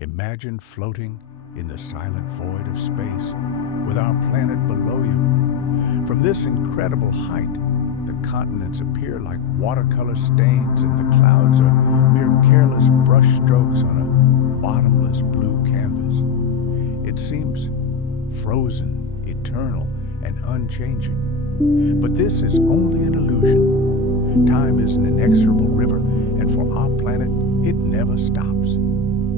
Imagine floating in the silent void of space with our planet below you. From this incredible height, the continents appear like watercolor stains and the clouds are mere careless brushstrokes on a bottomless blue canvas. It seems frozen, eternal, and unchanging. But this is only an illusion. Time is an inexorable river, and for our planet, it never stops.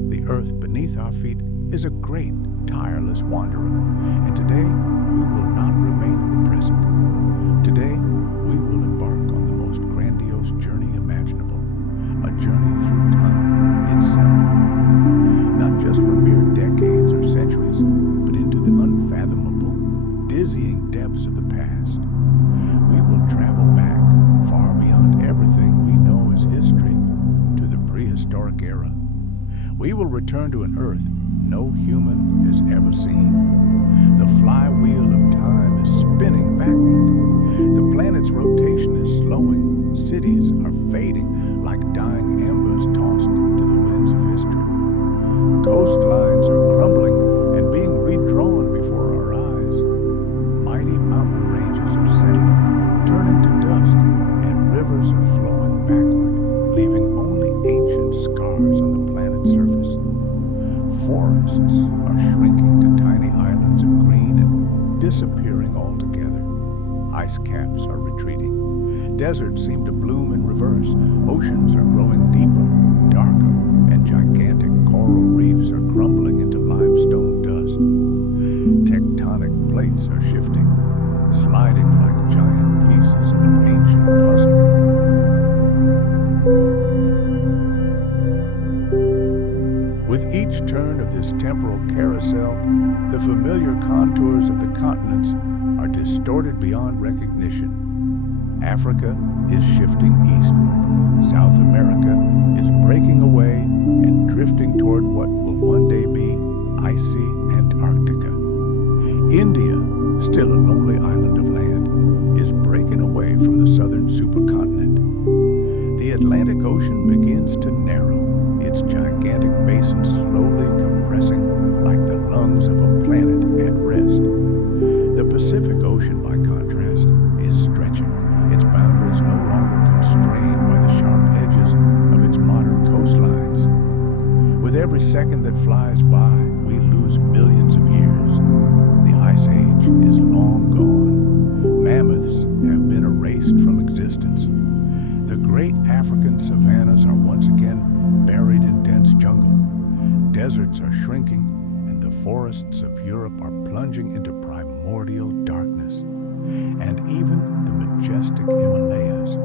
The earth beneath our feet is a great, tireless wanderer, and today we will not remain in the present. Today, we will embark on the most grandiose journey imaginable, a journey through time itself. Not just for mere decades or centuries, but into the unfathomable, dizzying depths of the past. We will travel back far beyond everything we know as history to the prehistoric era. We will return to an Earth no human has ever seen. The flywheel of time is spinning backward. The planet's rotation is slowing. Cities are fading like dying embers tossed to the winds of history. Coastlines are crumbling and being redrawn before our eyes. Mighty mountain ranges are settling, turning to dust, and rivers are flowing backward, leaving only ancient scars on the planet's surface. Forests are shrinking to tiny islands of green and disappearing altogether. Ice caps are retreating. Deserts seem to bloom in reverse. Oceans are growing deeper, darker, and gigantic coral reefs are crumbling into limestone dust. Tectonic plates are shifting, sliding like giant pieces of an ancient puzzle. With each turn of this temporal carousel, the familiar contours of the continents are distorted beyond recognition. Africa is shifting eastward. South America is breaking away and drifting toward what will one day be icy Antarctica. India, still a lonely island of land, is breaking away from the southern supercontinent. The Atlantic Ocean begins to narrow, its gigantic basin slowly compressing like the lungs of a planet at rest. The Pacific Ocean, by contrast, is stretching, its boundaries no longer constrained by the sharp edges of its modern coastlines. With every second that flies by, we lose millions of years. The Ice Age is long gone. Mammoths have been erased from existence. The great African savannas are once again buried in dense jungle. Deserts are shrinking, and the forests of Europe are plunging into primordial darkness. And even the majestic Himalayas,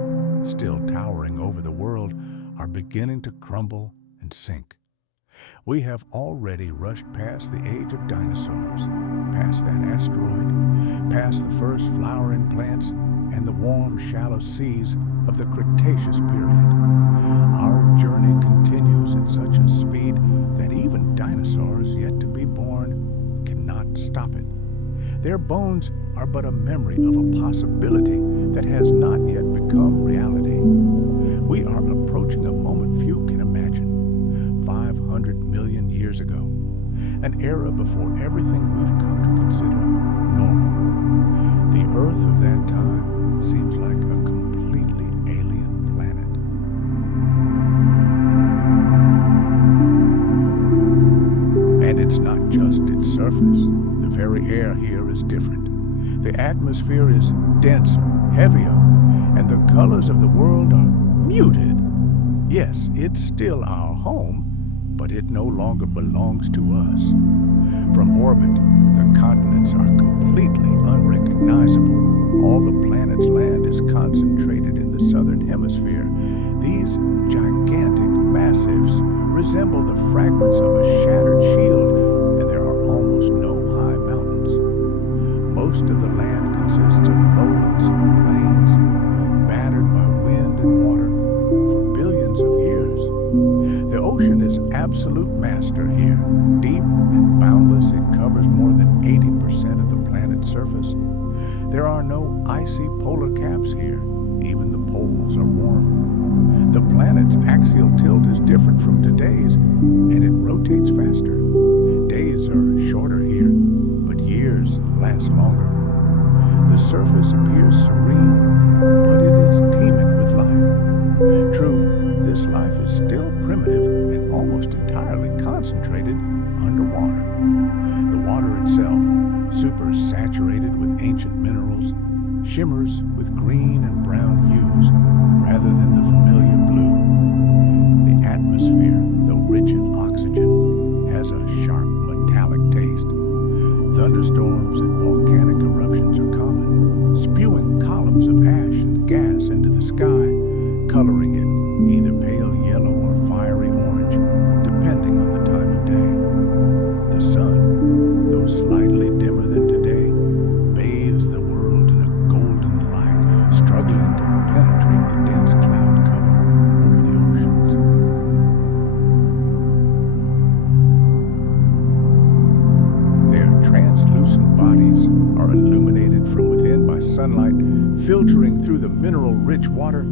still towering over the world, are beginning to crumble and sink. We have already rushed past the age of dinosaurs, past that asteroid, past the first flowering plants, and the warm, shallow seas of the Cretaceous period. Our journey continues at such a speed that even dinosaurs yet to be born cannot stop it. Their bones are but a memory of a possibility that has not yet become reality. We are approaching a moment few can imagine. 500 million years ago, an era before everything we've come to consider normal. The Earth of that time seems like a completely alien planet. And it's not just its surface. The very air here is different. The atmosphere is denser, heavier, and the colors of the world are muted. Yes, it's still our home, but it no longer belongs to us. From orbit, the continents are completely unrecognizable. All the planet's land is concentrated in the southern hemisphere. These gigantic massifs resemble the fragments of a shattered shield, and there are almost no high mountains. Most of the land consists of lowlands, plains, battered by wind and water for billions of years. The ocean is absolute master here. Deep and boundless, it covers more than 80% of the planet's surface. There are no icy polar caps here. Even the poles are warm. The planet's axial tilt is different from today's, and it rotates faster. Days are shorter here, but years last longer. The surface appears serene, but it is teeming with life. True, this life is still primitive and almost entirely concentrated underwater. The water itself, super saturated with ancient minerals, shimmers with green and brown hues rather than the familiar blue. The atmosphere, though rich in oxygen, has a sharp metallic taste. Thunderstorms and volcanic eruptions are common, spewing columns of ash and gas into the sky, coloring it either pale yellow or fiery orange, depending on the time of day. The sun, though slightly dimmer than today, bathes the world in a golden light, struggling to penetrate the dense cloud cover over the oceans. Their translucent bodies are illuminated from within by sunlight filtering through the mineral-rich water.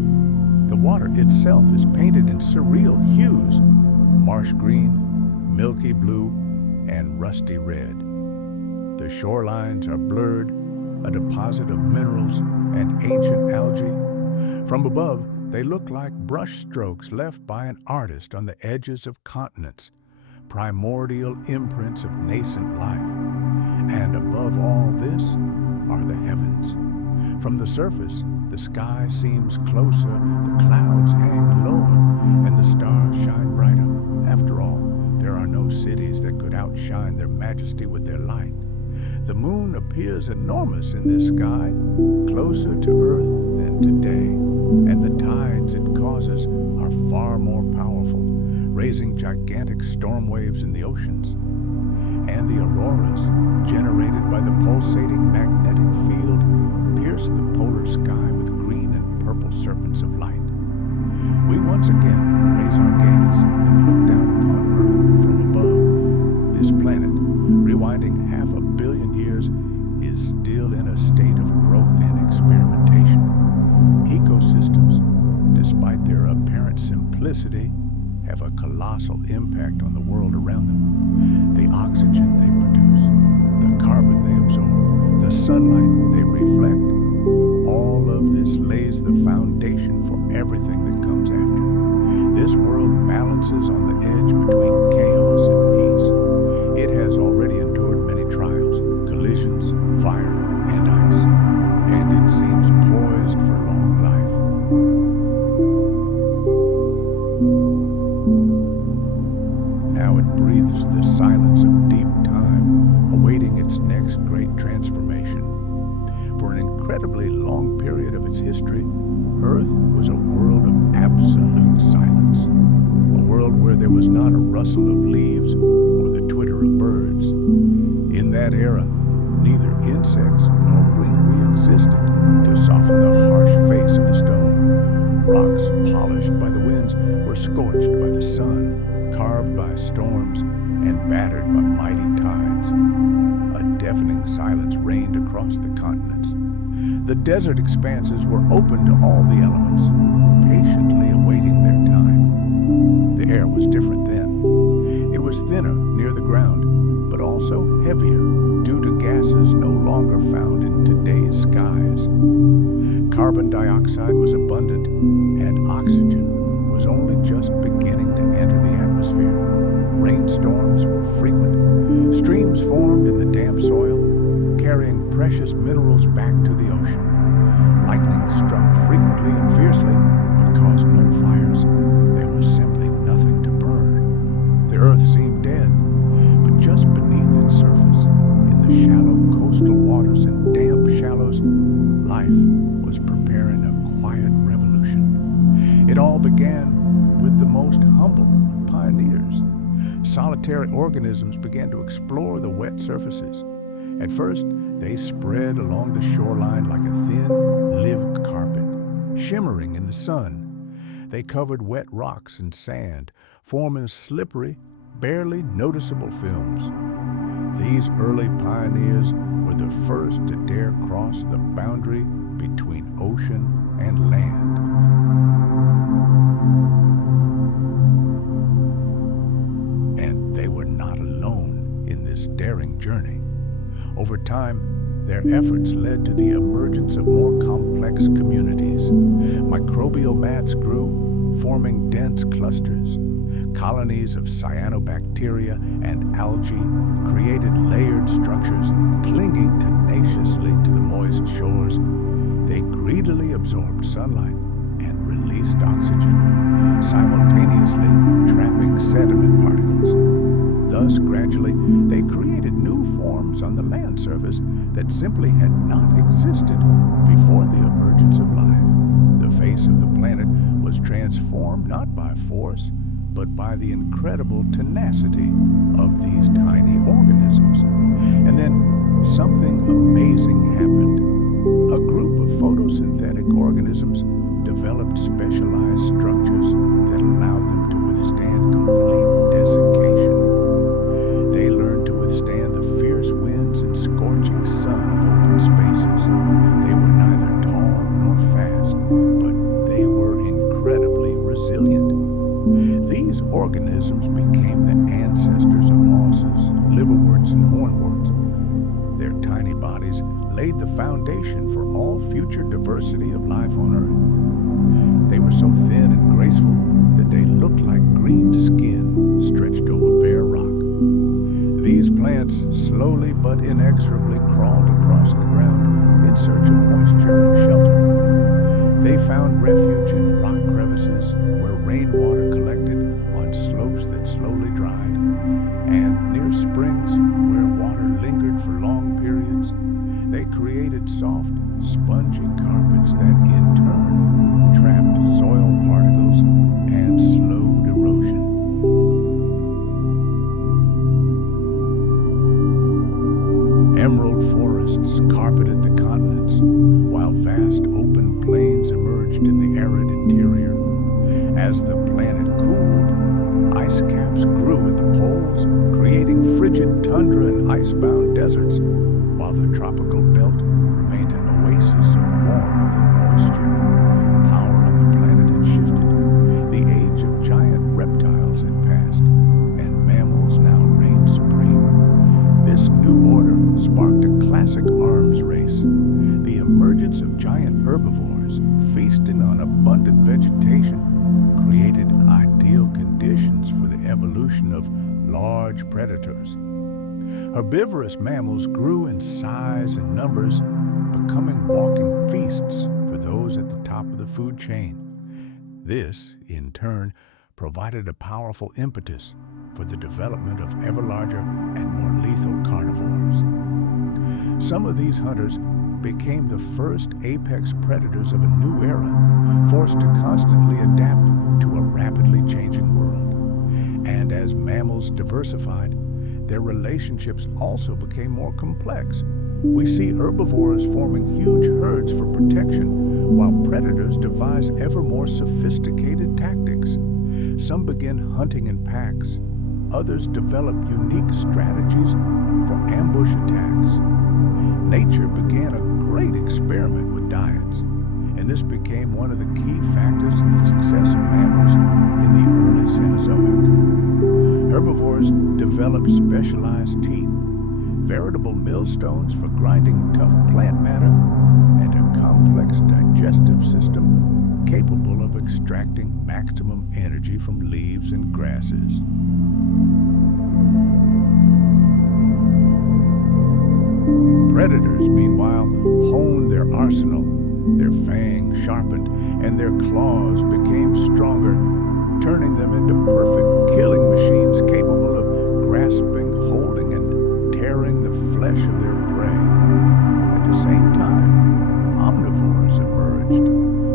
The water itself is painted in surreal hues: marsh green, milky blue, and rusty red. The shorelines are blurred, a deposit of minerals and ancient algae. From above, they look like brush strokes left by an artist on the edges of continents, primordial imprints of nascent life. And above all this are the heavens. From the surface, the sky seems closer, the clouds hang lower, and the stars shine brighter. After all, there are no cities that could outshine their majesty with their light. The moon appears enormous in this sky, closer to Earth than today, and the tides it causes are far more powerful, raising gigantic storm waves in the oceans. And the auroras, generated by the pulsating magnetic field, pierce the polar sky with green and purple serpents of light. We once again raise our gaze and look down upon Earth from above. This planet, rewinding 500 million years, is still in a state of growth and experimentation. Ecosystems, despite their apparent simplicity, have a colossal impact on the world around them. The oxygen they produce, the carbon they absorb, the sunlight they reflect, all of this lays the foundation for everything that comes after. This world balances on the edge between chaos and peace. It has already endured many trials, collisions, fire, and ice, and it seems poised for long life. Now it breathes the silence of deep time, awaiting its next great transformation. For an incredibly long period of its history, Earth was a world of absolute silence, a world where there was not a rustle of leaves or the twitter of birds. In that era, neither insects nor greenery existed to soften the harsh face of the stone. Rocks polished by the winds were scorched by the sun, carved by storms, and battered by mighty tides. A deafening silence reigned across the continents. The desert expanses were open to all the elements, patiently awaiting their time. The air was different then. It was thinner near the ground, but also heavier due to gases no longer found in today's skies. Carbon dioxide was abundant, and oxygen was only just beginning to enter the atmosphere. Rainstorms were frequent. Streams formed in the damp soil, carrying precious minerals back to the ocean. Lightning struck frequently and fiercely, but caused no fires. There was simply nothing to burn. The earth seemed dead, but just beneath its surface, in the shallow coastal waters and damp shallows, life was preparing a quiet revolution. It all began with the most humble of pioneers. Solitary organisms began to explore the wet surfaces. At first, they spread along the shoreline like a thin, lived carpet, shimmering in the sun. They covered wet rocks and sand, forming slippery, barely noticeable films. These early pioneers were the first to dare cross the boundary between ocean and land. this daring journey. Over time, their efforts led to the emergence of more complex communities. Microbial mats grew, forming dense clusters. Colonies of cyanobacteria and algae created layered structures, clinging tenaciously to the moist shores. They greedily absorbed sunlight and released oxygen, simultaneously trapping sediment particles. Thus, gradually, they created new forms on the land surface that simply had not existed before the emergence of life. The face of the planet was transformed not by force, but by the incredible tenacity of these tiny organisms. And then something amazing happened. A group of photosynthetic organisms developed specialized structures that allowed them to withstand complete desiccation. They learned to withstand the fierce winds and scorching sun of open spaces. They were neither tall nor fast, but they were incredibly resilient. These organisms became the ancestors of mosses, liverworts, and hornworts. Their tiny bodies laid the foundation for all future diversity of life on Earth. They were so thin and graceful that they looked like green skin stretched over bare rock. These plants slowly but inexorably crawled across the ground in search of moisture and shelter. They found refuge in rock crevices where rainwater collected on slopes that slowly dried, and near springs where water lingered for long periods. They created soft, spongy carpets that in turn trapped soil particles and slowed erosion. Emerald forests carpeted the continents, while vast open plains emerged in the arid interior. As the planet cooled, ice caps grew at the poles, creating frigid tundra and icebound deserts, while the tropical belt remained an oasis of warmth and moisture. Power on the planet had shifted. The age of giant reptiles had passed, and mammals now reigned supreme. This new order sparked a classic arms race. The emergence of giant herbivores, feasting on abundant vegetation, created ideal conditions for the evolution of large predators. Herbivorous mammals grew in size and numbers, becoming walking feasts for those at the top of the food chain. This, in turn, provided a powerful impetus for the development of ever larger and more lethal carnivores. Some of these hunters became the first apex predators of a new era, forced to constantly adapt to a rapidly changing world. And as mammals diversified, their relationships also became more complex. We see herbivores forming huge herds for protection, while predators devise ever more sophisticated tactics. Some begin hunting in packs. Others develop unique strategies for ambush attacks. Nature began a great experiment with diets, and this became one of the key factors in the success of mammals in the early Cenozoic. Herbivores developed specialized teeth, veritable millstones for grinding tough plant matter, and a complex digestive system capable of extracting maximum energy from leaves and grasses. Predators, meanwhile, honed their arsenal. Their fangs sharpened, and their claws became stronger, turning them into perfect killing machines capable of grasping, holding, and tearing the flesh of their prey. At the same time, omnivores emerged,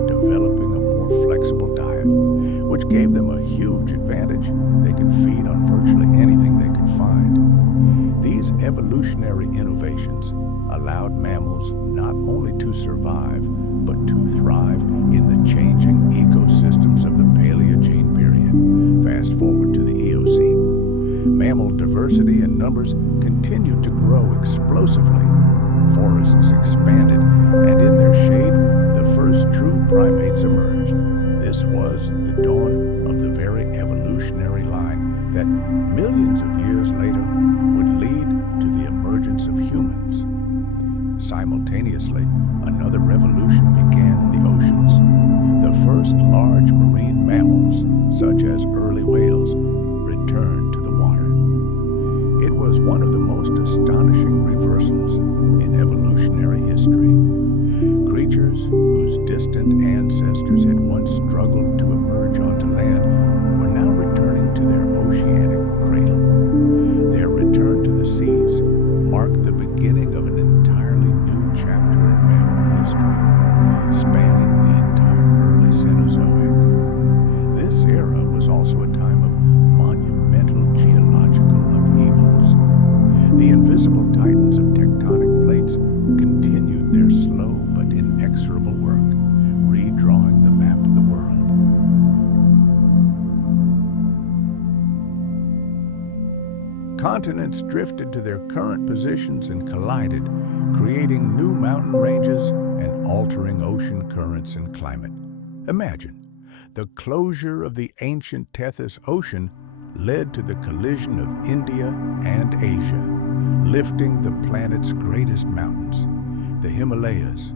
developing a more flexible diet, which gave them a huge advantage. They could feed on virtually anything they could find. These evolutionary innovations allowed mammals not only to survive, but to thrive in the changing ecosystems of the Paleogene period. Fast forward to the Eocene. Mammal diversity and numbers continued to grow explosively. Forests expanded, and in their shade, the first true primates emerged. This was the dawn of the very evolutionary line that millions of years later would lead one of the most astonishing reversals in evolutionary history. Creatures whose distant ancestors had once struggled to emerge onto land were now returning to their oceanic cradle. Their return to the seas marked the beginning of an entirely new chapter in mammal history, spanning the entire early Cenozoic. This era was also a time of monumental geological upheavals. The invisible titans of tectonic plates continued their slow but inexorable work, redrawing the map of the world. Continents drifted to their current positions and collided, creating new mountain ranges and altering ocean currents and climate. Imagine, the closure of the ancient Tethys Ocean led to the collision of India and Asia, lifting the planet's greatest mountains, the Himalayas,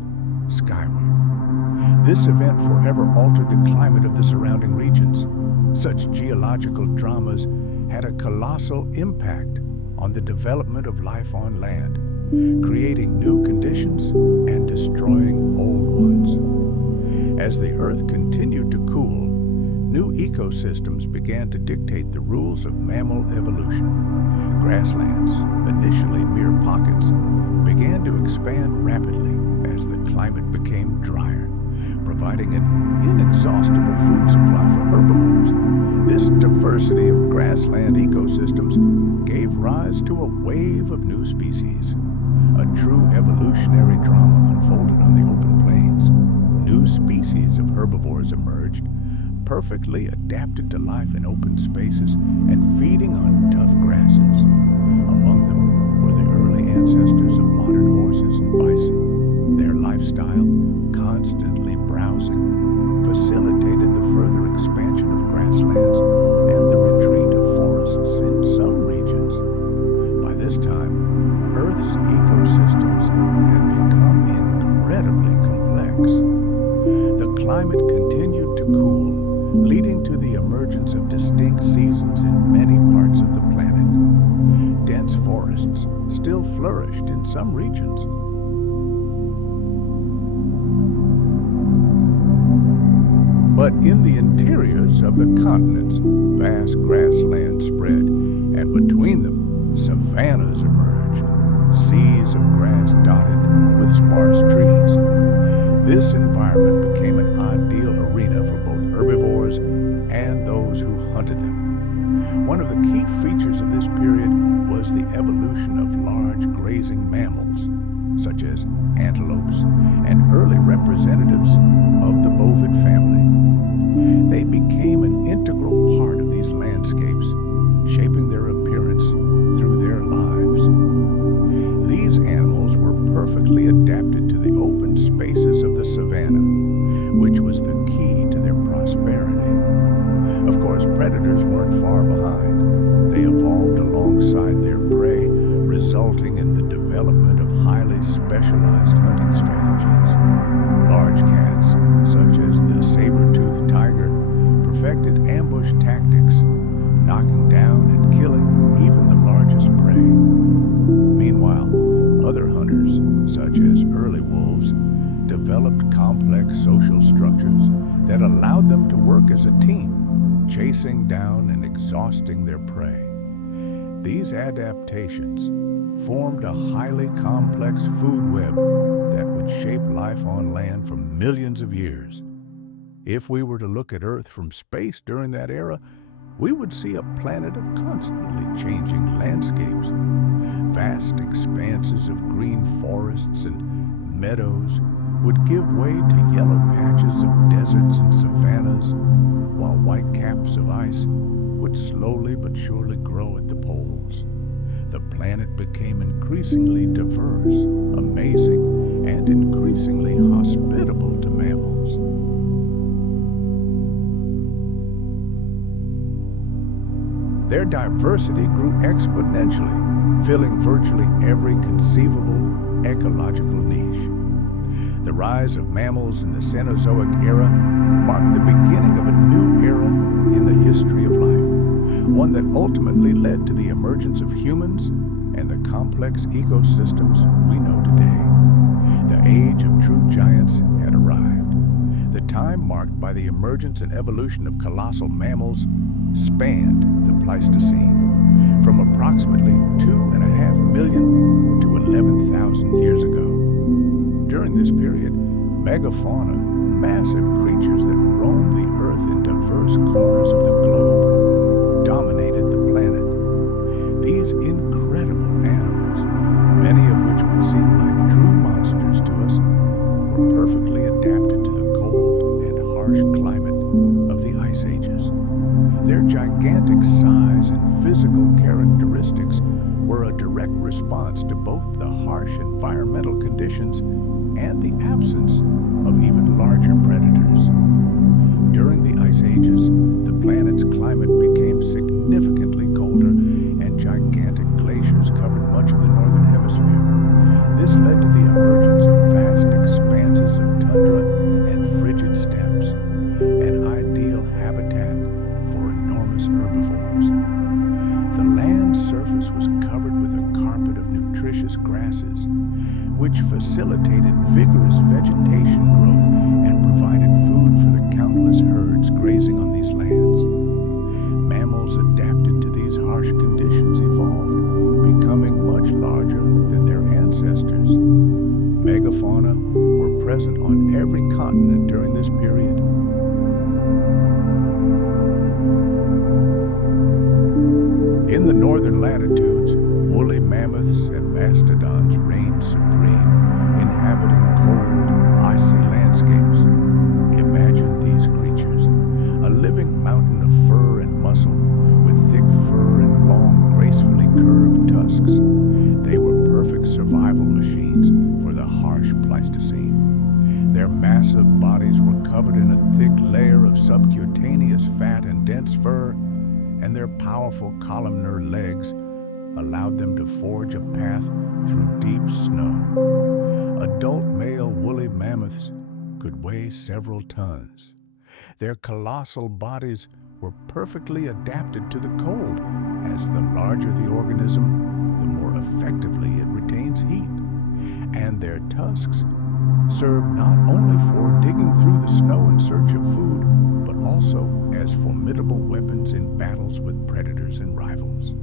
skyward. This event forever altered the climate of the surrounding regions. Such geological dramas had a colossal impact on the development of life on land, creating new conditions and destroying old ones. As the Earth continued to cool, new ecosystems began to dictate the rules of mammal evolution. Grasslands, initially mere pockets, began to expand rapidly as the climate became drier, providing an inexhaustible food supply for herbivores. This diversity of grassland ecosystems gave rise to a wave of new species. A true evolutionary drama unfolded on the open plains. New species of herbivores emerged, perfectly adapted to life in open spaces and feeding on tough grasses. Among them were the early ancestors of modern horses and bison. Their lifestyle, constantly browsing, facilitated the further expansion of grasslands and the retreat of forests in some regions. By this time, Earth's ecosystems had become incredibly complex. The climate continued to cool, leading to the emergence of distinct seasons in many parts of the planet. Dense forests still flourished in some regions. But in the interiors of the continents, vast grasslands spread, and between them, savannas emerged, seas of grass dotted with sparse trees. This environment became an ideal arena for both herbivores and those who hunted them. One of the key features of this period was the evolution of large grazing mammals, such as antelopes and early representatives of the bovid family. They became an integral part of these landscapes, shaping their appearance through their lives. These animals were perfectly adapted to the open spaces of the savanna, which was the key to their prosperity. Of course, predators weren't far behind. They evolved alongside their prey, resulting in the development of highly specialized hunting strategies. Large cats, such as the saber-toothed tiger, perfected ambush tactics, knocking down and killing even the largest prey. Meanwhile, other hunters, such as early wolves, developed complex social structures that allowed them to work as a team, chasing down and exhausting their prey. These adaptations formed a highly complex food web that would shape life on land for millions of years. If we were to look at Earth from space during that era, we would see a planet of constantly changing landscapes. Vast expanses of green forests and meadows would give way to yellow patches of deserts and savannas, while white caps of ice would slowly but surely grow at the poles. The planet became increasingly diverse, amazing, and increasingly hospitable to mammals. Their diversity grew exponentially, filling virtually every conceivable ecological niche. The rise of mammals in the Cenozoic era marked the beginning of a new era in the history of life, one that ultimately led to the emergence of humans and the complex ecosystems we know today. The age of true giants had arrived. The time marked by the emergence and evolution of colossal mammals spanned the Pleistocene, from approximately 2.5 million to 11,000 years ago. During this period, megafauna, massive creatures that roamed the earth in diverse corners of the globe, dominated the planet. These incredible animals, many of which would seem like true monsters to us, were perfectly adapted to the cold and harsh climate of the ice ages. Their gigantic size and physical characteristics were a direct response to both the harsh environmental conditions and the absence of even larger predators. During the ice ages, the planet's climate became significantly colder, and gigantic glaciers covered much of the northern hemisphere. This led to the emergence of vast expanses of tundra and frigid steppes, an ideal habitat for enormous herbivores. The land surface was covered with a carpet of nutritious grasses, which facilitated vigorous vegetation growth and provided food for the countless herds grazing on these lands. Mammals adapted to these harsh conditions evolved, becoming much larger than their ancestors. Megafauna were present on every continent during this period. In the northern latitudes, woolly mammoths and mastodons reigned supreme, inhabiting cold, icy landscapes. Imagine these creatures, a living mountain of fur and muscle, with thick fur and long, gracefully curved tusks. They were perfect survival machines for the harsh Pleistocene. Their massive bodies were covered in a thick layer of subcutaneous fat and dense fur, and their powerful columnar legs allowed them to forge a path through deep snow. Adult male woolly mammoths could weigh several tons. Their colossal bodies were perfectly adapted to the cold, as the larger the organism, the more effectively it retains heat. And their tusks served not only for digging through the snow in search of food, but also as formidable weapons in battles with predators and rivals.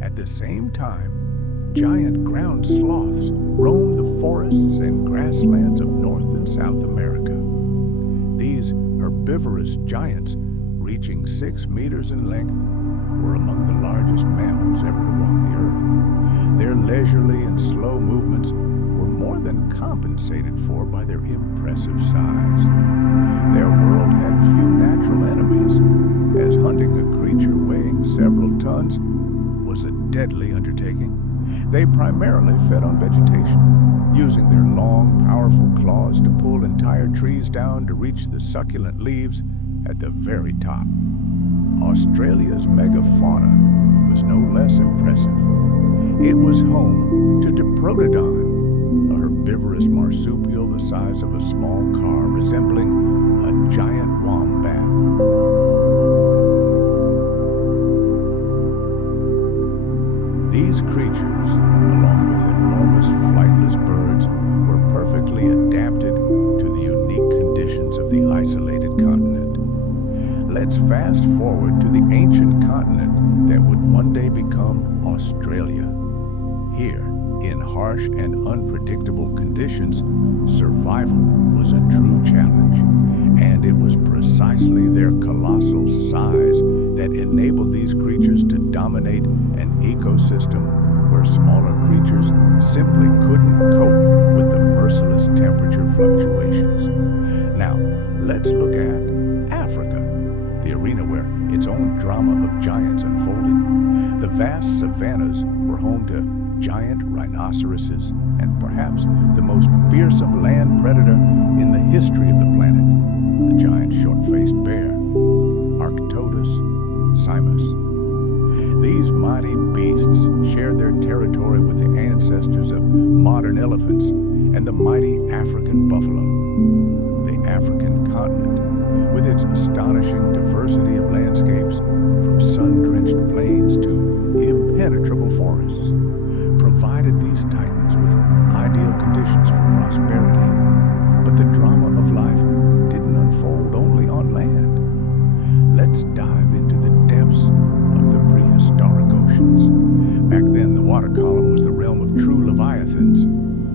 At the same time, giant ground sloths roamed the forests and grasslands of North and South America. These herbivorous giants, reaching 6 meters in length, were among the largest mammals ever to walk the earth. Their leisurely and slow movements were more than compensated for by their impressive size. Their world had few natural enemies, as hunting a creature weighing several tons was a deadly undertaking. They primarily fed on vegetation, using their long, powerful claws to pull entire trees down to reach the succulent leaves at the very top. Australia's megafauna was no less impressive. It was home to Diprotodon, a herbivorous marsupial the size of a small car resembling a giant wombat. These creatures, along with enormous flightless birds, were perfectly adapted to the unique conditions of the isolated continent. Let's fast forward to the ancient continent that would one day become Australia. Here, in harsh and unpredictable conditions, survival was a true challenge, and it was precisely their colossal size that enabled these creatures to dominate an ecosystem where smaller creatures simply couldn't cope with the merciless temperature fluctuations. Now, let's look at Africa, the arena where its own drama of giants unfolded. The vast savannas were home to giant rhinoceroses and perhaps the most fearsome land predator in the history of the planet, the giant short-faced bear, Arctodus simus. These mighty beasts shared their territory with the ancestors of modern elephants and the mighty African buffalo. The African continent, with its astonishing diversity of landscapes, from sun-drenched plains to impenetrable impenetrable forests, provided these titans with ideal conditions for prosperity. But the drama of life didn't unfold only on land. Let's dive into the depths of the prehistoric oceans. Back then, the water column was the realm of true leviathans.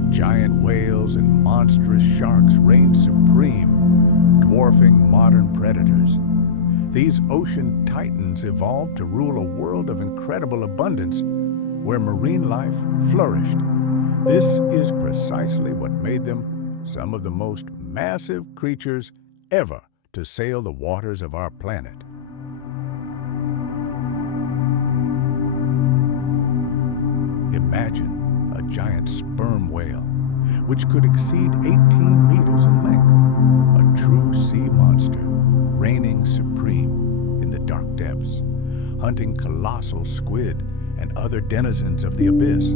Giant whales and monstrous sharks reigned supreme, dwarfing modern predators. These ocean titans evolved to rule a world of incredible abundance where marine life flourished. This is precisely what made them some of the most massive creatures ever to sail the waters of our planet. Imagine a giant sperm whale, which could exceed 18 meters in length, a true sea monster, reigning supreme in the dark depths, hunting colossal squid and other denizens of the abyss.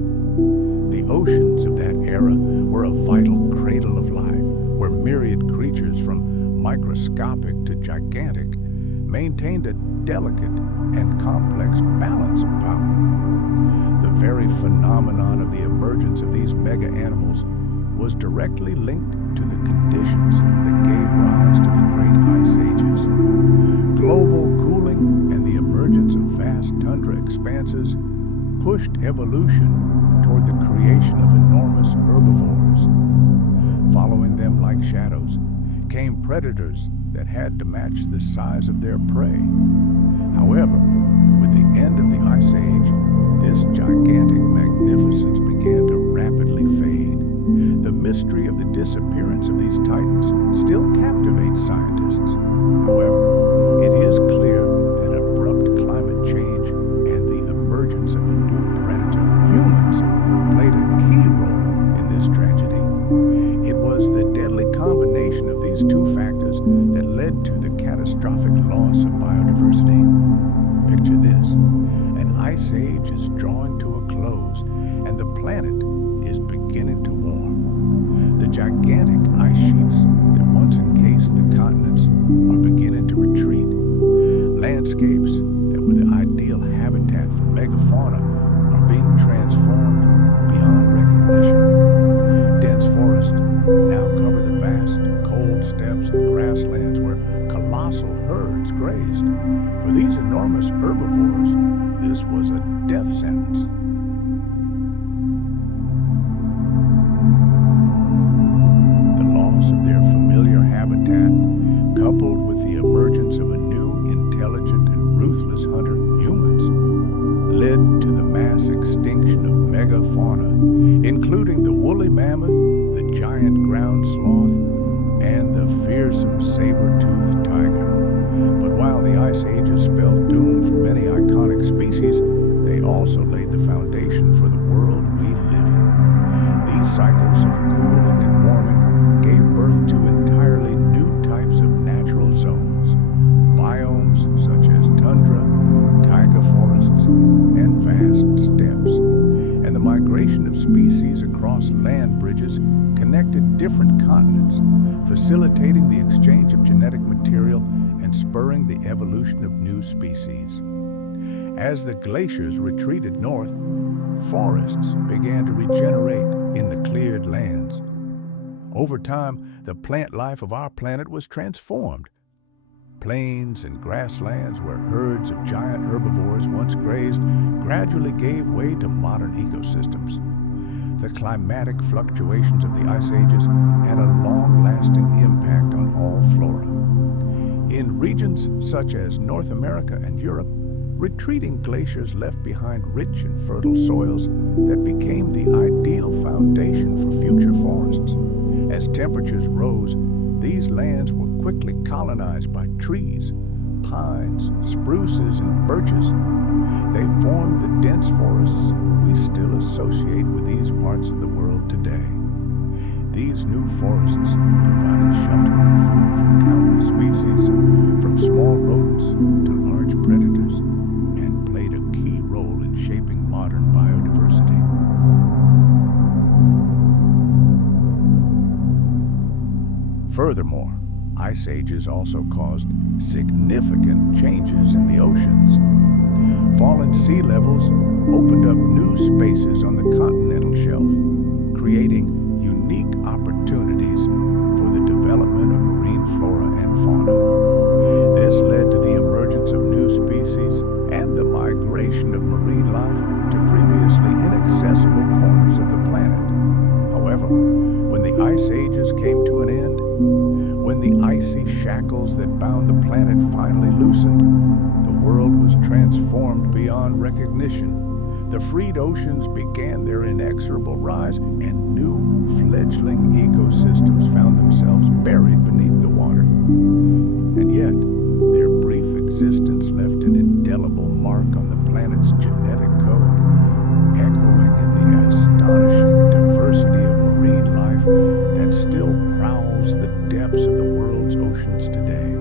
The oceans of that era were a vital cradle of life, where myriad creatures from microscopic to gigantic maintained a delicate and complex balance of power. The very phenomenon of the emergence of these mega animals was directly linked to the conditions that gave rise to the great ice ages. Global cooling and the emergence of vast tundra expanses pushed evolution toward the creation of enormous herbivores. Following them like shadows came predators that had to match the size of their prey. However, with the end of the Ice Age, this gigantic magnificence began to rapidly fade. The mystery of the disappearance of these titans still captivates scientists. However, it is clear that abrupt climate change and the emergence of a new predator, humans, played a key role in this tragedy. It was the deadly combination of these two factors that led to the catastrophic loss of biodiversity. Picture this: an ice age is drawing to a close, and the planet is beginning to warm. The gigantic ice sheets that once encased the continents are beginning to retreat. Landscapes that were the ideal habitat for megafauna are being transformed beyond recognition. Dense forests now cover the vast, cold steppes and grasslands where colossal herds grazed. For these enormous herbivores, this was a death sentence. The loss of their familiar habitat, coupled with the emergence of a new, intelligent, and ruthless hunter, humans, led to the mass extinction of megafauna, including the woolly mammoth, the giant ground sloth, and the fearsome saber-toothed tiger. But while the Ice Ages spelled doom for many iconic species, they also laid the foundation for the world we live in. These cycles of cooling and warming gave birth to entirely new types of natural zones, biomes such as tundra, taiga forests, and vast steppes. And the migration of species across land bridges connected different continents, facilitating the exchange of genetic material and spurring the evolution of new species. As the glaciers retreated north, forests began to regenerate in the cleared lands. Over time, the plant life of our planet was transformed. Plains and grasslands where herds of giant herbivores once grazed gradually gave way to modern ecosystems. The climatic fluctuations of the Ice Ages had a long-lasting impact on all flora. In regions such as North America and Europe, retreating glaciers left behind rich and fertile soils that became the ideal foundation for future forests. As temperatures rose, these lands were quickly colonized by trees, pines, spruces, and birches. They formed the dense forests we still associate with these parts of the world today. These new forests provided shelter and food for countless species, from small rodents to large predators, and played a key role in shaping modern biodiversity. Furthermore, ice ages also caused significant changes in the oceans. Fallen sea levels opened up new spaces on the continental shelf, creating unique opportunities for the development of marine flora and fauna. This led to the emergence of new species and the migration of marine life to previously inaccessible corners of the planet. However, when the ice ages came to an end, when the icy shackles that bound the planet finally loosened, the world was transformed beyond recognition. The freed oceans began their inexorable rise, and new fledgling ecosystems found themselves buried beneath the water. And yet, their brief existence left an indelible mark on the planet's genetic code, echoing in the astonishing diversity of marine life that still prowls the depths of the world's oceans today.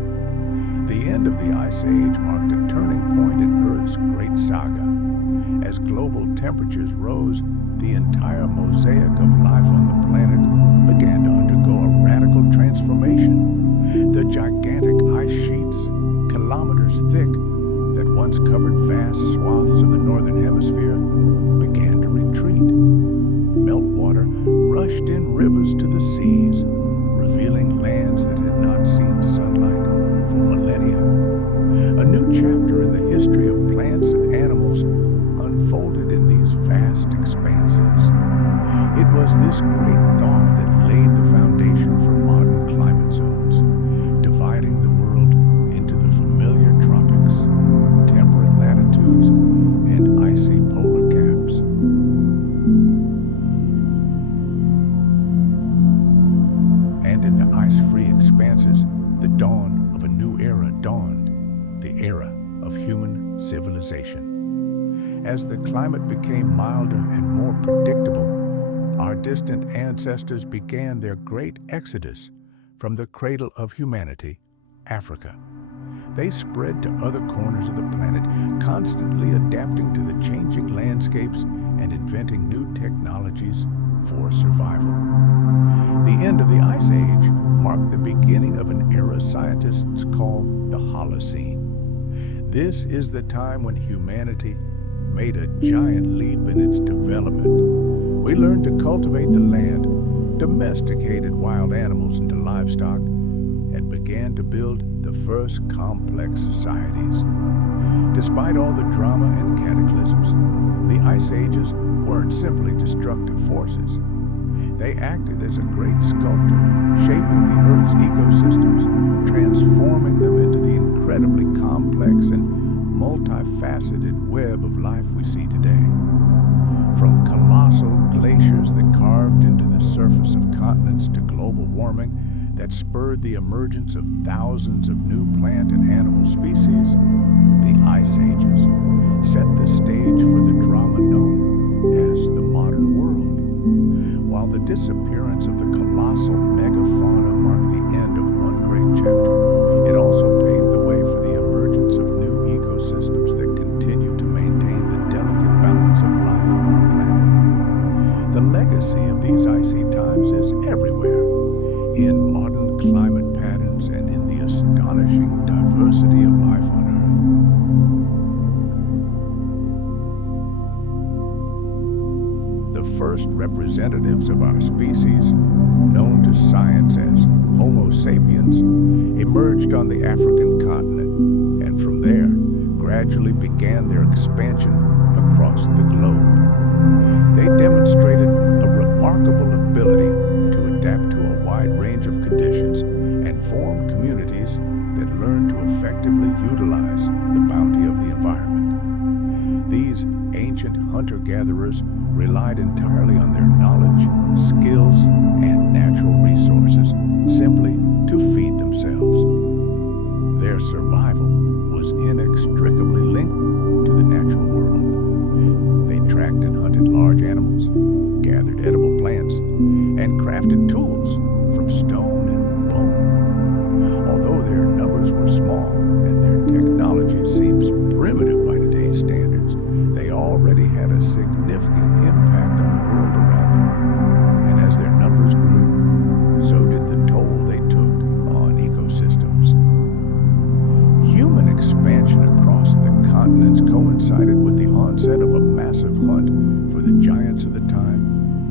The end of the Ice Age marked a turning point in Earth's great saga. As global temperatures rose, the entire mosaic of life on the planet began to undergo a radical transformation. The gigantic ice sheets, kilometers thick, that once covered vast swaths of the northern hemisphere, began to retreat. Meltwater rushed in rivers to the seas, revealing lands that had not seen sunlight for millennia. A new chapter in the history of plants and animals unfolded in these vast expanses. It was this great thaw that laid the foundation for modern climate zones, dividing the world into the familiar tropics, temperate latitudes, and icy polar caps. And in the ice-free expanses, the dawn of a new era dawned, the era of human civilization. As the climate became milder and more predictable, our distant ancestors began their great exodus from the cradle of humanity, Africa. They spread to other corners of the planet, constantly adapting to the changing landscapes and inventing new technologies for survival. The end of the Ice Age marked the beginning of an era scientists call the Holocene. This is the time when humanity made a giant leap in its development. We learned to cultivate the land, domesticated wild animals into livestock, and began to build the first complex societies. Despite all the drama and cataclysms, the Ice Ages weren't simply destructive forces. They acted as a great sculptor, shaping the Earth's ecosystems, transforming them into the incredibly complex and multifaceted web of life we see today. From colossal glaciers that carved into the surface of continents to global warming that spurred the emergence of thousands of new plant and animal species, the Ice Ages set the stage for the drama known as the modern world. While the disappearance of the colossal megafauna marked the end of one great chapter, it also paved the way for the emergence of new ecosystems that continue to maintain the delicate balance of life on our planet. The legacy of these icy times is everywhere, in modern climate patterns and in the astonishing diversity of life on Earth. The first representatives of our species, known to science as Homo sapiens, emerged on the African continent, and from there gradually began their expansion across the globe. They demonstrated a remarkable ability to adapt to a wide range of conditions and form communities that learned to effectively utilize the bounty of the environment. These ancient hunter-gatherers relied entirely on their knowledge, skills, and natural resources simply to feed themselves. Their survival was inextricably linked to the natural world. They tracked and hunted large animals, gathered edible plants, and crafted tools from stone and bone. Although their numbers were small and their technology seems primitive by today's standards, they already had a significant impact on the world around them. And as their numbers grew, so did the toll they took on ecosystems. Human expansion across the continents coincided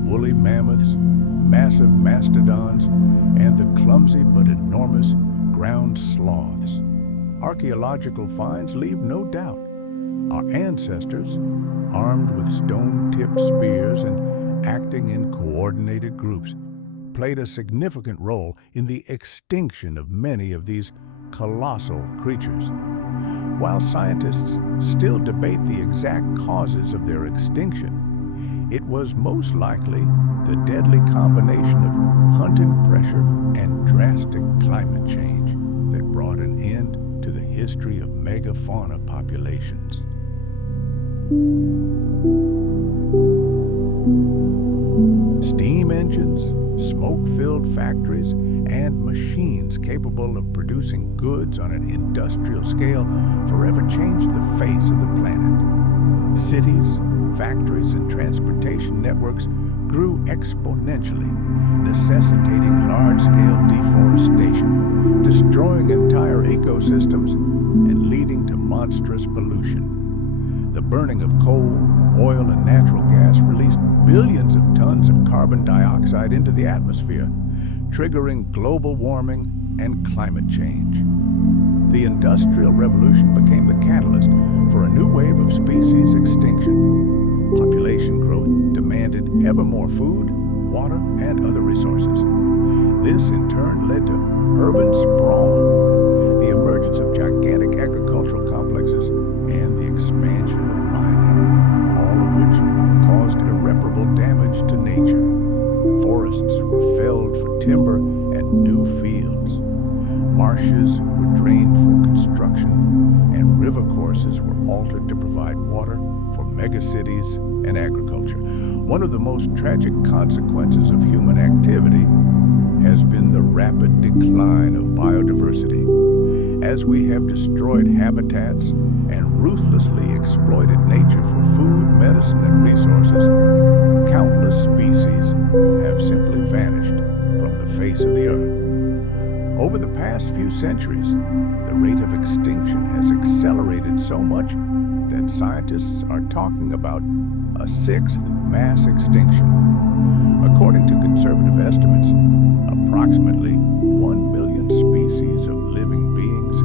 woolly mammoths, massive mastodons, and the clumsy but enormous ground sloths. Archaeological finds leave no doubt. Our ancestors, armed with stone-tipped spears and acting in coordinated groups, played a significant role in the extinction of many of these colossal creatures. While scientists still debate the exact causes of their extinction, it was most likely the deadly combination of hunting pressure and drastic climate change that brought an end to the history of megafauna populations. Steam engines, smoke-filled factories, and machines capable of producing goods on an industrial scale forever changed the face of the planet. Cities, factories, and transportation networks grew exponentially, necessitating large-scale deforestation, destroying entire ecosystems, and leading to monstrous pollution. The burning of coal, oil, and natural gas released billions of tons of carbon dioxide into the atmosphere, triggering global warming and climate change. The Industrial Revolution became the catalyst for a new wave of species extinction. Population growth demanded ever more food, water, and other resources. This, in turn, led to urban sprawl, the emergence of gigantic agricultural complexes, and the expansion of mining, all of which caused irreparable damage to nature. Forests were felled for timber and new fields. Marshes were drained for construction, and river courses were altered to provide water for megacities and agriculture. One of the most tragic consequences of human activity has been the rapid decline of biodiversity. As we have destroyed habitats and ruthlessly exploited nature for food, medicine, and resources, countless species have simply vanished from the face of the earth. Over the past few centuries, the rate of extinction has accelerated so much that scientists are talking about a sixth mass extinction. According to conservative estimates, approximately 1 million species of living beings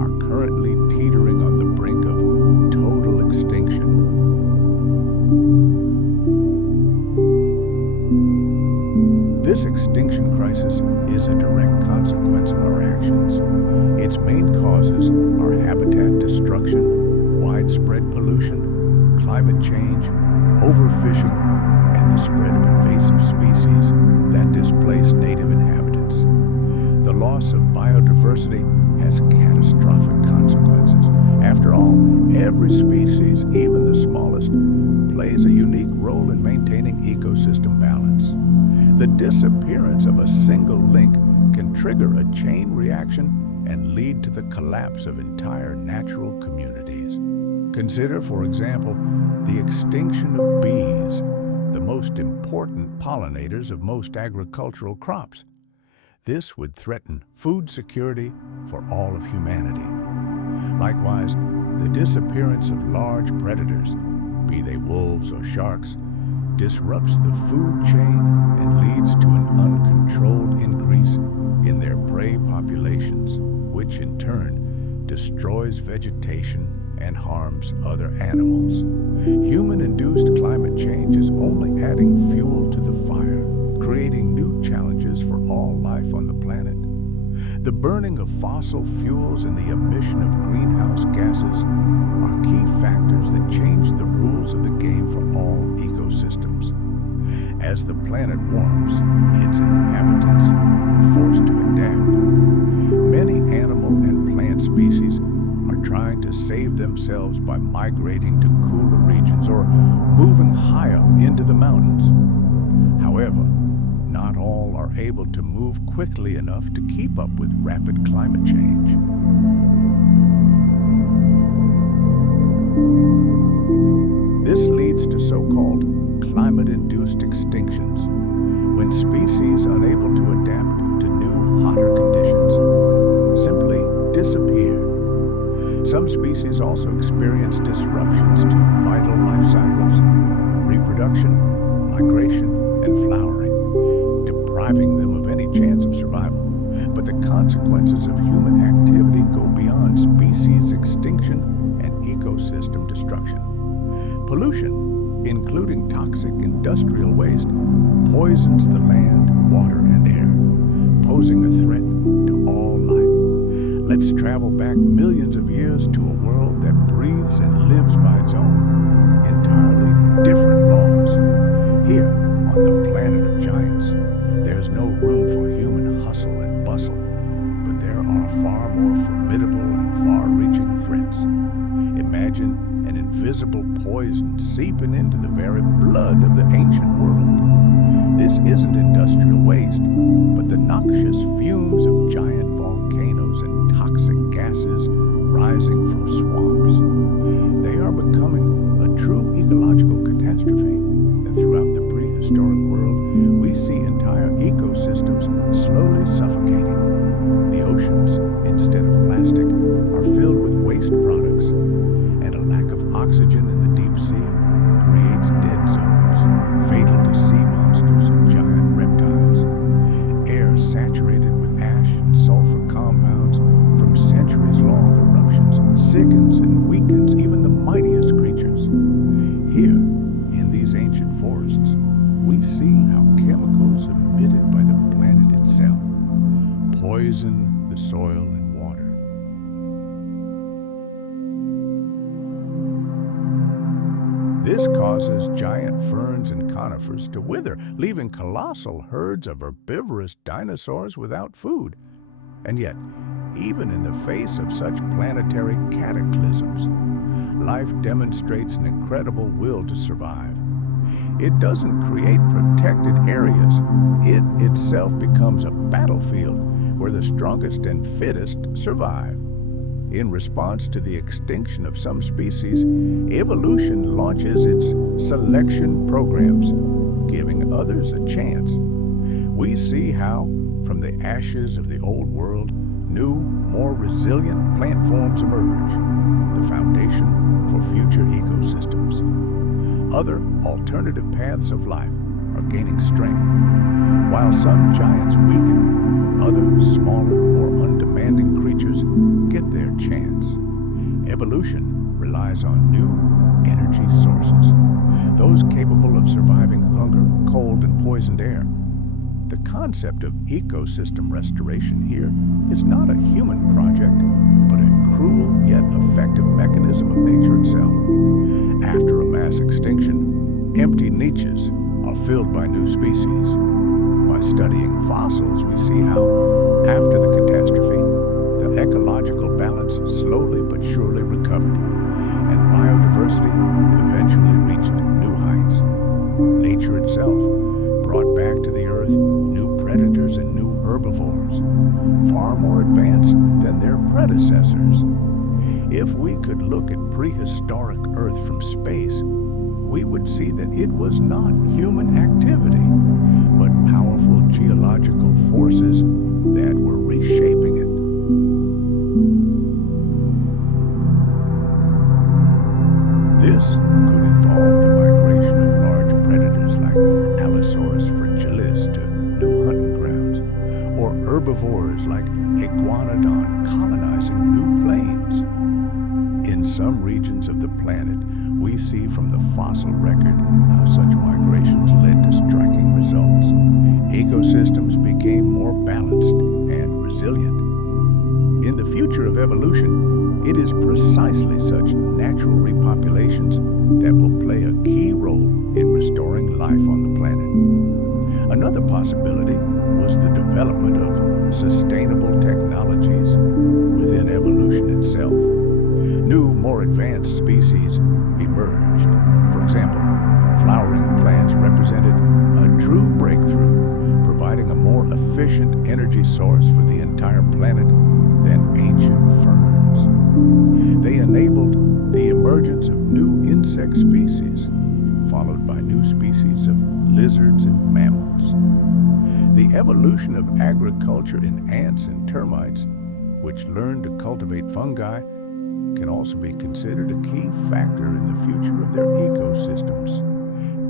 are currently teetering on the brink of total extinction. This extinction crisis is a direct consequence of our actions. Its main causes are habitat destruction, widespread pollution, climate change, overfishing, and the spread of invasive species that displace native inhabitants. The loss of biodiversity has catastrophic consequences. After all, every species, even the smallest, plays a unique role in maintaining ecosystem balance. The disappearance of a single link can trigger a chain reaction and lead to the collapse of entire natural communities. Consider, for example, the extinction of bees, the most important pollinators of most agricultural crops. This would threaten food security for all of humanity. Likewise, the disappearance of large predators, be they wolves or sharks, disrupts the food chain and leads to an uncontrolled increase in their prey populations, which in turn destroys vegetation and harms other animals. Human-induced climate change is only adding fuel to the fire, creating new challenges for all life on the planet. The burning of fossil fuels and the emission of greenhouse gases are key factors that change the rules of the game for all ecosystems. As the planet warms, its inhabitants are forced to adapt. Many animal and plant species are trying to save themselves by migrating to cooler regions or moving higher into the mountains. However, not all are able to move quickly enough to keep up with rapid climate change. This leads to so-called climate-induced extinctions, when species unable to adapt to new, hotter conditions simply disappear. Some species also experience disruptions to vital life cycles, reproduction, migration, and flowering, depriving them of any chance of survival. But the consequences of human activity go beyond species extinction and ecosystem destruction. Pollution, including toxic industrial waste, poisons the land, water, and air, posing a threat to all life. Let's travel back millions of years to a world that breathes and lives by its own, entirely different laws. Here, on the planet of giants, there's no room for human hustle and bustle, but there are far more formidable and far-reaching threats. Imagine an invisible poison seeping into the very blood of the ancient world. This isn't industrial waste, but the noxious fumes of giant volcanoes and toxic gases rising from swamps. They are becoming a true ecological catastrophe, and throughout the prehistoric world, we see entire ecosystems slowly suffocating. The oceans, instead of plastic, are filled with waste products, and a lack of oxygen in the deep sea creates dead zones, fatal to sea monsters and giant reptiles. Air saturated with ash and sulfur compounds from centuries-long eruptions sickens and weakens even the mightiest creatures. Here, in these ancient forests, we see how chemicals emitted by the planet itself poison the soil and water. This causes giant ferns and conifers to wither, leaving colossal herds of herbivorous dinosaurs without food. And yet, even in the face of such planetary cataclysms, life demonstrates an incredible will to survive. It doesn't create protected areas. It itself becomes a battlefield where the strongest and fittest survive. In response to the extinction of some species, evolution launches its selection programs, giving others a chance. We see how, from the ashes of the old world, new, more resilient plant forms emerge, the foundation for future ecosystems. Other alternative paths of life are gaining strength. While some giants weaken, other smaller, more undemanding creatures get their chance. Evolution relies on new energy sources, those capable of surviving hunger, cold, and poisoned air. The concept of ecosystem restoration here is not a human project, but a cruel yet effective mechanism of nature itself. After a mass extinction, empty niches are filled by new species. By studying fossils, we see how, after the catastrophe, the ecological balance slowly but surely recovered, and biodiversity eventually reached new heights. Nature itself brought back to the earth new predators and new herbivores, far more advanced than their predecessors. If we could look at prehistoric Earth from space, we would see that it was not human activity, but powerful geological forces that were reshaping it. This could involve the migration of large predators like Allosaurus fragilis to new hunting grounds, or herbivores like Iguanodon colonizing new plains. In some regions of the planet, we see from the fossil record how such migrations led to striking results. Ecosystems became more balanced and resilient. In the future of evolution, it is precisely such natural repopulations that will play a key role in restoring life on the planet. Another possibility was the development of sustainable technologies within evolution itself. New, more advanced species emerged. For example, flowering plants represented a true breakthrough, providing a more efficient energy source for the entire planet than ancient ferns. They enabled the emergence of new insect species, followed by new species of lizards and mammals. The evolution of agriculture in ants and termites, which learned to cultivate fungi, can also be considered a key factor in the future of their ecosystems.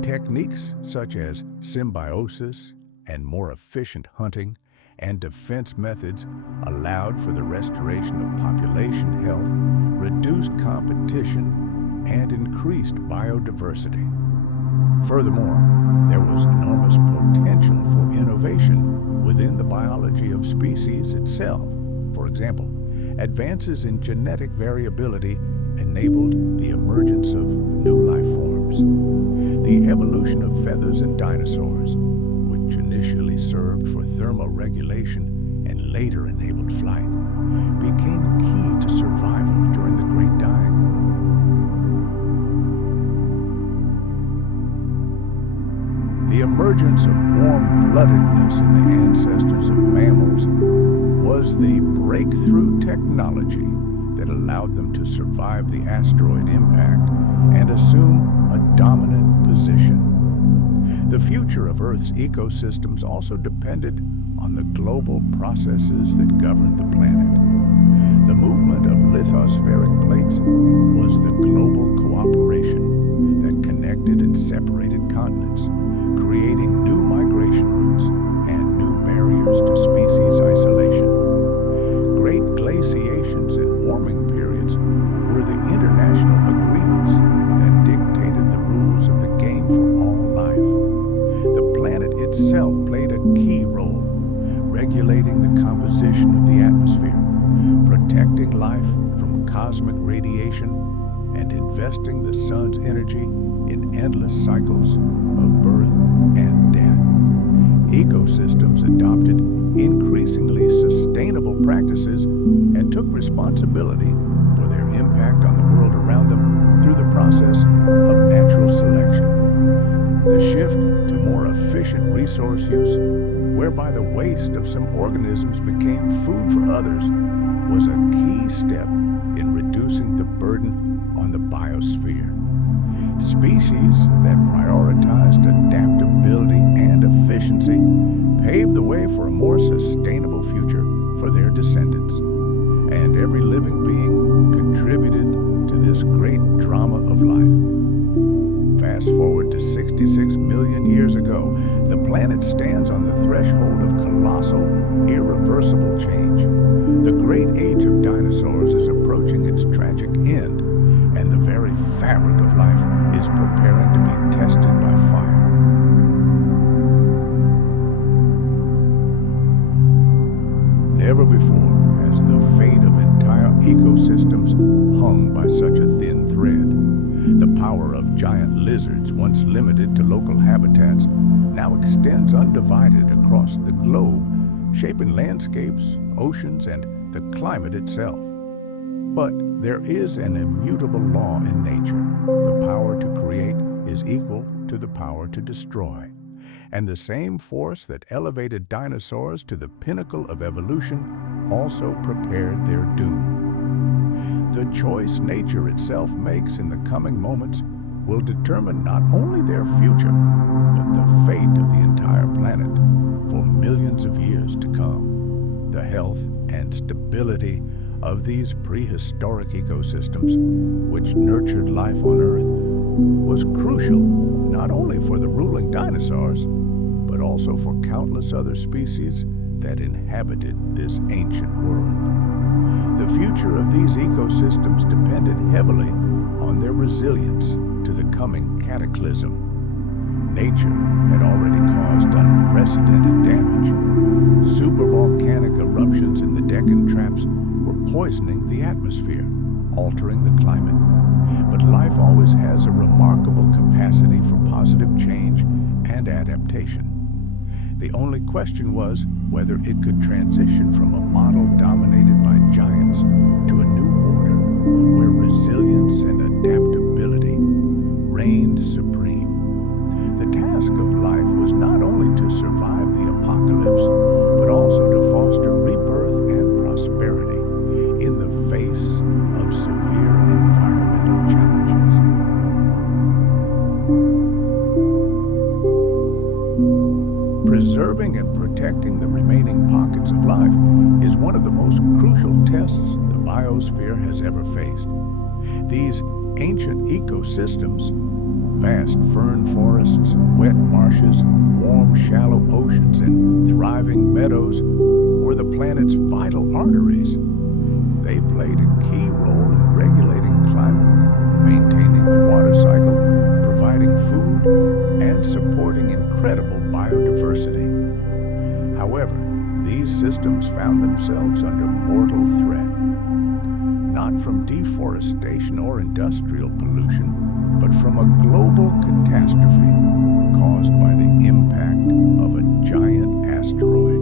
Techniques such as symbiosis and more efficient hunting and defense methods allowed for the restoration of population health, reduced competition, and increased biodiversity. Furthermore, there was enormous potential for innovation within the biology of species itself. For example, advances in genetic variability enabled the emergence of new life forms. The evolution of feathers in dinosaurs, which initially served for thermoregulation and later enabled flight, became key to survival during the Great Dying. The emergence of warm-bloodedness in the ancestors of mammals was the breakthrough technology that allowed them to survive the asteroid impact and assume a dominant position. The future of Earth's ecosystems also depended on the global processes that governed the planet. The movement of lithospheric plates was the global cooperation that connected and separated continents, creating new migration routes and new barriers to species isolation. Great glaciations and warming periods were the international agreements that dictated the rules of the game for all life. The planet itself played a key role, regulating the composition of the atmosphere, protecting life from cosmic radiation, and investing the sun's energy in endless cycles of birth and death. Ecosystems adopted increasingly sustainable practices and took responsibility for their impact on the world around them through the process of natural selection. The shift to more efficient resource use, whereby the waste of some organisms became food for others, was a key step in reducing the burden on the biosphere. Species that prioritized adaptability and efficiency paved the way for a more sustainable future for their descendants. And every living being contributed to this great drama of life. Fast forward to 66 million years ago, the planet stands on the threshold of colossal, irreversible change. The great age of dinosaurs is approaching its tragic end, and the very fabric of life is preparing to be tested by fire. Never before has the fate of entire ecosystems hung by such a thin thread. The power of giant lizards, once limited to local habitats, now extends undivided across the globe, shaping landscapes, oceans, and the climate itself. But there is an immutable law in nature. The power to create is equal to the power to destroy. And the same force that elevated dinosaurs to the pinnacle of evolution also prepared their doom. The choice nature itself makes in the coming moments will determine not only their future, but the fate of the entire planet for millions of years to come. The health and stability of these prehistoric ecosystems, which nurtured life on Earth, was crucial not only for the ruling dinosaurs, but also for countless other species that inhabited this ancient world. The future of these ecosystems depended heavily on their resilience to the coming cataclysm. Nature had already caused unprecedented damage. Supervolcanic eruptions in the Deccan Traps were poisoning the atmosphere, altering the climate. But life always has a remarkable capacity for positive change and adaptation. The only question was whether it could transition from a model dominated by giants to a new order where resilience and adaptability reigned supreme. The task of life was not only to survive the apocalypse, but also to foster rebirth and prosperity in the face of severe environmental challenges. Preserving and protecting the remaining pockets of life is one of the most crucial tests the biosphere has ever faced. These ancient ecosystems, vast fern forests, Wet marshes, warm, shallow oceans, and thriving meadows were the planet's vital arteries. They played a key role in regulating climate, maintaining the water cycle, providing food, and supporting incredible biodiversity. However, these systems found themselves under mortal threat, not from deforestation or industrial pollution, but from a global catastrophe caused by the impact of a giant asteroid.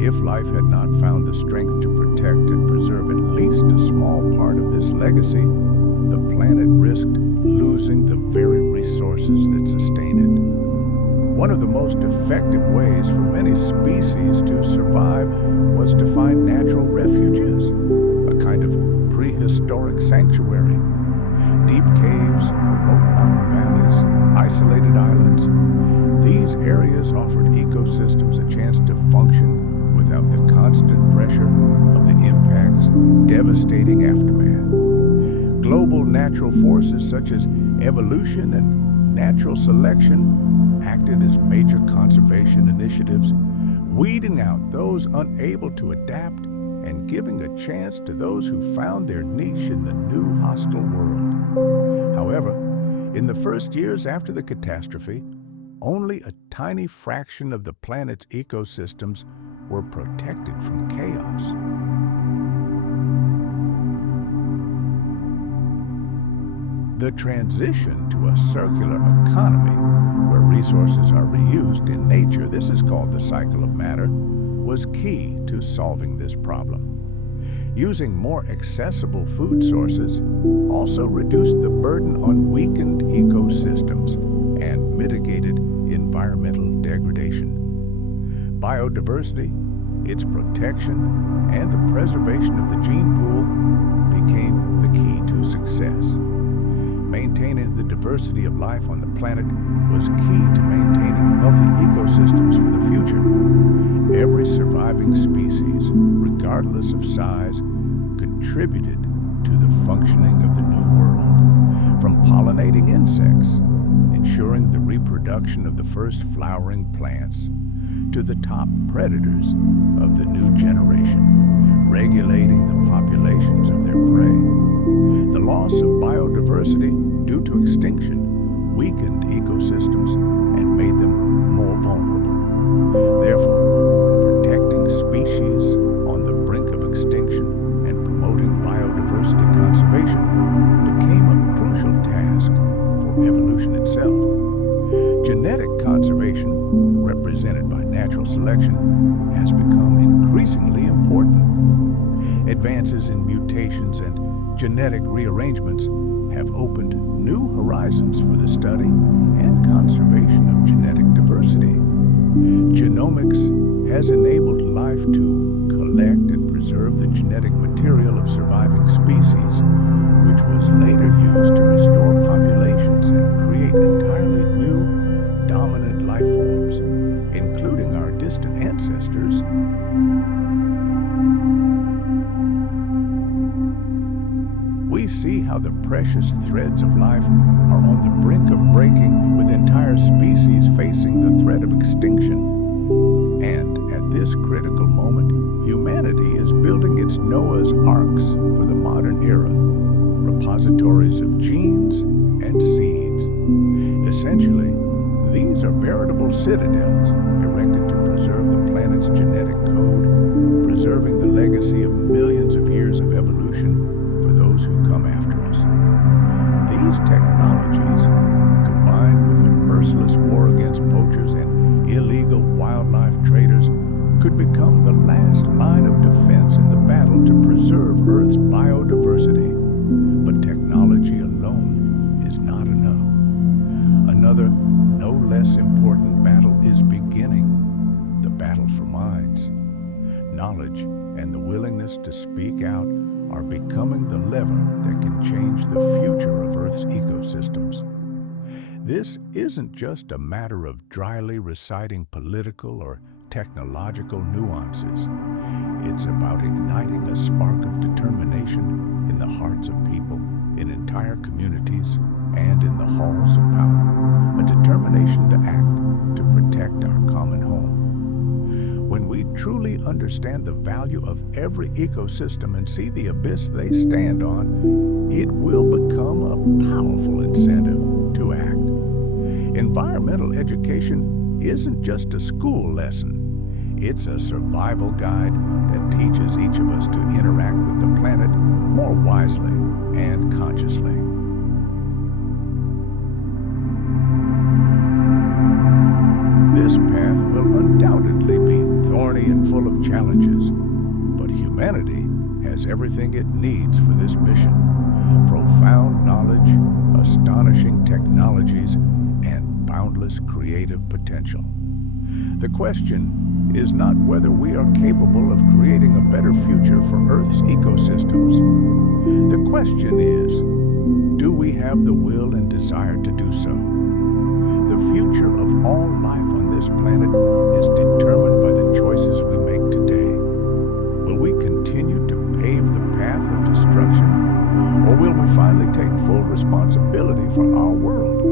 If life had not found the strength to protect and preserve at least a small part of this legacy, the planet risked losing the very resources that sustain it. One of the most effective ways for many species to survive was to find natural refuges, a kind of prehistoric sanctuary. Deep caves, remote mountain valleys, isolated islands. These areas offered ecosystems a chance to function without the constant pressure of the impact's devastating aftermath. Global natural forces such as evolution and natural selection acted as major conservation initiatives, weeding out those unable to adapt and giving a chance to those who found their niche in the new hostile world. However, in the first years after the catastrophe, only a tiny fraction of the planet's ecosystems were protected from chaos. The transition to a circular economy, where resources are reused in nature, this is called the cycle of matter, was key to solving this problem. Using more accessible food sources also reduced the burden on weakened ecosystems and mitigated environmental degradation. Biodiversity, its protection, and the preservation of the gene pool became the key to success. Maintaining the diversity of life on the planet was key to maintaining healthy ecosystems for the future. Every surviving species, regardless of size, contributed to the functioning of the new world. From pollinating insects, ensuring the reproduction of the first flowering plants, to the top predators of the new generation, regulating the populations of their prey. The loss of biodiversity due to extinction weakened ecosystems and made them more vulnerable. Therefore, protecting species on the brink of extinction and promoting biodiversity conservation became a crucial task for evolution itself. Genetic conservation, represented by natural selection, has become increasingly important. Advances in mutations and genetic rearrangements have opened new horizons for the study and conservation of genetic diversity. Genomics has enabled life to collect and preserve the genetic material of surviving species, which was later used to restore populations and create entirely new, dominant life forms, including our distant ancestors. We see how the precious threads of life are on the brink of breaking, with entire species facing the threat of extinction. And at this critical moment, humanity is building its Noah's Arks for the modern era, repositories of genes and seeds. Essentially, these are veritable citadels erected to preserve the planet's genetic code, preserving the legacy of millions of years of evolution for those who come after us. These technologies, combined with a merciless war against poachers and illegal wildlife traders, could become the last line of defense in the battle to preserve Earth's biodiversity. But technology alone is not enough. Another, no less important battle is beginning, the battle for minds. Knowledge and the willingness to speak out are becoming the lever that can change the future of Earth's ecosystems. This isn't just a matter of dryly reciting political or technological nuances. It's about igniting a spark of determination in the hearts of people, in entire communities, and in the halls of power, a determination to act to protect our common home. When we truly understand the value of every ecosystem and see the abyss they stand on, it will become a powerful incentive to act. Environmental education isn't just a school lesson. It's a survival guide that teaches each of us to interact with the planet more wisely and consciously. This path will undoubtedly be thorny and full of challenges, but humanity has everything it needs for this mission: profound knowledge, astonishing technologies, and boundless creative potential. The question is not whether we are capable of creating a better future for Earth's ecosystems. The question is, do we have the will and desire to do so? The future of all life on this planet is determined by the choices we make today. Will we continue to pave the path of destruction, or will we finally take full responsibility for our world?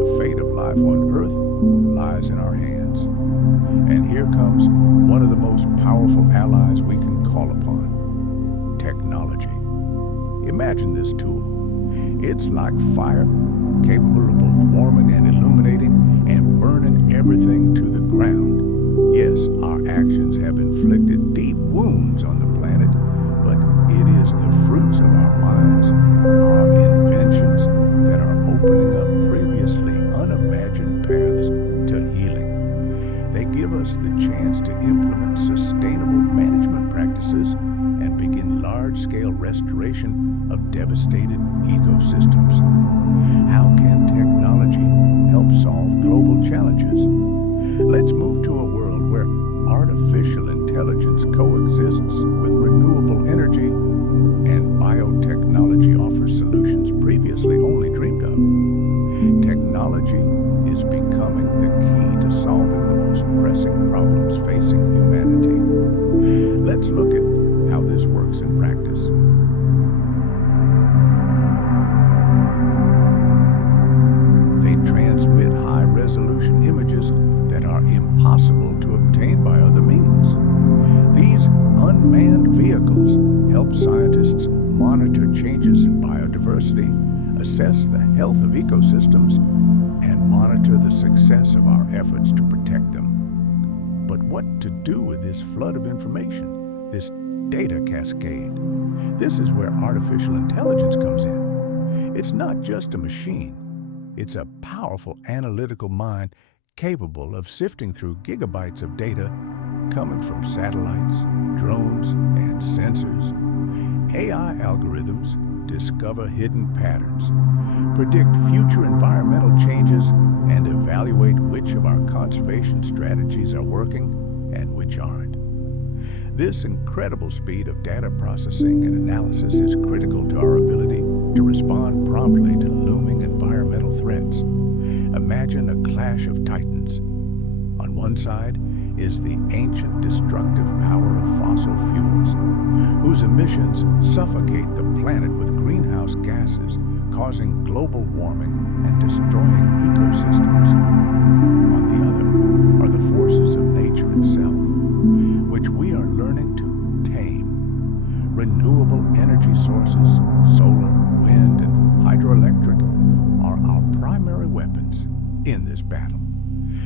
The fate of life on Earth lies in our hands. And here comes one of the most powerful allies we can call upon: technology. Imagine this tool. It's like fire, capable of both warming and illuminating and burning everything to the ground. Yes, our actions have inflicted deep wounds on the planet, but it is the fruits of our minds, our inventions, that are opening up previously unimagined paths to healing. They give us the chance to implement sustainable management practices and begin large-scale restoration of devastated ecosystems. How can technology help solve global challenges? Let's move to a world where artificial intelligence coexists with renewable energy and biotechnology offers solutions previously only dreamed of. Technology is becoming the key to solving the most pressing problems facing humanity. Let's look at how this works in practice. They transmit high-resolution images that are impossible to obtain by other means. These unmanned vehicles help scientists monitor changes in biodiversity, assess the health of ecosystems, and monitor the success of our efforts to protect them. But what to do with this flood of information, this data cascade? This is where artificial intelligence comes in. It's not just a machine. It's a powerful analytical mind capable of sifting through gigabytes of data coming from satellites, drones, and sensors. AI algorithms discover hidden patterns, predict future environmental changes, and evaluate which of our conservation strategies are working and which aren't. This incredible speed of data processing and analysis is critical to our ability to respond promptly to looming environmental threats. Imagine a clash of titans. On one side is the ancient destructive power of fossil fuels, whose emissions suffocate the planet with greenhouse gases, causing global warming and destroying ecosystems. On the other are the forces of nature itself, which we are learning to tame. Renewable energy sources, solar, wind, and hydroelectric, are our primary weapons in this battle.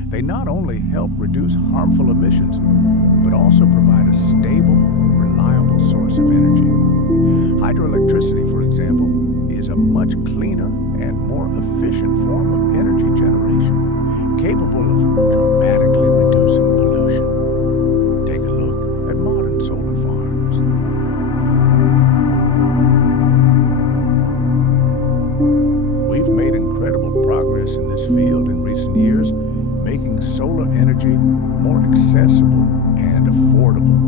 They not only help reduce harmful emissions, but also provide a stable, reliable source of energy. Hydroelectricity, for example, is a much cleaner and more efficient form of energy generation, capable of dramatically reducing pollution. Take a look at modern solar farms. We've made incredible progress in this field in recent years, making solar energy more accessible and affordable.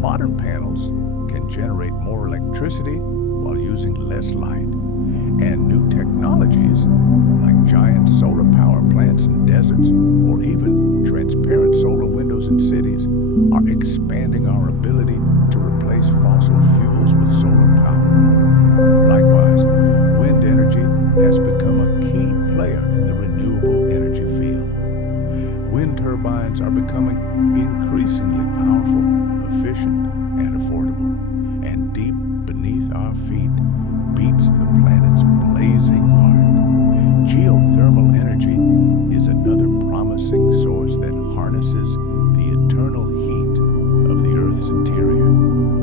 Modern panels can generate more electricity while using less light, and new technologies like giant solar power plants in deserts or even transparent solar windows in cities are expanding our ability to replace fossil fuels with solar power. Likewise, wind energy has are becoming increasingly powerful, efficient, and affordable. And deep beneath our feet beats the planet's blazing heart. Geothermal energy is another promising source that harnesses the eternal heat of the Earth's interior.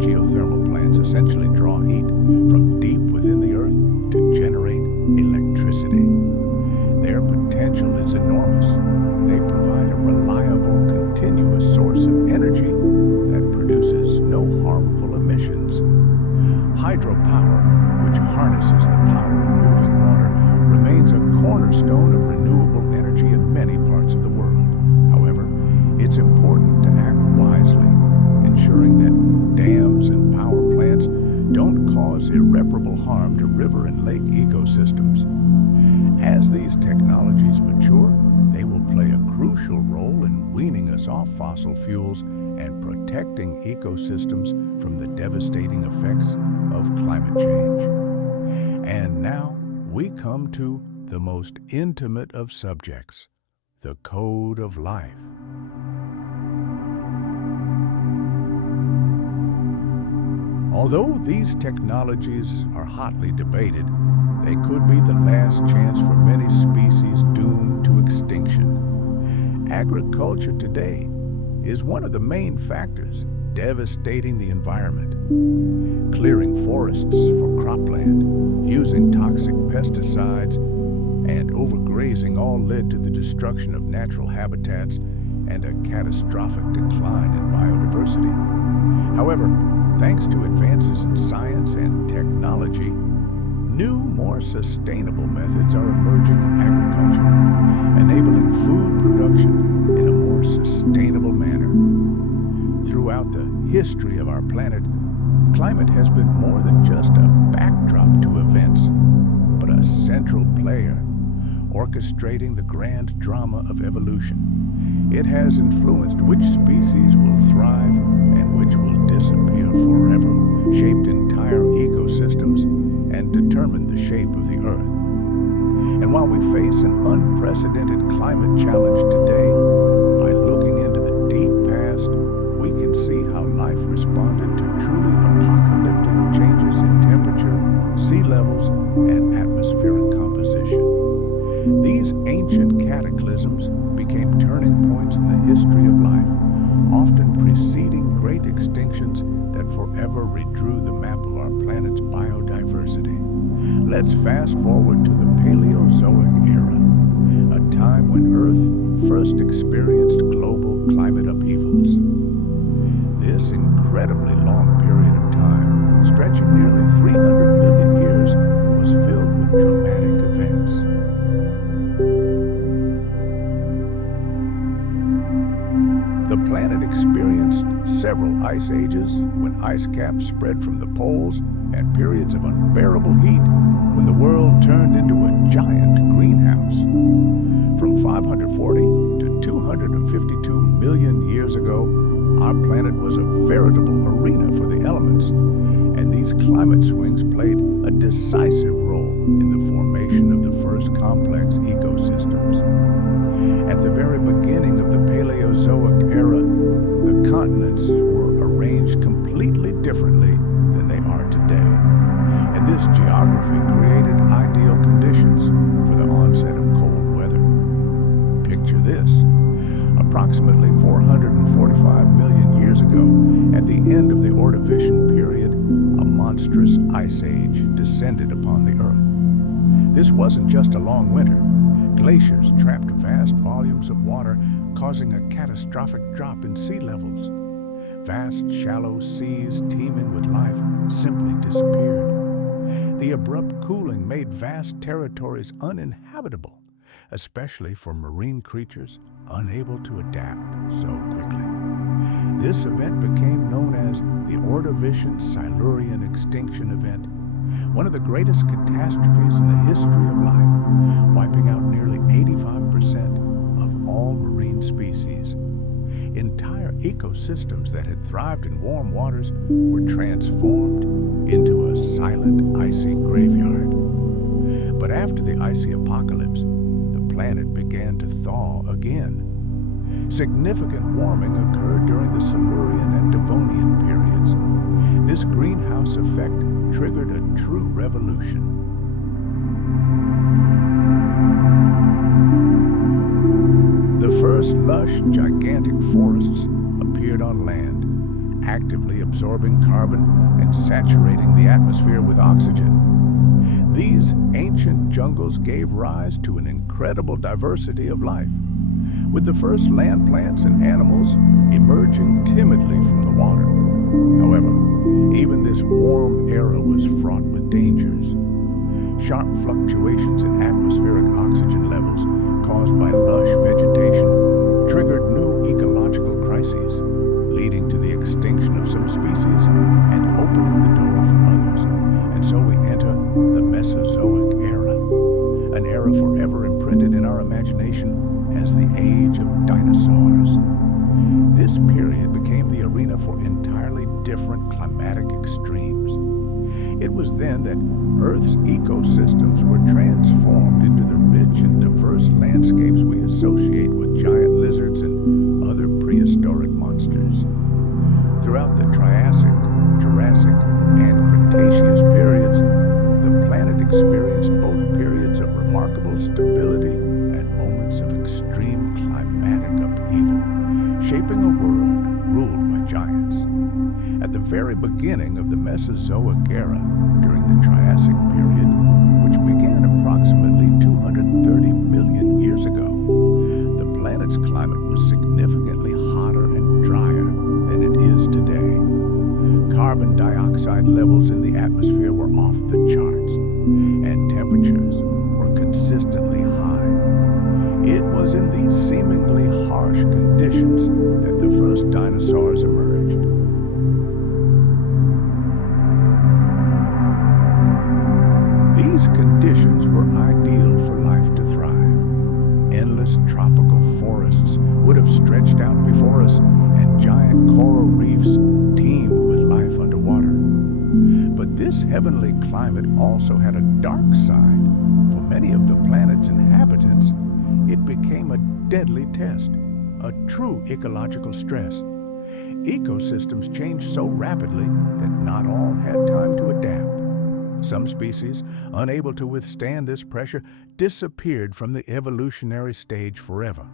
Geothermal plants essentially draw heat from deep within the Earth to generate electricity. Their potential is enormous. They provide a reliable, continuous source of energy that produces no harmful emissions. Hydropower, which harnesses the power of moving water, remains a cornerstone of renewable energy in many parts of the world. However, it's important to act wisely, ensuring that dams and power plants don't cause irreparable harm to river and lake ecosystems. As these technologies mature, they will play a crucial role in weaning us off fossil fuels and protecting ecosystems from the devastating effects of climate change. And now we come to the most intimate of subjects, the code of life. Although these technologies are hotly debated, they could be the last chance for many species doomed to extinction. Agriculture today is one of the main factors devastating the environment. Clearing forests for cropland, using toxic pesticides, and overgrazing all led to the destruction of natural habitats and a catastrophic decline in biodiversity. However, thanks to advances in science and technology, new, more sustainable methods are emerging in agriculture, enabling food production in a more sustainable manner. Throughout the history of our planet, climate has been more than just a backdrop to events, but a central player, orchestrating the grand drama of evolution. It has influenced which species will thrive and which will disappear forever, shaped entire ecosystems, and determined the shape of the Earth. And while we face an unprecedented climate challenge today, by looking into the deep past, we can see how life responded to truly apocalyptic changes in temperature, sea levels, and atmospheric composition. These ancient cataclysms became turning points in the history of life, often preceding great extinctions that forever redrew the map of our planet's biodiversity. Let's fast forward to the Paleozoic era, a time when Earth first experienced global climate upheavals. This incredibly long period of time, stretching nearly 300 million years, was filled with dramatic events. The planet experienced several ice ages when ice caps spread from the poles, and periods of unbearable heat when the world turned into a giant greenhouse. From 540 to 252 million years ago, our planet was a veritable arena for the elements, and these climate swings played a decisive role in the formation of the first complex ecosystems. At the very beginning of the Paleozoic era, the continents were arranged completely differently than they are today, and this geography created ideal conditions for the onset of cold weather. Picture this. Approximately 445 million years ago, at the end of the Ordovician period, a monstrous ice age descended upon the Earth. This wasn't just a long winter. Glaciers trapped vast volumes of water, causing a catastrophic drop in sea levels. Vast, shallow seas teeming with life simply disappeared. The abrupt cooling made vast territories uninhabitable, especially for marine creatures unable to adapt so quickly. This event became known as the Ordovician-Silurian extinction event, one of the greatest catastrophes in the history of life, wiping out nearly 85% of all marine species. Entire ecosystems that had thrived in warm waters were transformed into a silent, icy graveyard. But after the icy apocalypse, the planet began to thaw again. Significant warming occurred during the Silurian and Devonian periods. This greenhouse effect triggered a true revolution. The first lush, gigantic forests appeared on land, actively absorbing carbon and saturating the atmosphere with oxygen. These ancient jungles gave rise to an incredible diversity of life, with the first land plants and animals emerging timidly from the water. However, even this warm era was fraught with dangers. Sharp fluctuations in atmospheric oxygen levels caused by lush vegetation triggered new ecological crises, leading to the extinction of some species and opening the door for others. And so we enter the Mesozoic era, an era forever imprinted in our imagination as the age of dinosaurs. This period became the arena for entirely different climatic extremes. It was then that Earth's ecosystems were transformed into the rich and diverse landscapes we associate with giant lizards and other prehistoric monsters. Throughout the Triassic, Jurassic, and Cretaceous periods, the planet experienced both periods of remarkable stability and moments of extreme climatic upheaval, shaping a world ruled by giants. At the very beginning of the Mesozoic era, during the Triassic period, which began approximately 230 million years ago, the planet's climate was significantly hotter and drier than it is today. Carbon dioxide levels in the atmosphere were off the charts, and temperatures were consistently high. It was in these seemingly harsh conditions that the first dinosaurs emerged. These conditions were ideal for life to thrive. Endless tropical forests would have stretched out before us, and giant coral reefs teemed with life underwater. But this heavenly climate also had a dark side. For many of the planet's inhabitants, it became a deadly test, a true ecological stress. Ecosystems changed so rapidly that not all had time to adapt. Some species, unable to withstand this pressure, disappeared from the evolutionary stage forever,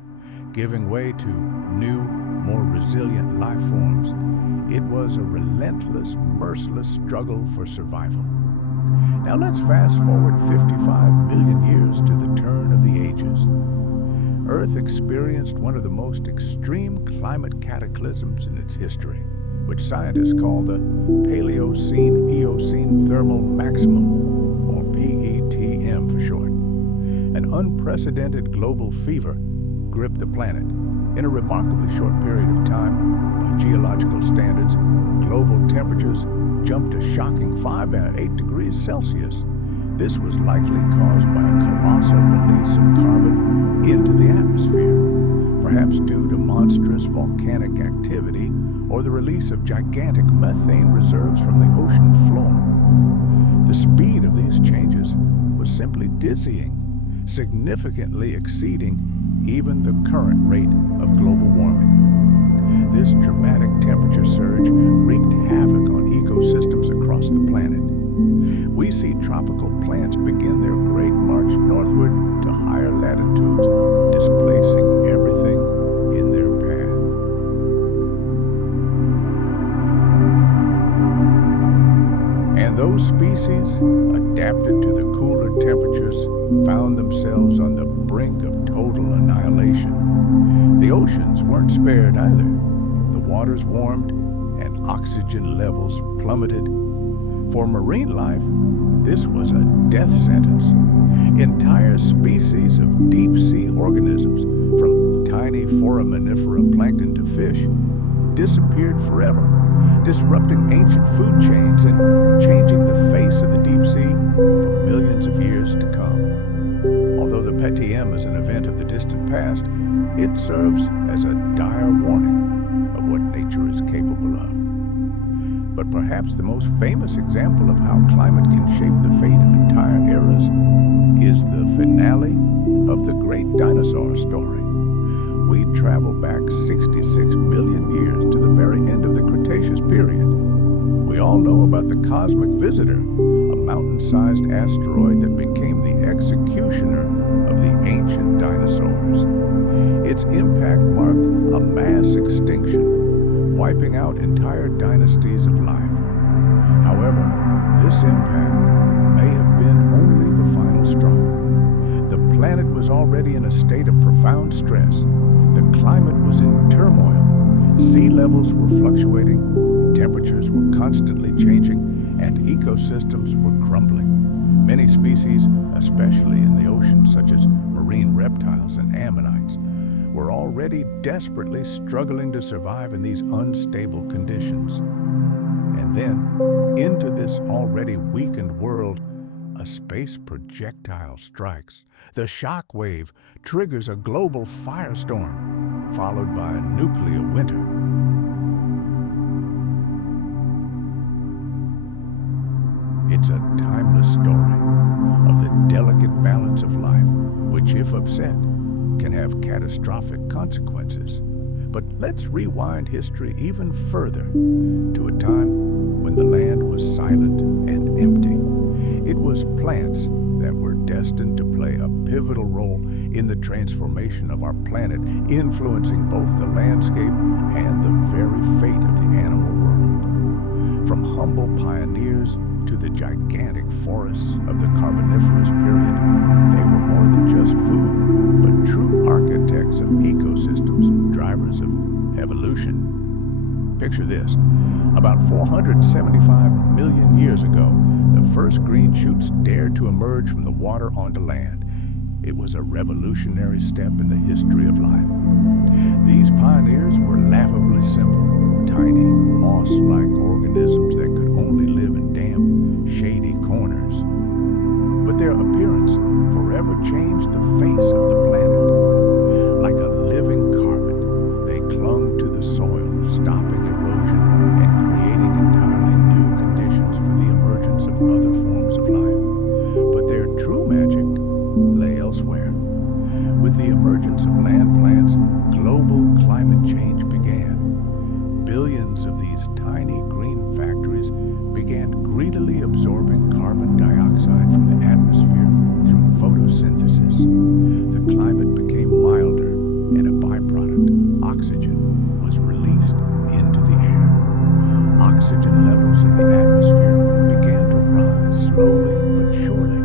giving way to new, more resilient life forms. It was a relentless, merciless struggle for survival. Now let's fast forward 55 million years to the turn of the ages. Earth experienced one of the most extreme climate cataclysms in its history, which scientists call the Paleocene-Eocene thermal maximum, or PETM for short. An unprecedented global fever gripped the planet. In a remarkably short period of time, by geological standards, global temperatures jumped a shocking 5 and 8 degrees Celsius. This was likely caused by a colossal release of carbon into the atmosphere, perhaps due to monstrous volcanic activity or the release of gigantic methane reserves from the ocean floor. The speed of these changes was simply dizzying, significantly exceeding even the current rate of global warming. This dramatic temperature surge wreaked havoc on ecosystems across the planet. We see tropical plants begin their great march northward to higher latitudes, displacing everything in their path. And those species, adapted to the cooler temperatures, found themselves on the brink of total annihilation. The oceans weren't spared either. The waters warmed and oxygen levels plummeted. For marine life, this was a death sentence. Entire species of deep-sea organisms, from tiny foraminifera plankton to fish, disappeared forever, disrupting ancient food chains and changing the face of the deep sea for millions of years to come. Although the PETM is an event of the distant past, it serves as a dire warning of what nature is capable of. But perhaps the most famous example of how climate can shape the fate of entire eras is the finale of the great dinosaur story. We travel back cosmic visitor, a mountain-sized asteroid that became the executioner of the ancient dinosaurs. Its impact marked a mass extinction, wiping out entire dynasties of life. However, this impact may have been only the final straw. The planet was already in a state of profound stress. The climate was in turmoil. Sea levels were fluctuating, temperatures were constantly changing, and ecosystems were crumbling. Many species, especially in the ocean, such as marine reptiles and ammonites, were already desperately struggling to survive in these unstable conditions. And then, into this already weakened world, a space projectile strikes. The shock wave triggers a global firestorm, followed by a nuclear winter. It's a timeless story of the delicate balance of life, which, if upset, can have catastrophic consequences. But let's rewind history even further to a time when the land was silent and empty. It was plants that were destined to play a pivotal role in the transformation of our planet, influencing both the landscape and the very fate of the animal world. From humble pioneers to the gigantic forests of the Carboniferous period, they were more than just food, but true architects of ecosystems and drivers of evolution. Picture this. About 475 million years ago, the first green shoots dared to emerge from the water onto land. It was a revolutionary step in the history of life. These pioneers were laughably simple, tiny, moss-like organisms that could only live in damp, shady corners. But their appearance forever changed the face of the planet. Like a living carpet, they clung to the soil, stopping erosion and creating entirely new conditions for the emergence of other forms of life. But their true magic lay elsewhere. With the emergence of land plants, global climate change began. Billions of these tiny green factories began greedily absorbing carbon dioxide from the atmosphere through photosynthesis. The climate became milder, and a byproduct, oxygen, was released into the air. Oxygen levels in the atmosphere began to rise slowly but surely,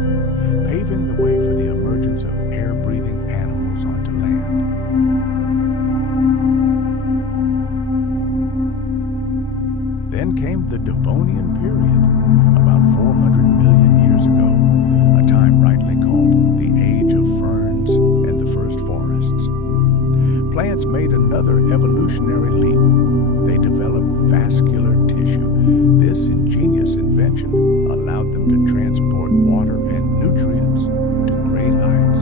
paving the way for the emergence of air-breathing animals onto land. Then came the Devonian period, about 400 million years ago, a time rightly called the Age of Ferns and the first forests. Plants made another evolutionary leap. They developed vascular tissue. This ingenious invention allowed them to transport water and nutrients to great heights.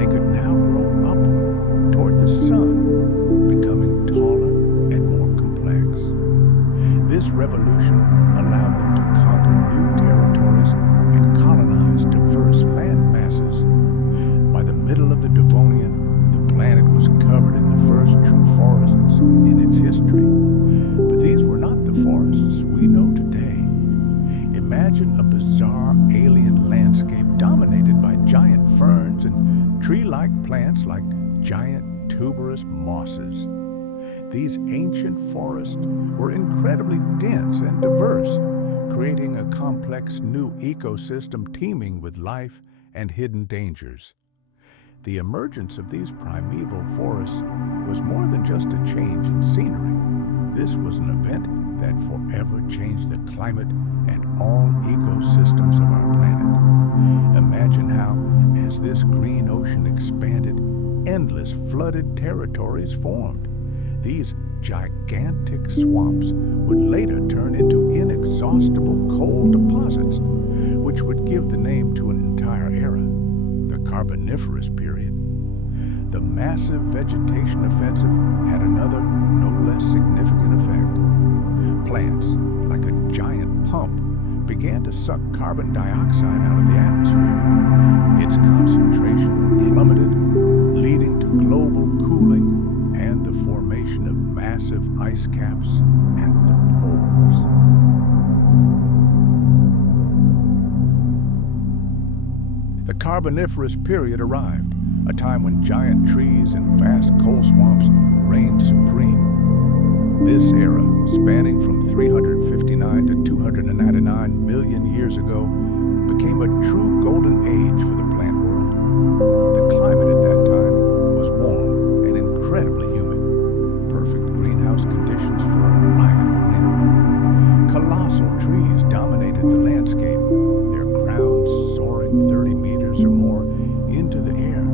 They could now grow upward toward the sun, becoming taller and more complex. This revolution allowed them to conquer new territories and colonize diverse land masses. By the middle of the Devonian, the planet was covered in the first true forests in its history. But these were not the forests we know today. Imagine a bizarre alien landscape dominated by giant ferns and tree-like plants like giant tuberous mosses. These ancient forests were incredibly dense and diverse, creating a complex new ecosystem teeming with life and hidden dangers. The emergence of these primeval forests was more than just a change in scenery. This was an event that forever changed the climate and all ecosystems of our planet. Imagine how, as this green ocean expanded, endless flooded territories formed. These gigantic swamps would later turn into inexhaustible coal deposits, which would give the name to an entire era, the Carboniferous period. The massive vegetation offensive had another, no less significant effect. Plants, like a giant pump, began to suck carbon dioxide out of the atmosphere. Its concentration plummeted, leading to global cooling and the formation of massive ice caps at the poles. Carboniferous period arrived, a time when giant trees and vast coal swamps reigned supreme. This era, spanning from 359 to 299 million years ago, became a true golden age for the plant world. The climate at that time was warm and incredibly humid, perfect greenhouse conditions for a riot of greenery. Colossal trees dominated the landscape, their crowns soaring 30 meters or more into the air,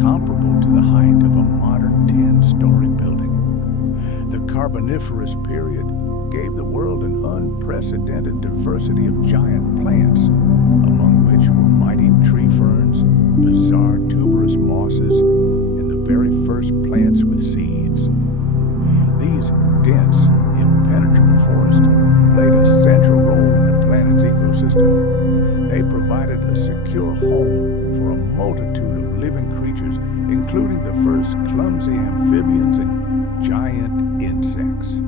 comparable to the height of a modern 10-story building. The Carboniferous period gave the world an unprecedented diversity of giant plants, among which were mighty tree ferns, bizarre tuberous mosses, and the very first plants with seeds. These dense, impenetrable forests played a central role in the planet's ecosystem. They provided a secure home for a multitude of living creatures, including the first clumsy amphibians and giant insects.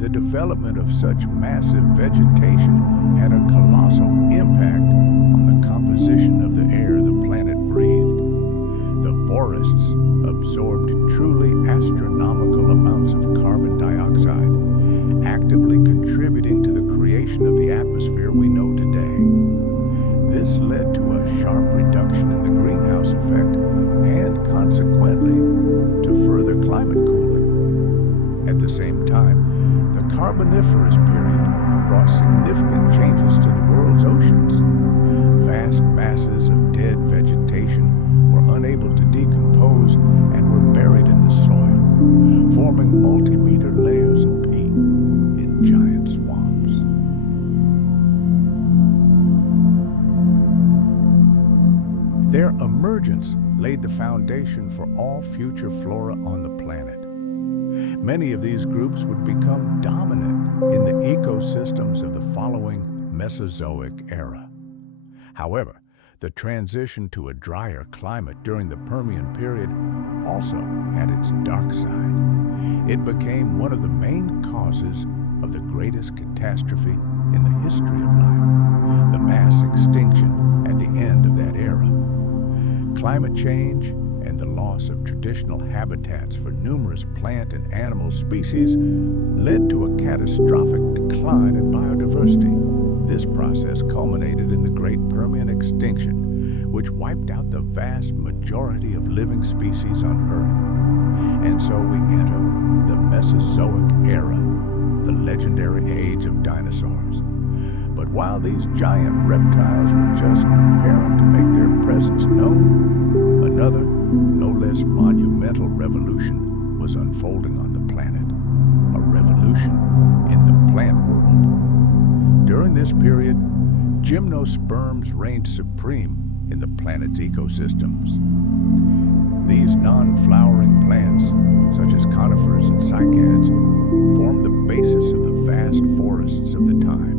The development of such massive vegetation had a colossal impact on the composition of the air the planet breathed. The forests absorbed truly astronomical amounts of carbon dioxide, actively contributing to the creation of the atmosphere we know today. This led to a sharp reduction in the greenhouse effect and, consequently, to further climate cooling. At the same time, the Carboniferous period brought significant changes to the world's oceans. Vast masses of dead vegetation were unable to decompose and were buried in the soil, forming multi-meter layers of peat in giant swamps. Their emergence laid the foundation for all future flora on the planet. Many of these groups would become dominant in the ecosystems of the following Mesozoic era. However, the transition to a drier climate during the Permian period also had its dark side. It became one of the main causes of the greatest catastrophe in the history of life, the mass extinction at the end of that era. Climate change and the loss of traditional habitats for numerous plant and animal species led to a catastrophic decline in biodiversity. This process culminated in the Great Permian extinction, which wiped out the vast majority of living species on Earth. And so we enter the Mesozoic era, the legendary age of dinosaurs. But while these giant reptiles were just preparing to make their presence known, another, no less monumental revolution was unfolding on the planet, a revolution in the plant world. During this period, gymnosperms reigned supreme in the planet's ecosystems. These non-flowering plants, such as conifers and cycads, formed the basis of the vast forests of the time.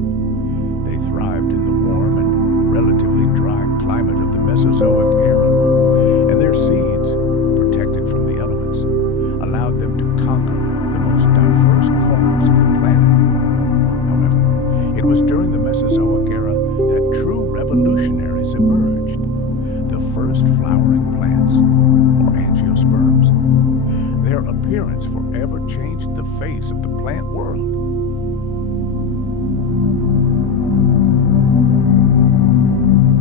They thrived in the warm and relatively dry climate of the Mesozoic era, and their seeds, protected from the elements, allowed them to conquer the most diverse corners of the planet. However, it was during the Mesozoic era that true revolutionaries emerged. The first flowering plants, or angiosperms. Their appearance forever changed the face of the plant world.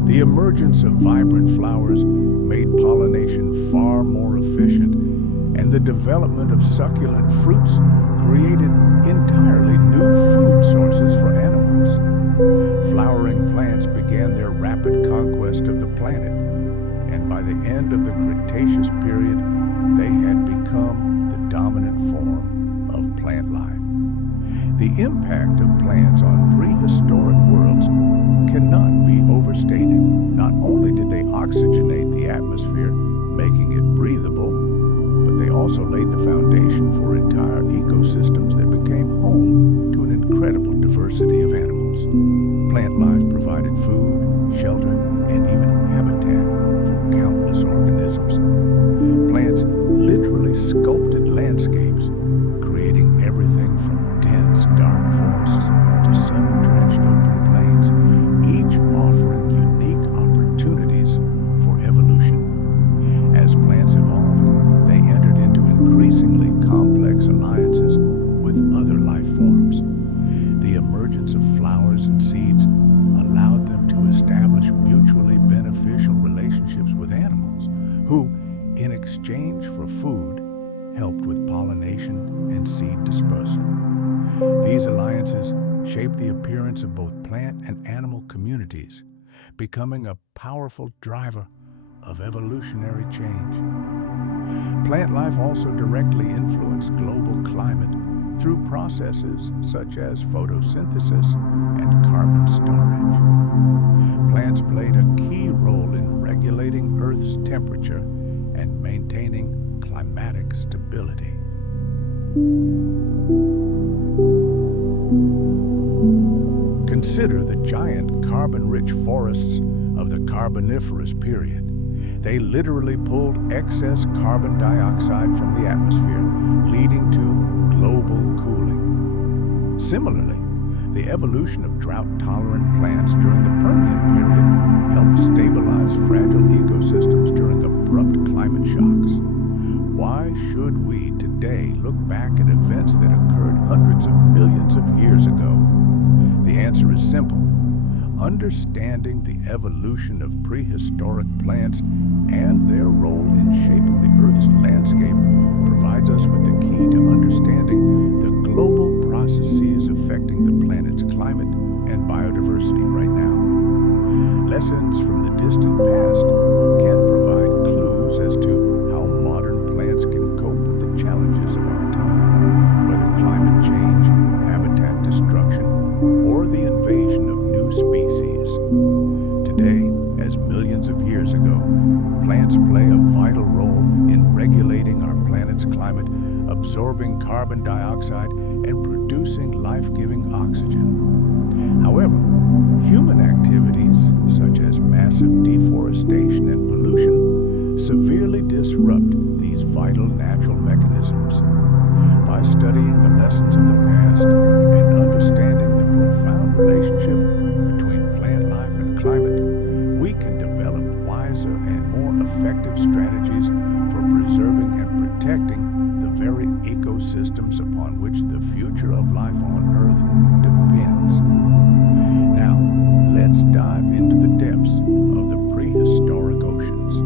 The emergence of vibrant flowers made pollination far more efficient, and the development of succulent fruits created entirely new food sources for animals. Flowering plants began their rapid conquest of the planet, and by the end of the Cretaceous period, they had become the dominant form of plant life. The impact of plants on prehistoric worlds cannot be overstated. Not only did they oxygenate the atmosphere, making it breathable, but they also laid the foundation for entire ecosystems that became home to an incredible diversity of animals. Plant life provided food, shelter, and even habitat for countless organisms. Plants literally sculpted landscapes, creating everything from dense, dark forests to sun-drenched open plains, each offering unique opportunities increasingly complex alliances with other life forms. The emergence of flowers and seeds allowed them to establish mutually beneficial relationships with animals who, in exchange for food, helped with pollination and seed dispersal. These alliances shaped the appearance of both plant and animal communities, becoming a powerful driver of evolutionary change. Plant life also directly influenced global climate through processes such as photosynthesis and carbon storage. Plants played a key role in regulating Earth's temperature and maintaining climatic stability. Consider the giant carbon-rich forests of the Carboniferous period. They literally pulled excess carbon dioxide from the atmosphere, leading to global cooling. Similarly, the evolution of drought-tolerant plants during the Permian period helped stabilize fragile ecosystems during abrupt climate shocks. Why should we today look back at events that occurred hundreds of millions of years ago? The answer is simple. Understanding the evolution of prehistoric plants and their role in shaping the Earth's landscape provides us with the key to understanding the global processes affecting the planet's climate and biodiversity right now. Lessons from the distant past can provide clues as to how modern plants can cope with the challenges of our time, whether climate change, habitat destruction, or the invasion of new species. Today, as millions of years ago, plants play a vital role in regulating our planet's climate, absorbing carbon dioxide and producing life-giving oxygen. However, human activities, such as massive deforestation and pollution, severely disrupt these vital natural mechanisms. By studying the lessons of the past and understanding the profound relationship between plant life and climate, we can develop wiser and more effective strategies for preserving and protecting the very ecosystems upon which the future of life on Earth depends. Now, let's dive into the depths of the prehistoric oceans.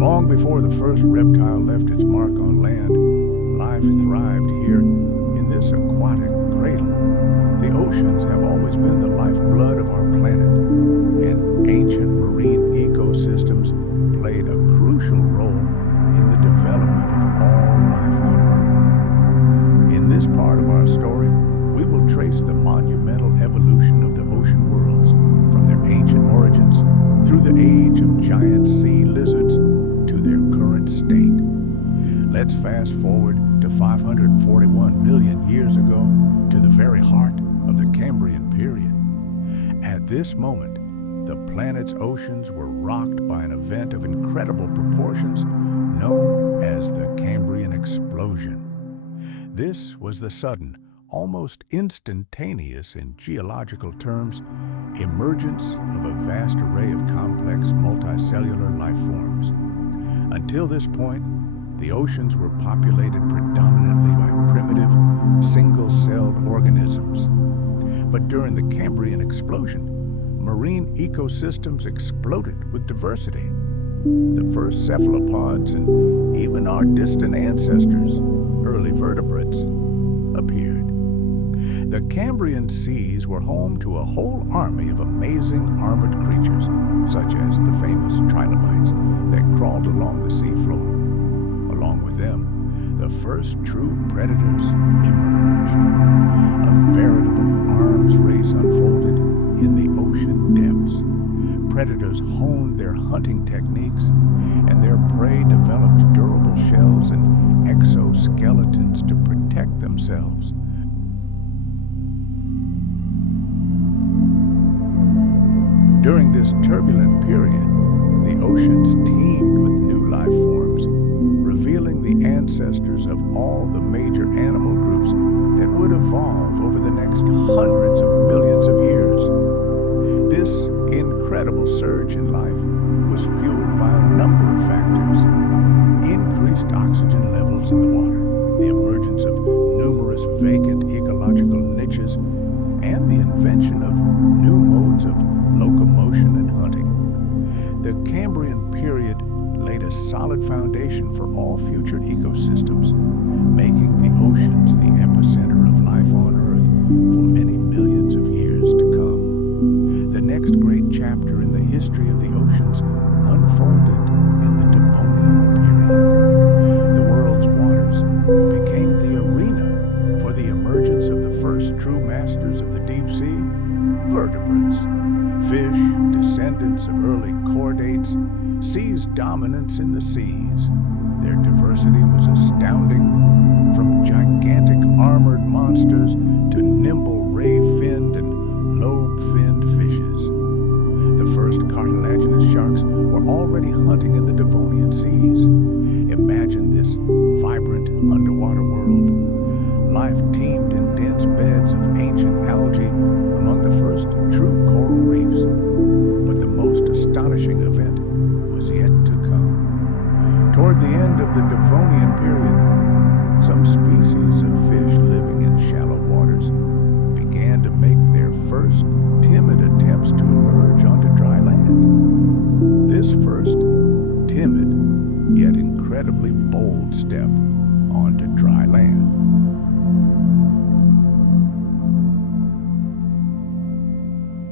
Long before the first reptile left its mark on land, life thrived here in this aquatic cradle. The oceans have always been the lifeblood of our planet, and ancient marine ecosystems played a crucial role in the development of all life on Earth. In this part of our story, we will trace the monumental evolution of the ocean worlds, from their ancient origins through the age of giant sea lizards to their current state. Let's fast forward to 541 million years ago to the very heart of the Cambrian period. At this moment, the planet's oceans were rocked by an event of incredible proportions known as the Cambrian explosion. This was the sudden, almost instantaneous in geological terms, emergence of a vast array of complex multicellular life forms. Until this point, the oceans were populated predominantly by primitive, single-celled organisms. But during the Cambrian explosion, marine ecosystems exploded with diversity. The first cephalopods and even our distant ancestors, early vertebrates, appeared. The Cambrian seas were home to a whole army of amazing armored creatures, such as the famous trilobites that crawled along the seafloor. Along with them, the first true predators emerged. A veritable arms race unfolded in the ocean depths. Predators honed their hunting techniques, and their prey developed durable shells and exoskeletons to protect themselves. During this turbulent period, the oceans teemed with new life forms, revealing the ancestors of all the major animal groups that would evolve over the next hundreds of millions of years. This incredible surge in life was fueled Cambrian period laid a solid foundation for all future ecosystems, making the oceans the epicenter of life on Earth for many millions of years to come. The next great chapter in the history of the oceans unfolded in the Devonian period. The world's waters became the arena for the emergence of the first true masters of the deep sea, vertebrates. Fish, descendants of early chordates, seized dominance in the seas. Their diversity was astounding, from gigantic armored monsters to nimble ray-finned and lobe-finned fishes. The first cartilaginous sharks were already hunting in the Devonian seas. Imagine this vibrant underwater world. Life teemed in dense beds of ancient algae among the first true coral reefs. But the most astonishing event was yet to come. Toward the end of the Devonian period, some species of fish living in shallow waters began to make their first timid attempts to emerge onto dry land. This first timid, yet incredibly bold step onto dry land.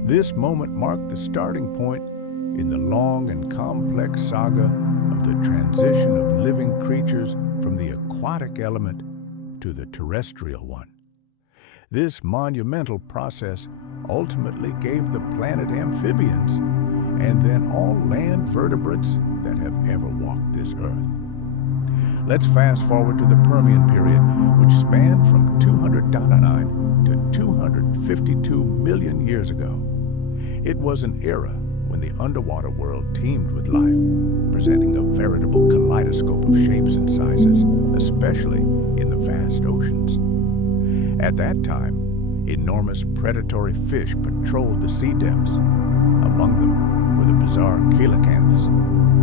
This moment marked the starting point in the long and complex saga of the transition of living creatures from the aquatic element to the terrestrial one. This monumental process ultimately gave the planet amphibians and then all land vertebrates that have ever walked this earth. Let's fast forward to the Permian period, which spanned from 299 to 252 million years ago. It was an era when the underwater world teemed with life, presenting a veritable kaleidoscope of shapes and sizes, especially in the vast oceans. At that time, enormous predatory fish patrolled the sea depths. Among them were the bizarre coelacanths,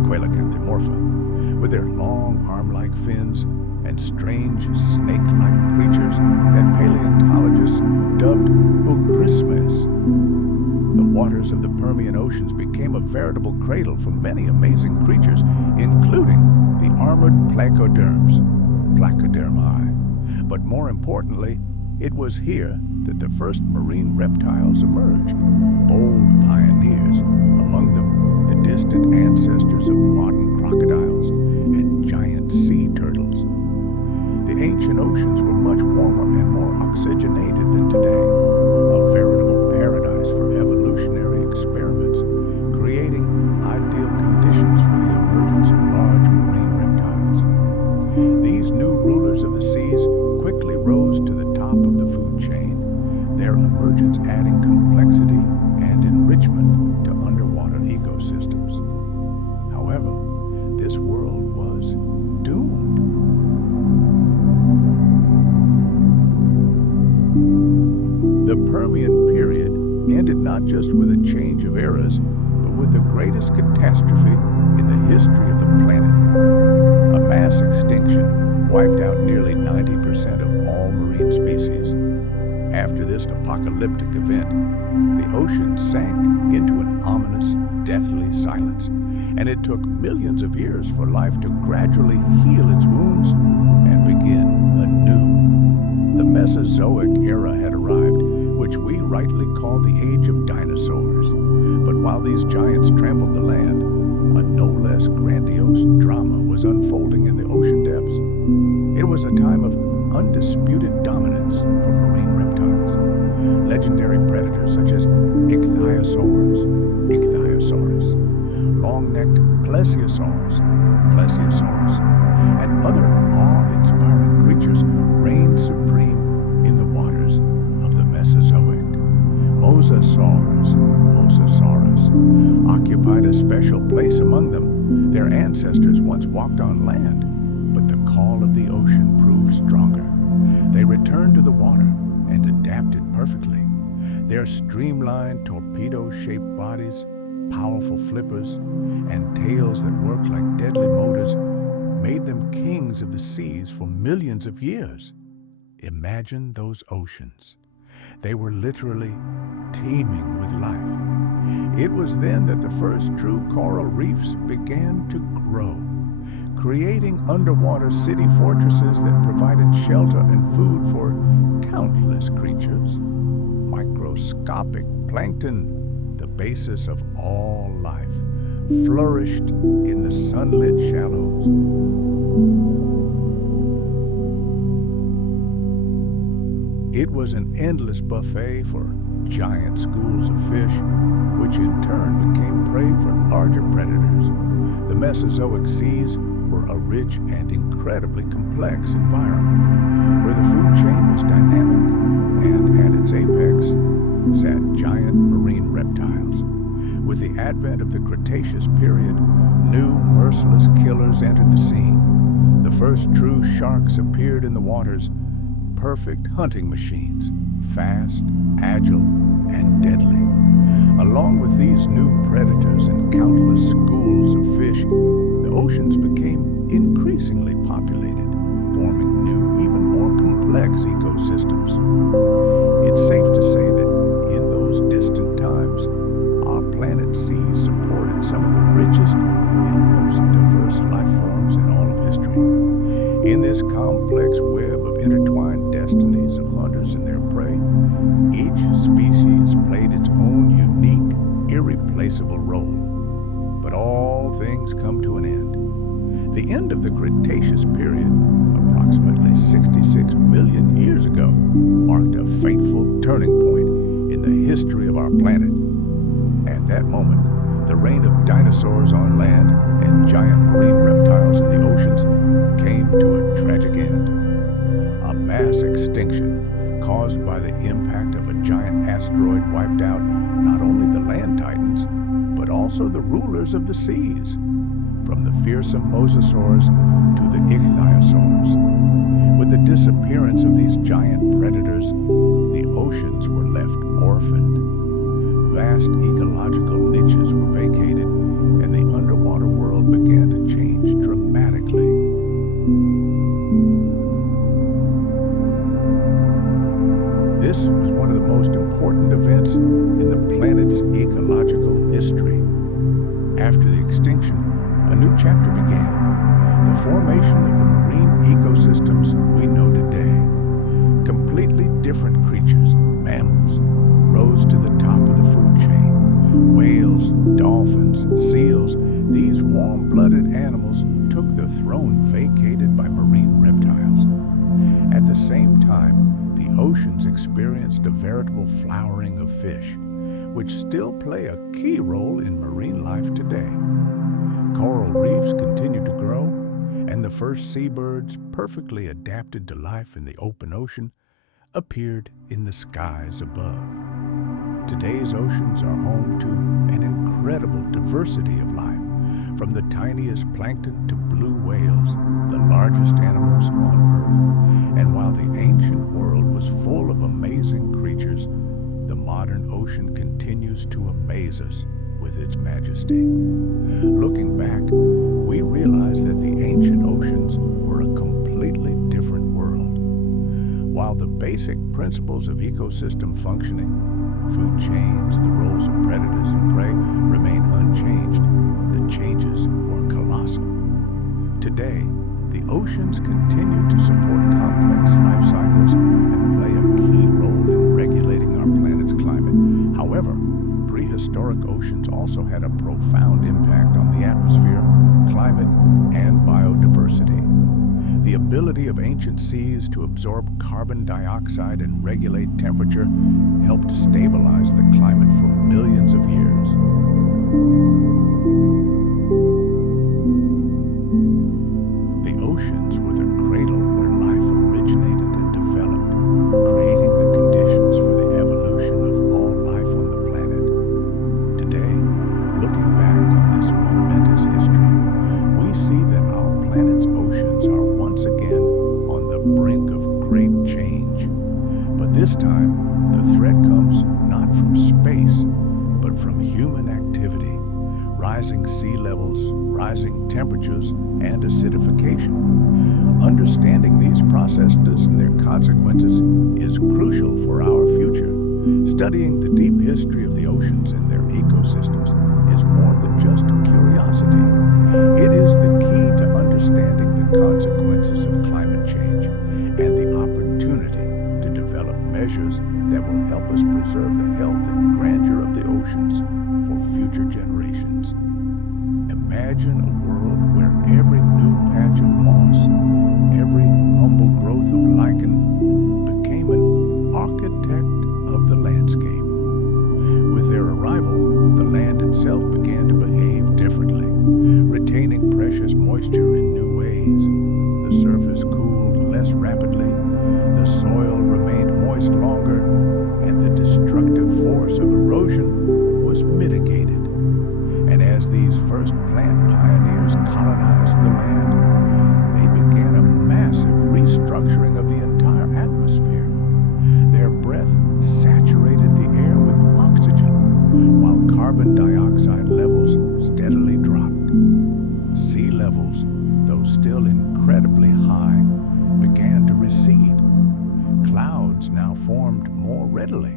Coelacanthomorpha, with their long arm-like fins and strange snake-like creatures that paleontologists dubbed organisms. The waters of the Permian oceans became a veritable cradle for many amazing creatures, including the armored placoderms, Placodermi. But more importantly, it was here that the first marine reptiles emerged, bold pioneers, among them the distant ancestors of modern crocodiles and giant sea turtles. The ancient oceans were much warmer and more oxygenated than today, a veritable paradise for evolutionary experiments, creating ideal conditions for the emergence of large marine reptiles. These new rulers of the seas quickly rose to the top of the food chain, their emergence adding complexity and enrichment to underwater ecosystems. However, this world was doomed. The Permian period ended not just with a change of eras, but with the greatest catastrophe in the history of the planet. A mass extinction wiped out nearly 90% of all marine species. After this apocalyptic event, the ocean sank into an ominous, deathly silence, and it took millions of years for life to gradually heal its wounds and begin anew. The Mesozoic era had arrived, which we rightly call the age of dinosaurs. But while these giants trampled the land, a no less grandiose drama was unfolding in the ocean depths. It was a time of undisputed dominance for marine reptiles. Legendary predators such as ichthyosaurs, long-necked plesiosaurs, and other awe-inspiring creatures reigned supreme in the waters of the Mesozoic. Mosasaurs occupied a special place among them. Their ancestors once walked on land, but the call of the ocean proved stronger. They returned to the water and adapted perfectly. Their streamlined, torpedo-shaped bodies, powerful flippers, and tails that worked like deadly motors made them kings of the seas for millions of years. Imagine those oceans. They were literally teeming with life. It was then that the first true coral reefs began to grow, creating underwater city fortresses that provided shelter and food for countless creatures. Microscopic plankton, the basis of all life, flourished in the sunlit shallows. It was an endless buffet for giant schools of fish, which in turn became prey for larger predators. The Mesozoic seas were a rich and incredibly complex environment, where the food chain was dynamic, and at its apex sat giant marine reptiles. With the advent of the Cretaceous period, new merciless killers entered the scene. The first true sharks appeared in the waters, perfect hunting machines, fast, agile, and deadly. Along with these new predators and countless schools of fish, the oceans became increasingly populated, forming new, even more complex ecosystems. It's safe to say that in those distant times, our planet's seas supported some of the richest and most diverse life forms in all of history. In this complex web of intertwined destinies of hunters and their prey, each species played its own unique, irreplaceable role. But all things come to an end. The end of the Cretaceous period, approximately 66 million years ago, marked a fateful turning point in the history of our planet. At that moment, the reign of dinosaurs on land and giant marine reptiles in the oceans came to a tragic end. A mass extinction caused by the impact of a giant asteroid wiped out not only the land titans, but also the rulers of the seas, from the fearsome mosasaurs to the ichthyosaurs. With the disappearance of these giant predators, the oceans were left orphaned. Vast ecological niches were vacated, and the underwater world began to change dramatically. This was one of the most important events in the planet's ecological history. After the extinction, a new chapter began, the formation of the marine ecosystems we know today. Completely different creatures, mammals, rose to the top of the food chain. Whales, dolphins, seals, these warm-blooded animals took the throne vacated by marine reptiles. At the same time, the oceans experienced a veritable flowering of fish, which still play a key role in marine life today. Coral reefs continued to grow, and the first seabirds, perfectly adapted to life in the open ocean, appeared in the skies above. Today's oceans are home to an incredible diversity of life, from the tiniest plankton to blue whales, the largest animals on Earth. And while the ancient world was full of amazing creatures, the modern ocean continues to amaze us with its majesty. Looking back, we realize that the ancient oceans were a completely different world. While the basic principles of ecosystem functioning, food chains, the roles of predators and prey, remain unchanged, the changes were colossal. Today, the oceans continue to support complex life cycles and play a key role in regulating our planet's climate. However, prehistoric oceans also had a profound impact on the atmosphere, climate, and biodiversity. The ability of ancient seas to absorb carbon dioxide and regulate temperature helped stabilize the climate for millions of years. The oceans were the cradle where life originated and developed, creating the conditions for the evolution of all life on the planet. Today, looking back on this momentous history, we see that our planet's oceans are once again on the brink of great change. But this time, the threat comes not from space, but from human activity, rising sea levels, rising temperatures, and acidification. Understanding these processes and their consequences is crucial for our future. Studying the deep history of the oceans and their ecosystems is more than just curiosity. It is the key to understanding the consequences of climate change and the opportunity to develop measures that will help us preserve the health and grandeur of the oceans for future generations. Imagine a world where every new patch of moss, every humble growth of lichen became an architect of the landscape. With their arrival, the land itself began to behave differently, retaining precious moisture in new ways. The surface cooled less rapidly, the soil remained moist longer, and the destructive force of erosion was mitigated. And as these first plant pioneers colonized the land, they began a massive restructuring of the entire atmosphere. Their breath saturated the air with oxygen, while carbon dioxide levels steadily dropped. Sea levels, though still incredibly high, began to recede. Clouds now formed more readily.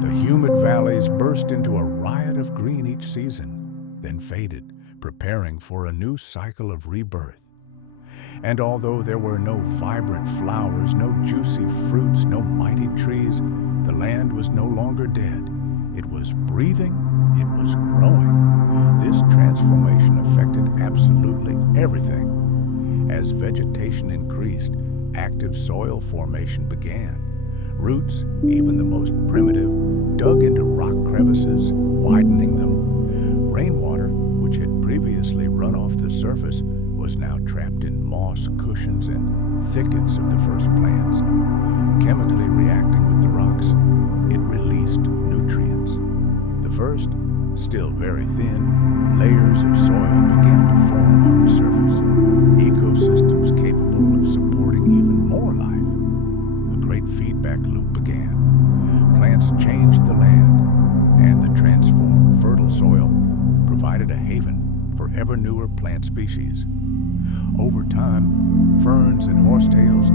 The humid valleys burst into a riot of green each season, then faded, preparing for a new cycle of rebirth. And although there were no vibrant flowers, no juicy fruits, no mighty trees, the land was no longer dead. It was breathing, it was growing. This transformation affected absolutely everything. As vegetation increased, active soil formation began. Roots, even the most primitive, dug into rock crevices, widening them. Rainwater, which had previously run off the surface, was now trapped in moss, cushions, and thickets of the first plants. Chemically reacting with the rocks, it released nutrients. The first, still very thin, layers of soil began to form on the surface, ecosystems capable of supporting even more life. A great feedback loop began. Plants changed the land, and the transformed fertile soil provided a haven for ever newer plant species. Over time, ferns and horsetails,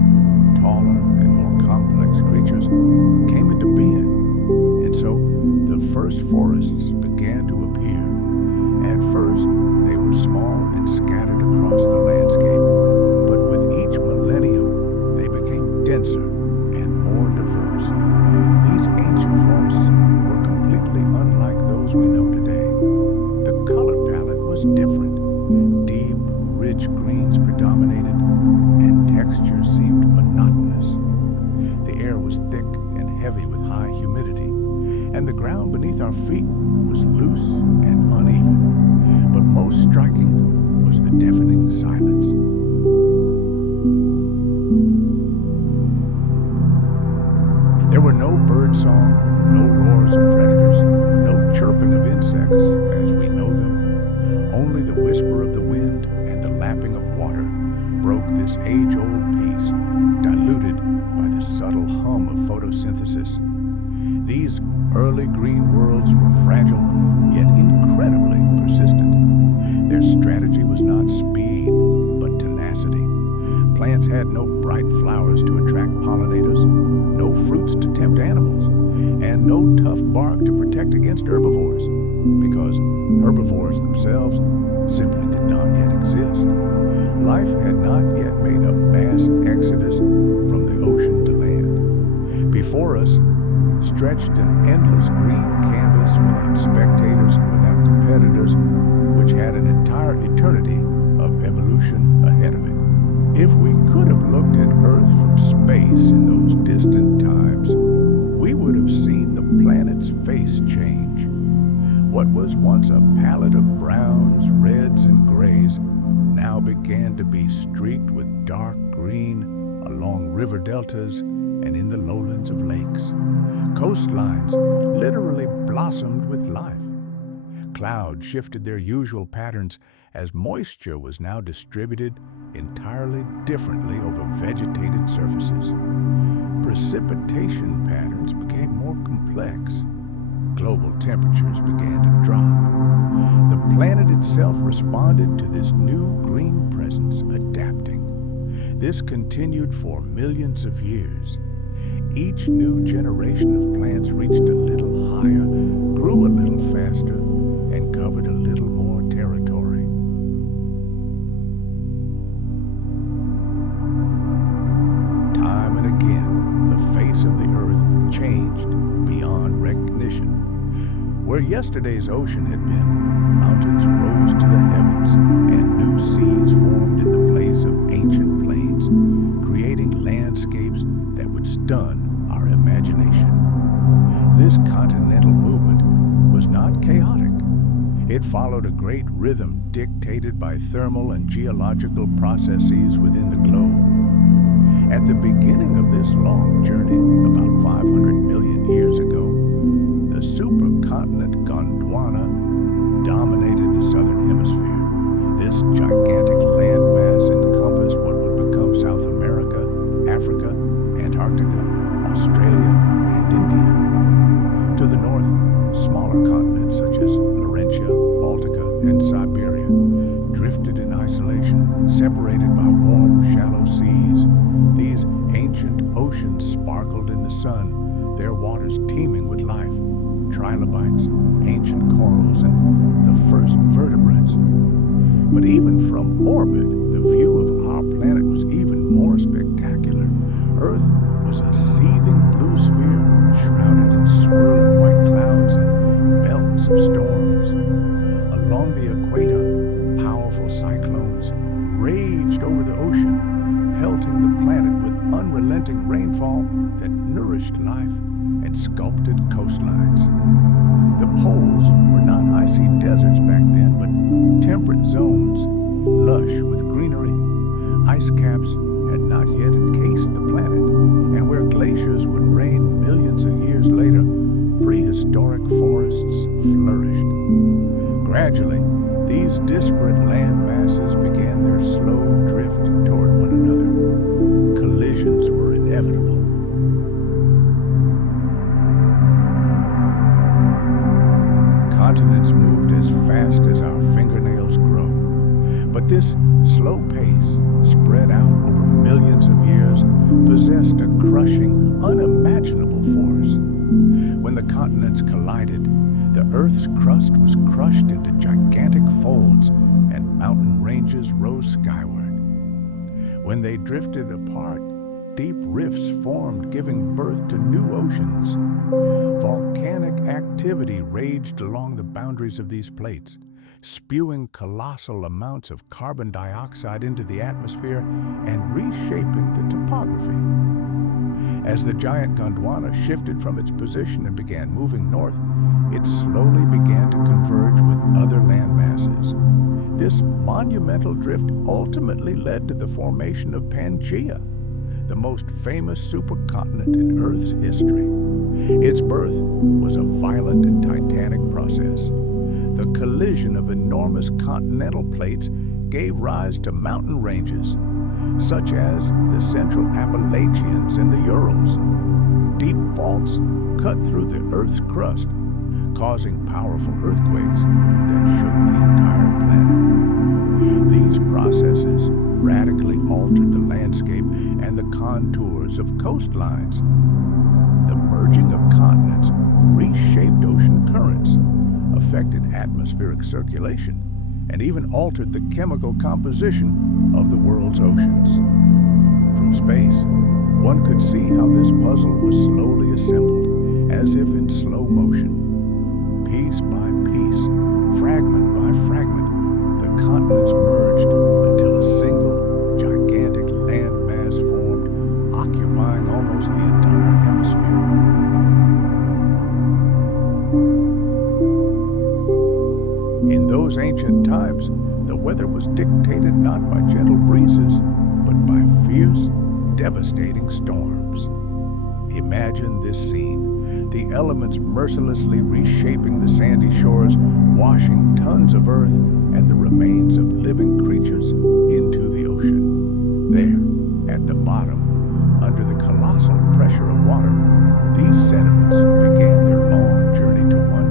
taller and more complex creatures, came into being, and so the first forests began to appear. At first, they were small and scattered across the landscape, but with each millennium, they became denser and more diverse. These ancient forests were completely unlike those we know today. The color palette was different. Deep, rich greens predominated, and texture seemed monotonous. The air was thick and heavy with high humidity, and the ground beneath our feet was loose and uneven. But most striking was the deafening silence. There were no birdsong, no roars of predators, no chirping of insects as we know them. Only the whisper of the wind and the lapping of water broke this age-old peace, diluted by the subtle hum of photosynthesis. These early green worlds were fragile, yet incredibly persistent. Their strategy was not speed, but tenacity. Plants had no bright flowers to attract pollinators, no fruits to tempt animals, and no tough bark to protect against herbivores, because herbivores themselves simply did not yet exist. Life had not yet made a mass exodus from the ocean to land. Before us stretched an endless green canvas without spectators and without competitors, which had an entire eternity of evolution ahead of it. If we could have looked at Earth from space in those distant times, we would have seen the planet's face change. What was once a palette of browns, reds, and grays now began to be streaked with dark green along river deltas and in the lowlands of lakes. Coastlines literally blossomed with life. Clouds shifted their usual patterns as moisture was now distributed entirely differently over vegetated surfaces. Precipitation patterns became more complex. global temperatures began to drop. The planet itself responded to this new green presence, adapting. This continued for millions of years. Each new generation of plants reached a little higher, grew a little faster, and covered a little more territory. Time and again, the face of the earth changed beyond recognition. Where yesterday's ocean had been, mountains rose to the heavens, and new seas formed in the place of ancient plains, creating landscapes that would stun our imagination. This continental movement was not chaotic. It followed a great rhythm dictated by thermal and geological processes within the globe. At the beginning of this long journey, about 500 million years ago, the supercontinent Gondwana dominated the southern hemisphere. This gigantic landmass encompassed what would become South America, Africa, Antarctica, Australia, and India. To the north, smaller continents such as Laurentia, Baltica, and Siberia drifted in isolation, separated by warm, shallow seas. These ancient oceans sparkled in the sun, their waters teeming with life, trilobites, ancient corals, and the first vertebrates. But even from orbit, the view of our planet was even more spectacular. Earth was a seething blue sphere, shrouded in swirling white clouds and belts of storms. Along the equator, powerful cyclones raged over the ocean, pelting the planet with unrelenting rainfall that nourished life and sculpted coastlines. The poles were not icy deserts back then, but temperate zones, lush with greenery. Ice caps had not yet encased the planet, and where glaciers would reign millions of years later, prehistoric forests flourished. Gradually, these disparate land masses began their slow drift toward one another. Collisions were inevitable. Continents moved as fast as our fingernails grow, but this slow pace, spread out over millions of years, possessed a crushing, unimaginable force. When the continents collided, the Earth's crust was crushed into gigantic folds, and mountain ranges rose skyward. When they drifted apart, deep rifts formed, giving birth to new oceans. Volcanic activity raged along the boundaries of these plates, spewing colossal amounts of carbon dioxide into the atmosphere and reshaping the topography. As the giant Gondwana shifted from its position and began moving north, it slowly began to converge with other land masses. This monumental drift ultimately led to the formation of Pangaea, the most famous supercontinent in Earth's history. Its birth was a violent and titanic process. The collision of enormous continental plates gave rise to mountain ranges, such as the Central Appalachians and the Urals. Deep faults cut through the Earth's crust, causing powerful earthquakes that shook the entire planet. These processes radically altered the landscape and the contours of coastlines. The merging of continents reshaped ocean currents, affected atmospheric circulation, and even altered the chemical composition of the world's oceans. From space, one could see how this puzzle was slowly assembled, as if in slow motion. Piece by piece, fragment by fragment, the continents merged until a single, gigantic landmass formed, occupying almost the entire hemisphere. In those ancient times, the weather was dictated not by gentle breezes, but by fierce, devastating storms. Imagine this scene, the elements mercilessly reshaping the sandy shores, washing tons of earth and the remains of living creatures into the ocean. There, at the bottom, under the colossal pressure of water, these sediments began their long journey to one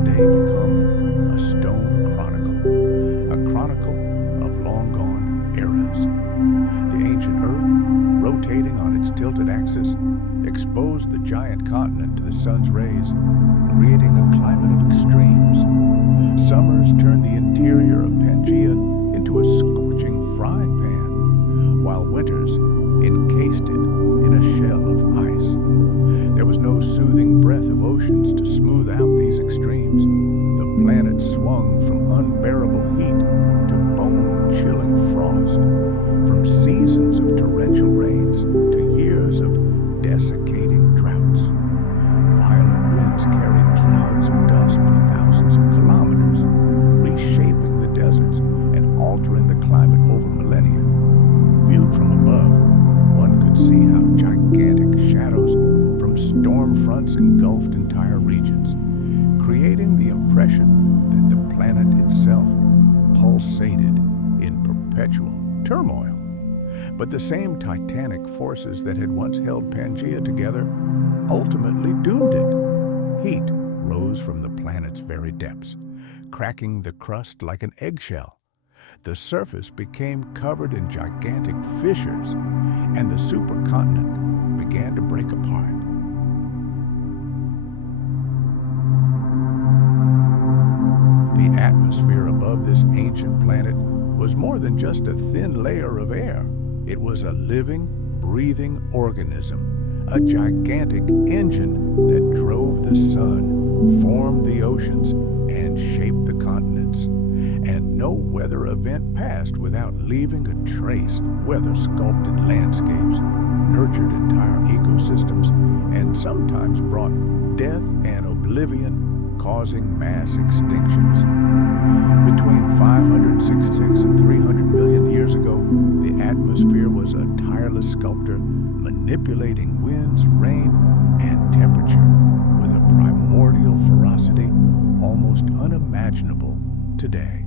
giant continent to the sun's rays, creating a climate of extremes. Summers turned the interior of Pangaea into a scorching frying pan, while winters encased it in a shell of ice. There was no soothing breath of oceans to smooth out these extremes. The planet swung from unbearable heat to bone-chilling frost, from seasons of torrential rains to years of desiccating droughts. Violent winds carried clouds of dust for thousands of kilometers, reshaping the deserts and altering the climate over millennia. Viewed from above, one could see how gigantic shadows from storm fronts engulfed entire regions, creating the impression that the planet itself pulsated in perpetual turmoil. But the same titanic forces that had once held Pangaea together ultimately doomed it. Heat rose from the planet's very depths, cracking the crust like an eggshell. The surface became covered in gigantic fissures, and the supercontinent began to break apart. The atmosphere above this ancient planet was more than just a thin layer of air. It was a living, breathing organism, a gigantic engine that drove the sun, formed the oceans, and shaped the continents. And no weather event passed without leaving a trace. Weather-sculpted landscapes, nurtured entire ecosystems, and sometimes brought death and oblivion, causing mass extinctions. Between 566 and 300 million years ago, the atmosphere was a tireless sculptor, manipulating winds, rain, and temperature with a primordial ferocity almost unimaginable today.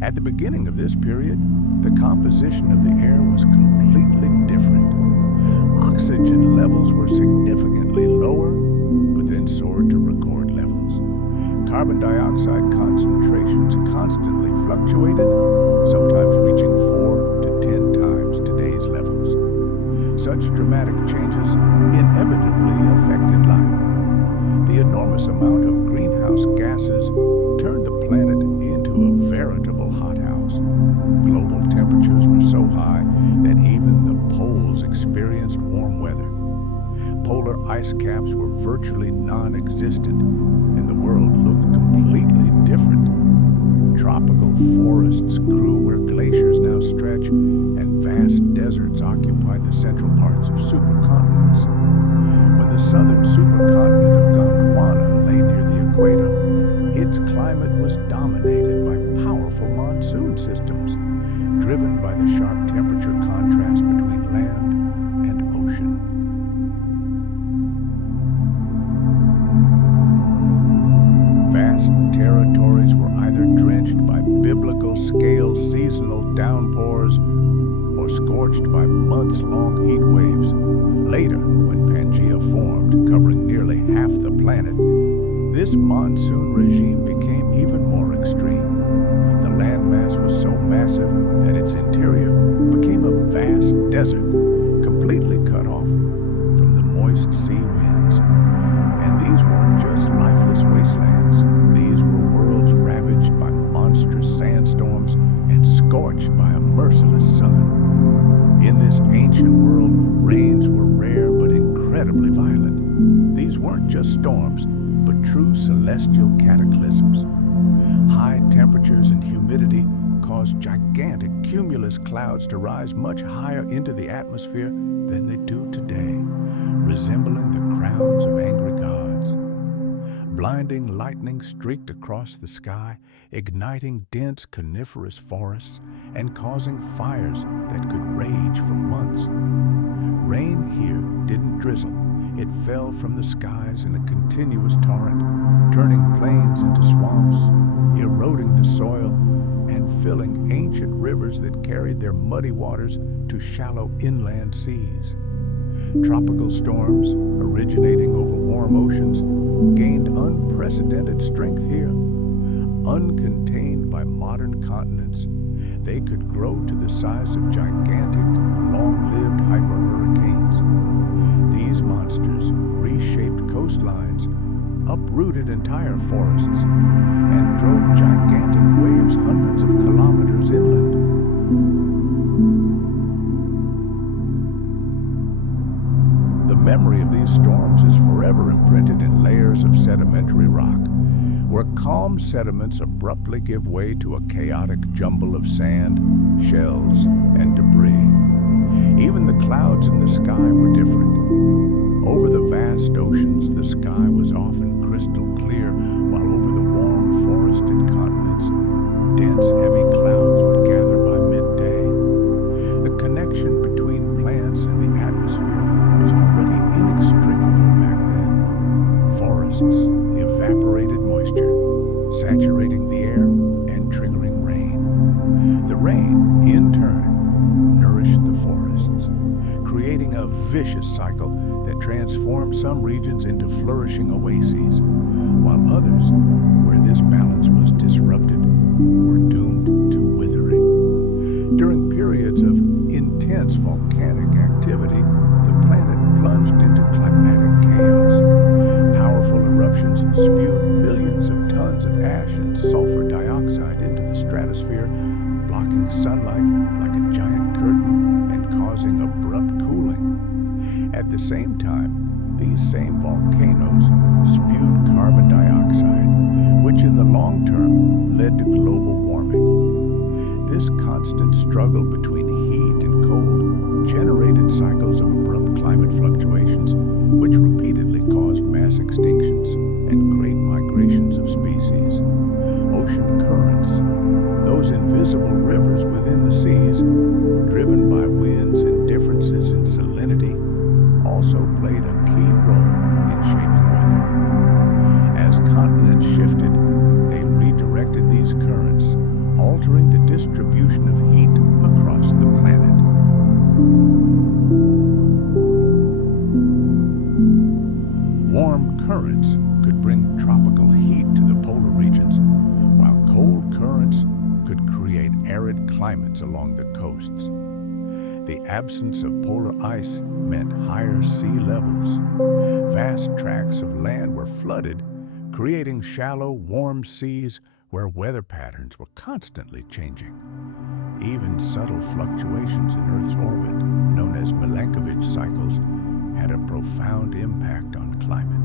At the beginning of this period, the composition of the air was completely different. Oxygen levels were significantly lower, but then soared to record levels. Carbon dioxide concentrations constantly fluctuated, sometimes reaching 4 to 10 times today's levels. Such dramatic changes inevitably affected life. The enormous amount of greenhouse gases turned the planet into a veritable hothouse. Global temperatures were so high that even the poles experienced warm weather. Polar ice caps were virtually non-existent, and the world looked completely different. Tropical forests grew where glaciers now stretch, and vast deserts occupied the central parts of supercontinents. When the southern supercontinent of Gondwana lay near the equator, its climate was dominated by powerful monsoon systems, driven by the sharp temperature contrast between land and ocean. Vast territories were either drenched by biblical-scale seasonal downpours or scorched by months-long heat waves. Later, when Pangaea formed, covering nearly half the planet, this monsoon regime became even more extreme. The landmass was so massive that its interior became a vast desert, completely cut off from the moist sea winds. And these weren't just lifeless wastelands. These were worlds ravaged by monstrous sandstorms and scorched by a merciless sun. In this ancient world, rains were rare but incredibly violent. These weren't just storms, but true celestial cataclysms. High temperatures and humidity caused gigantic cumulus clouds to rise much higher into the atmosphere than they do today, resembling the crowns of angry gods. Blinding lightning streaked across the sky, igniting dense coniferous forests and causing fires that could rage for months. Rain here didn't drizzle. It fell from the skies in a continuous torrent, turning plains into swamps, eroding the soil, and filling ancient rivers that carried their muddy waters to shallow inland seas. Tropical storms, originating over warm oceans, gained unprecedented strength here. Uncontained by modern continents, They could grow to the size of gigantic, long-lived hyperhurricanes. These monsters reshaped coastlines, uprooted entire forests, and drove gigantic waves hundreds of kilometers inland. The memory of these storms is forever imprinted in layers of sedimentary rock, where calm sediments abruptly give way to a chaotic jumble of sand, shells, and debris. Even the clouds in the sky were different. Over the vast oceans, the sky was often crystal clear, while over the warm, forested continents, dense, heavy clouds would gather by midday. The connection between plants and the atmosphere was already inextricable back then. Forests evaporated moisture, saturating the air and triggering rain. The rain, in turn, nourished the forests, creating a vicious cycle that transformed some regions into flourishing oases, while others, where this balance was disrupted, were doomed to withering. During periods of intense volcanic activity, the planet plunged into climatic chaos. Powerful eruptions spewed millions of tons of ash and sulfur dioxide into the stratosphere, blocking sunlight like a giant curtain and causing abrupt cooling. At the same time, these same volcanoes spewed carbon dioxide, which in the long term led to global warming. This constant struggle between heat and cold generated cycles of abrupt climate fluctuations, which repeatedly caused mass extinctions and great migrations of species. Ocean currents, those invisible rivers within the seas, driven by winds and differences in salinity, also played a key role in shaping weather. As continents shifted, they redirected these currents, altering the distribution of heat across the planet. Warm currents could bring tropical heat to the polar regions, while cold currents could create arid climates along the coasts. The absence of polar ice meant higher sea levels. Vast tracts of land were flooded, creating shallow, warm seas where weather patterns were constantly changing. Even subtle fluctuations in Earth's orbit, known as Milankovitch cycles, had a profound impact on climate.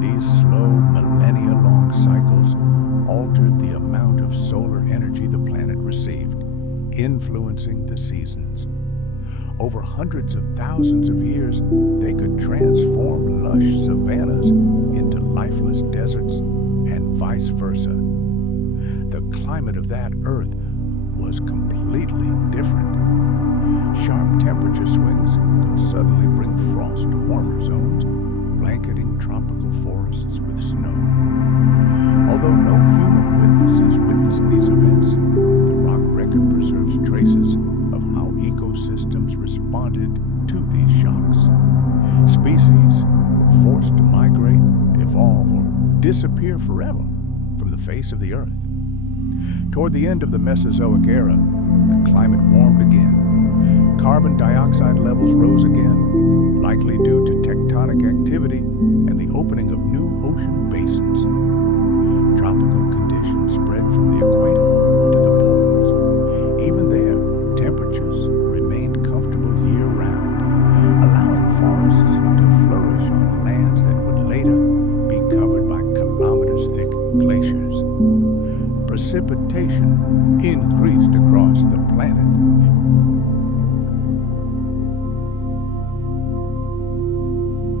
These slow, millennia-long cycles altered the amount of solar energy the planet received, influencing the seasons. Over hundreds of thousands of years, they could transform lush savannas into lifeless deserts and vice versa. The climate of that Earth was completely different. Sharp temperature swings could suddenly bring frost to warmer zones, blanketing tropical forests with snow. Although no human witnesses witnessed these events, the rock record preserves traces of how ecosystems responded to these shocks. Species were forced to migrate, evolve, or disappear forever from the face of the Earth. Toward the end of the Mesozoic era, the climate warmed again. Carbon dioxide levels rose again, likely due to tectonic activity and the opening of new ocean basins. Tropical conditions spread from the equator to the poles. Even there, temperatures remained comfortable year-round, allowing forests to flourish on lands that would later be covered by kilometers-thick glaciers. Precipitation increased across the planet.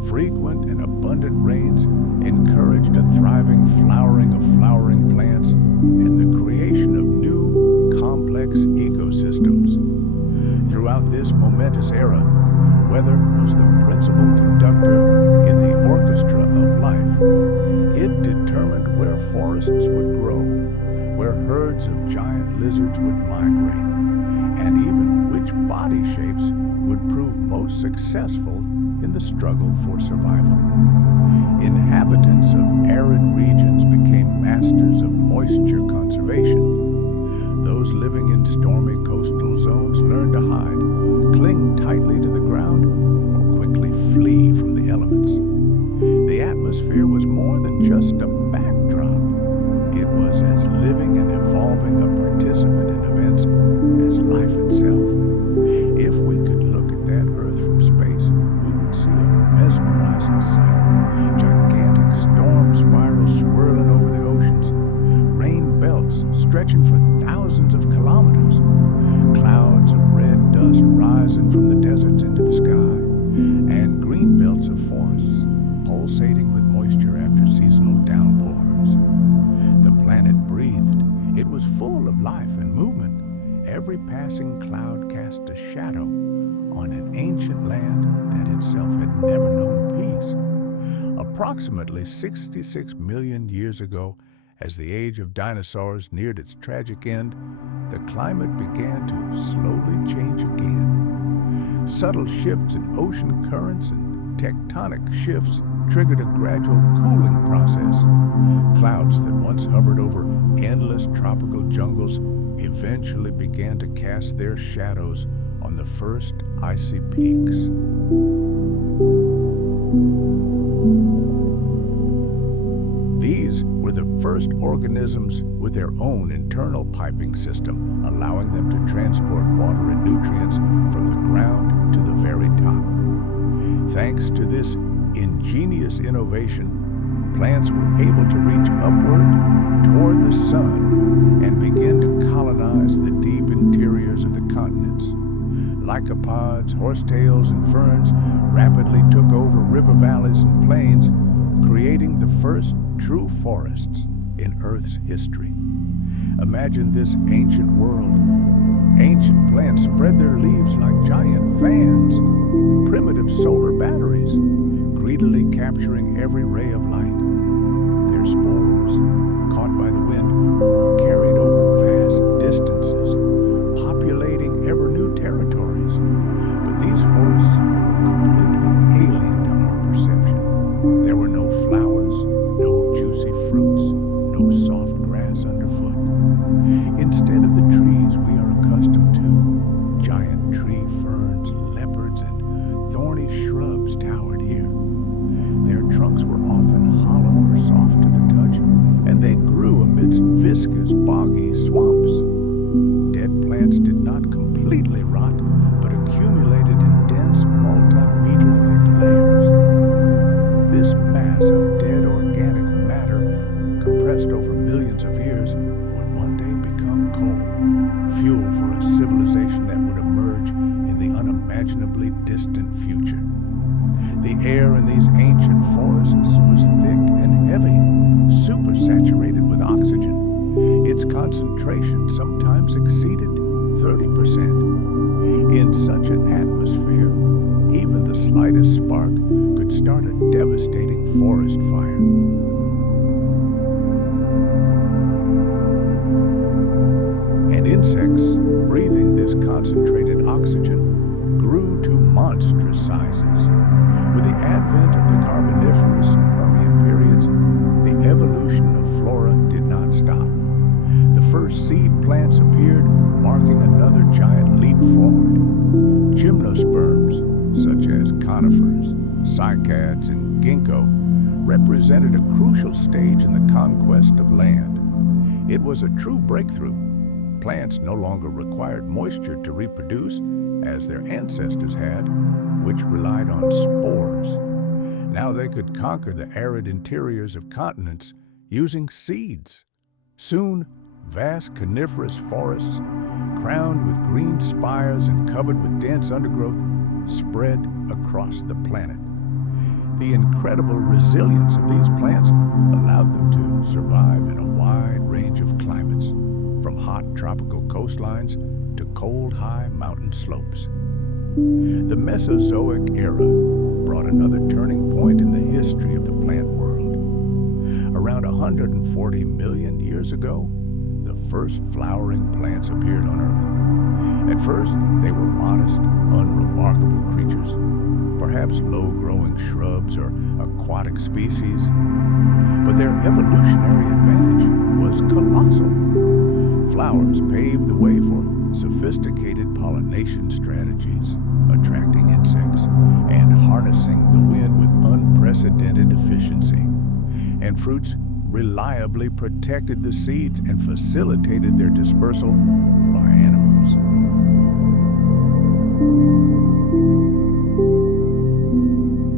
Frequent and abundant rains encouraged a thriving flowering of flowering plants and the creation of new, complex ecosystems. Throughout this momentous era, weather was the principal conductor in the orchestra of life. It determined where forests would grow, where herds of giant lizards would migrate, and even which body shapes would prove most successful in the struggle for survival. Inhabitants of arid regions became masters of moisture conservation. Those living in stretching for thousands of kilometers. Clouds of red dust rising from the deserts into the sky, and green belts of forests pulsating with moisture after seasonal downpours. The planet breathed. It was full of life and movement. Every passing cloud cast a shadow on an ancient land that itself had never known peace. Approximately 66 million years ago, as the age of dinosaurs neared its tragic end, the climate began to slowly change again. Subtle shifts in ocean currents and tectonic shifts triggered a gradual cooling process. Clouds that once hovered over endless tropical jungles eventually began to cast their shadows on the first icy peaks. These were the first organisms with their own internal piping system, allowing them to transport water and nutrients from the ground to the very top. Thanks to this ingenious innovation, plants were able to reach upward toward the sun and begin to colonize the deep interiors of the continents. Lycopods, horsetails, and ferns rapidly took over river valleys and plains, creating the first true forests in Earth's history. Imagine this ancient world. Ancient plants spread their leaves like giant fans, primitive solar batteries, greedily capturing every ray of light. Their spores, caught by the wind, were carried over vast distances, populating ever new territories. But these forests were completely alien to our perception. There were no flowers, no juicy fruits, no soft grass underfoot. Instead of the trees we are accustomed to, giant tree ferns, leopards, and thorny shrubs towered here. Their trunks were often hollow or soft to the touch, and they grew amidst viscous, boggy swamps. Dead plants did not completely rot, but accumulated in dense, multi-meter-thick layers. This mass of dead organic matter, compressed over millions of years, would one day become coal, fuel for a civilization that would emerge in the unimaginably distant future. The air in these ancient forests was thick and heavy, supersaturated with oxygen. Its concentration sometimes exceeded 30%. In such an atmosphere, even the slightest spark could start a devastating forest fire. And insects, breathing this concentrated oxygen, grew to monstrous sizes. With the advent of the Carboniferous and Permian periods, the evolution of flora did not stop. The first seed plants appeared, marking another giant leap forward. Gymnosperms, such as conifers, cycads, and ginkgo, represented a crucial stage in the conquest of land. It was a true breakthrough. Plants no longer required moisture to reproduce, as their ancestors had, which relied on spores. Now they could conquer the arid interiors of continents using seeds. Soon, vast coniferous forests, crowned with green spires and covered with dense undergrowth, spread across the planet. The incredible resilience of these plants allowed them to survive in a wide range of climates, from hot tropical coastlines to cold, high mountain slopes. The Mesozoic era brought another turning point in the history of the plant world. Around 140 million years ago, the first flowering plants appeared on Earth. At first, they were modest, unremarkable creatures, perhaps low-growing shrubs or aquatic species. But their evolutionary advantage was colossal. Flowers paved the way for sophisticated pollination strategies, attracting insects and harnessing the wind with unprecedented efficiency. And fruits reliably protected the seeds and facilitated their dispersal by animals.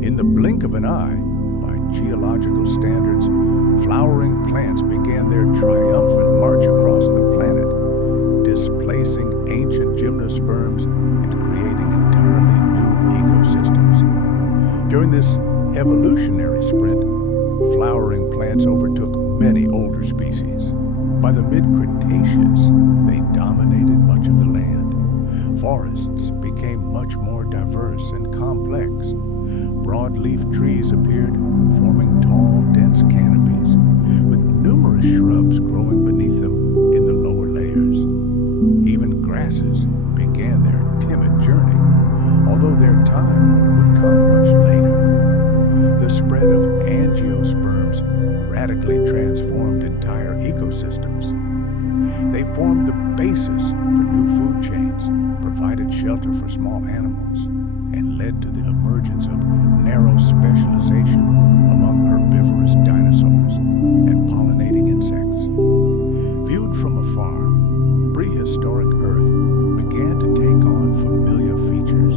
In the blink of an eye, by geological standards, flowering plants began their triumphant march across the planet. ancient gymnosperms and creating entirely new ecosystems. During this evolutionary sprint, flowering plants overtook many older species. By the mid-Cretaceous, they dominated much of the land. Forests became much more diverse and complex. Broadleaf trees appeared, forming tall, dense canopies, with numerous shrubs growing beneath them in the lower layers. Even grasses began their timid journey, although their time would come much later. The spread of angiosperms radically transformed entire ecosystems. They formed the basis for new food chains, provided shelter for small animals, and led to the emergence of narrow specialization among herbivorous dinosaurs and pollinating insects. Viewed from afar, prehistoric Earth began to take on familiar features.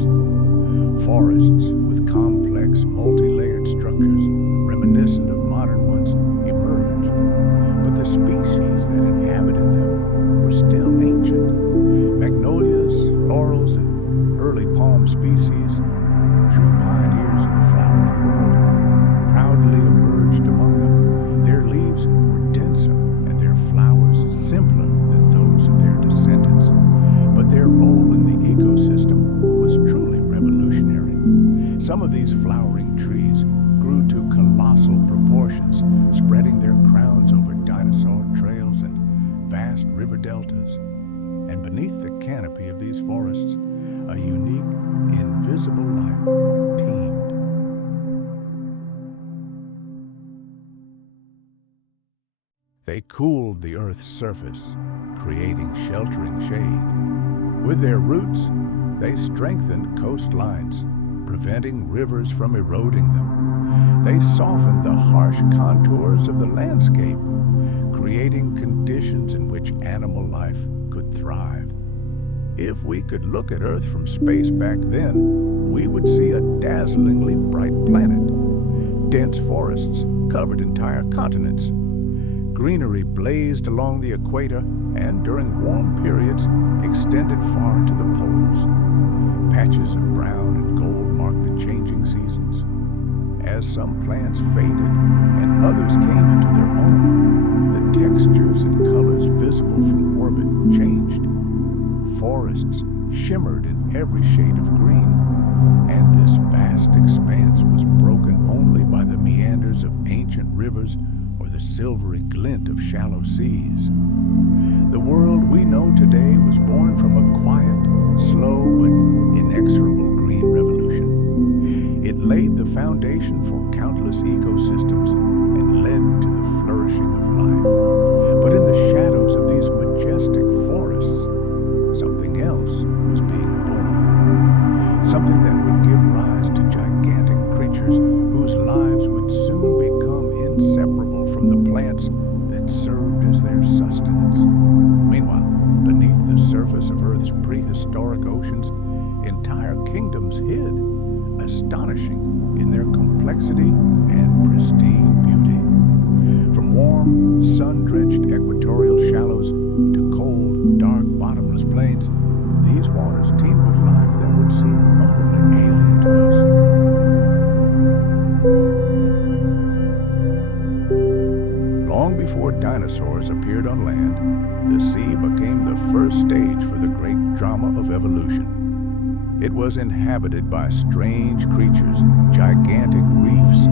Forests with complex, multi-layered structures reminiscent of modern ones emerged, but the species that inhabited them were still ancient. Magnolias, laurels, and early palm species, true pioneers of the flowering world, proudly emerged among them. Their leaves were denser and their flowers simpler than those of their descendants, but their role in the ecosystem was truly revolutionary. Some of these flowering trees grew to colossal proportions, spreading their crowns over dinosaur trails and vast river deltas. And beneath the canopy of these forests, a unique, invisible life teemed. They cooled the Earth's surface, creating sheltering shade. With their roots, they strengthened coastlines, preventing rivers from eroding them. They softened the harsh contours of the landscape, creating conditions in which animal life could thrive. If we could look at Earth from space back then, we would see a dazzlingly bright planet. Dense forests covered entire continents. Greenery blazed along the equator and during warm periods extended far to the poles. Patches of brown and gold marked the changing seasons. As some plants faded and others came into their own, the textures and colors visible from orbit changed. Forests shimmered in every shade of green, and this vast expanse was broken only by the meanders of ancient rivers or the silvery glint of shallow seas. The world we know today was born from a quiet, slow, but inexorable green revolution. It laid the foundation for countless ecosystems and led to the flourishing of life. But in the shadows of these majestic forests, something else was being born. Something that would give rise to gigantic creatures whose lives would soon become inseparable from the plants that served as their sustenance. Meanwhile, beneath the surface of Earth's prehistoric oceans, entire kingdoms hid, astonishing in their complexity and pristine beauty. From warm, sun-drenched equatorial shallows to cold, dark, bottomless plains, these waters teemed with life that would seem utterly alien to us. Long before dinosaurs appeared on land, the sea became the first stage for the great drama of evolution. It was inhabited by strange creatures, gigantic reefs,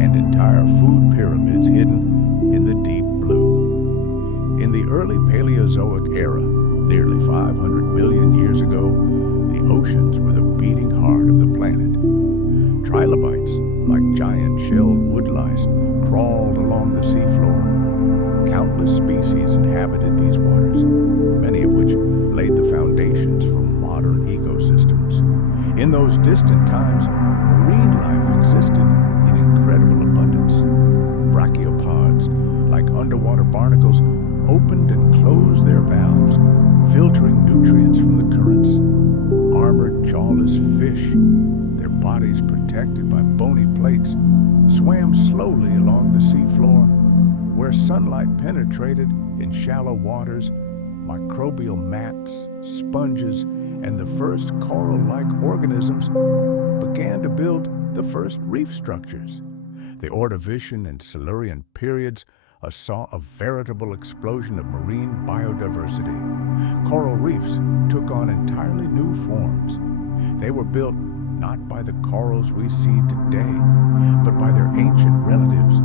and entire food pyramids hidden in the deep blue. In the early Paleozoic era, nearly 500 million years ago, the oceans were the beating heart of the planet. Trilobites, like giant shelled woodlice, crawled along the seafloor. Countless species inhabited these waters, many of which laid the foundations for modern ecosystems. In those distant times, marine life existed in incredible abundance. Brachiopods, like underwater barnacles, opened and closed their valves, filtering nutrients from the currents. Armored, jawless fish, their bodies protected by bony plates, swam slowly along the seafloor. Where sunlight penetrated in shallow waters, microbial mats, sponges, and the first coral-like organisms began to build the first reef structures. The Ordovician and Silurian periods saw a veritable explosion of marine biodiversity. Coral reefs took on entirely new forms. They were built not by the corals we see today, but by their ancient relatives,